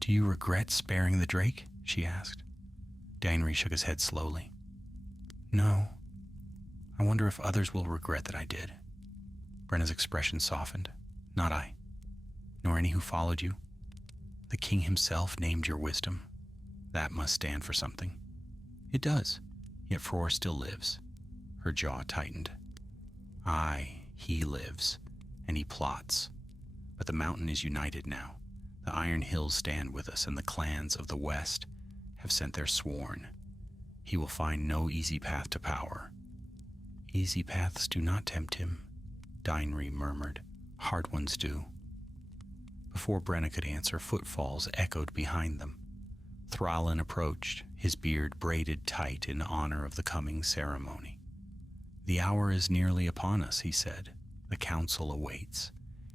"Do you regret sparing the drake?" she asked. Dainri shook his head slowly. "No. I wonder if others will regret that I did." Brenna's expression softened. "Not I, nor any who followed you. The king himself named your wisdom. That must stand for something." "It does, yet Fror still lives." Her jaw tightened. "Aye, he lives, and he plots. But the mountain is united now. The Iron Hills stand with us, and the clans of the West have sent their sworn. He will find no easy path to power." "Easy paths do not tempt him," Dainri murmured. "Hard ones do." Before Brenna could answer, footfalls echoed behind them. Thrallin approached, his beard braided tight in honor of the coming ceremony. "The hour is nearly upon us," he said. "The council awaits.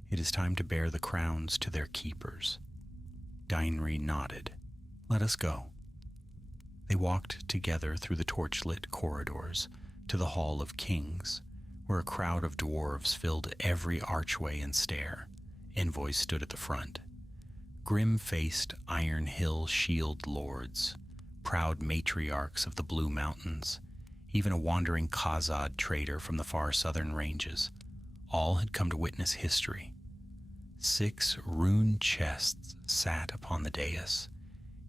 It is time to bear the crowns to their keepers." Dainri nodded. "Let us go." They walked together through the torchlit corridors to the Hall of Kings, where a crowd of dwarves filled every archway and stair. Envoys stood at the front. Grim-faced Iron Hill shield lords, proud matriarchs of the Blue Mountains, even a wandering Khazad trader from the far southern ranges, all had come to witness history. 6 rune chests sat upon the dais,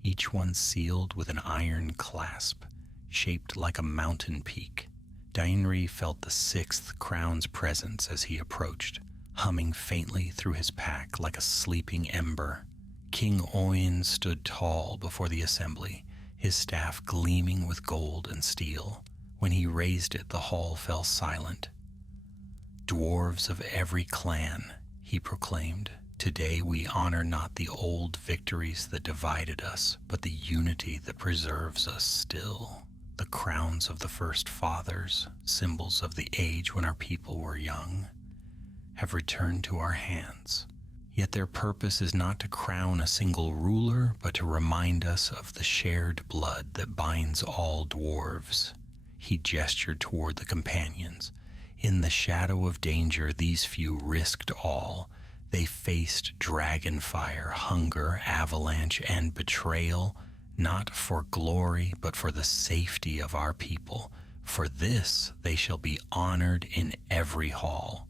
each one sealed with an iron clasp, shaped like a mountain peak. Dainri felt the 6th crown's presence as he approached, humming faintly through his pack like a sleeping ember. King Oin stood tall before the assembly, his staff gleaming with gold and steel. When he raised it, the hall fell silent. "Dwarves of every clan," he proclaimed, "today we honor not the old victories that divided us, but the unity that preserves us still. The crowns of the first fathers, symbols of the age when our people were young, have returned to our hands. Yet their purpose is not to crown a single ruler, but to remind us of the shared blood that binds all dwarves." He gestured toward the companions. In the shadow of danger, these few risked all. They faced dragon fire, hunger, avalanche, and betrayal, not for glory, but for the safety of our people. For this they shall be honored in every hall.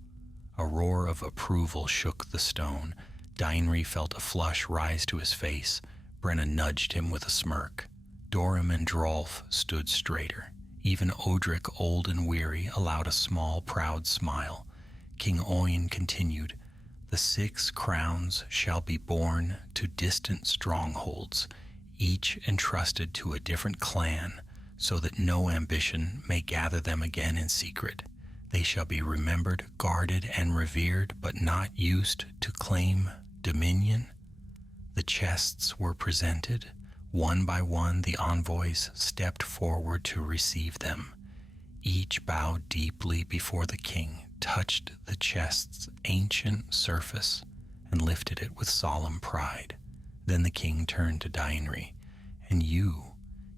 A roar of approval shook the stone. Dainri felt a flush rise to his face. Brenna nudged him with a smirk. Dorim and Drolf stood straighter. Even Odric, old and weary, allowed a small, proud smile. King Oin continued, "The 6 crowns shall be borne to distant strongholds, each entrusted to a different clan, so that no ambition may gather them again in secret. They shall be remembered, guarded, and revered, but not used to claim dominion." The chests were presented. One by one, the envoys stepped forward to receive them. Each bowed deeply before the king, touched the chest's ancient surface, and lifted it with solemn pride. Then the king turned to Dainri. "And you,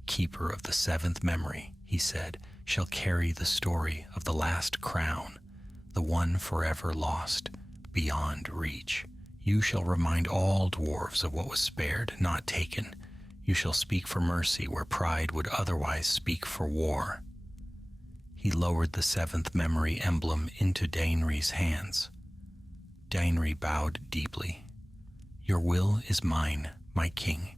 keeper of the seventh memory," he said, "shall carry the story of the last crown, the one forever lost, beyond reach. You shall remind all dwarves of what was spared, not taken. You shall speak for mercy where pride would otherwise speak for war." He lowered the seventh memory emblem into Dainri's hands. Dainri bowed deeply. "Your will is mine, my king."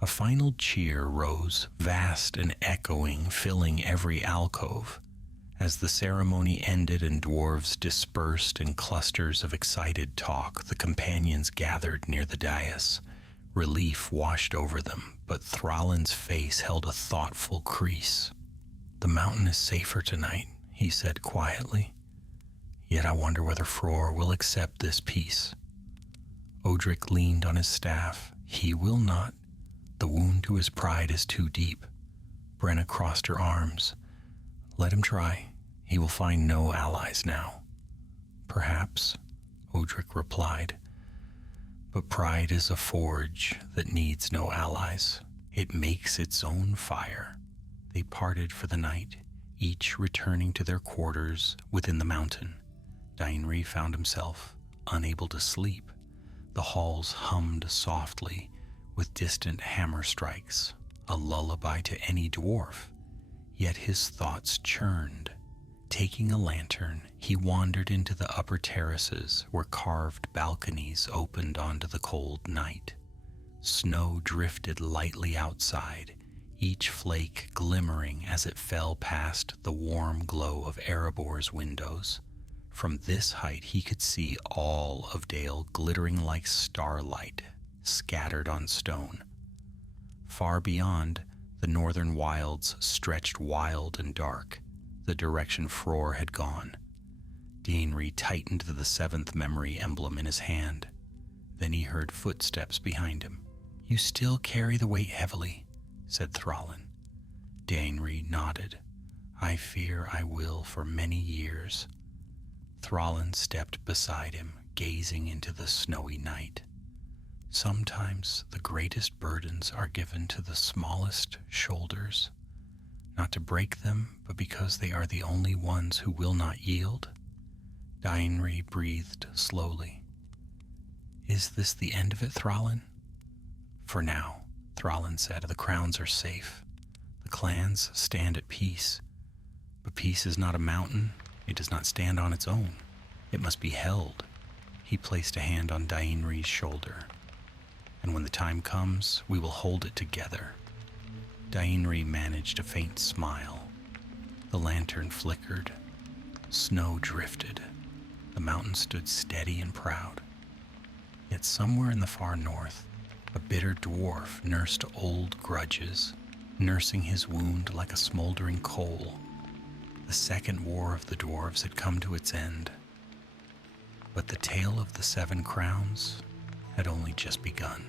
A final cheer rose, vast and echoing, filling every alcove. As the ceremony ended and dwarves dispersed in clusters of excited talk, the companions gathered near the dais. Relief washed over them, but Thrallin's face held a thoughtful crease. "The mountain is safer tonight," he said quietly. "Yet I wonder whether Fror will accept this peace." Odric leaned on his staff. "He will not. The wound to his pride is too deep." Brenna crossed her arms. "Let him try. He will find no allies now." "Perhaps," Odric replied. "But pride is a forge that needs no allies. It makes its own fire." They parted for the night, each returning to their quarters within the mountain. Dainri found himself unable to sleep. The halls hummed softly with distant hammer strikes, a lullaby to any dwarf. Yet his thoughts churned. Taking a lantern, he wandered into the upper terraces where carved balconies opened onto the cold night. Snow drifted lightly outside, each flake glimmering as it fell past the warm glow of Erebor's windows. From this height he could see all of Dale glittering like starlight scattered on stone. Far beyond, the northern wilds stretched wild and dark, the direction Fror had gone. Dainri tightened the seventh memory emblem in his hand. Then he heard footsteps behind him. "You still carry the weight heavily," said Thrallin. Dainri nodded. "I fear I will for many years." Thrallin stepped beside him, gazing into the snowy night. "Sometimes the greatest burdens are given to the smallest shoulders, not to break them, but because they are the only ones who will not yield." Dainri breathed slowly. "Is this the end of it, Thrallin?" "For now," Thrallin said. "The crowns are safe. The clans stand at peace. But peace is not a mountain. It does not stand on its own. It must be held." He placed a hand on Dainri's shoulder. "And when the time comes, we will hold it together." Dainri managed a faint smile. The lantern flickered. Snow drifted. The mountain stood steady and proud. Yet somewhere in the far north, a bitter dwarf nursed old grudges, nursing his wound like a smoldering coal. The second war of the dwarves had come to its end. But the tale of the 7 crowns had only just begun.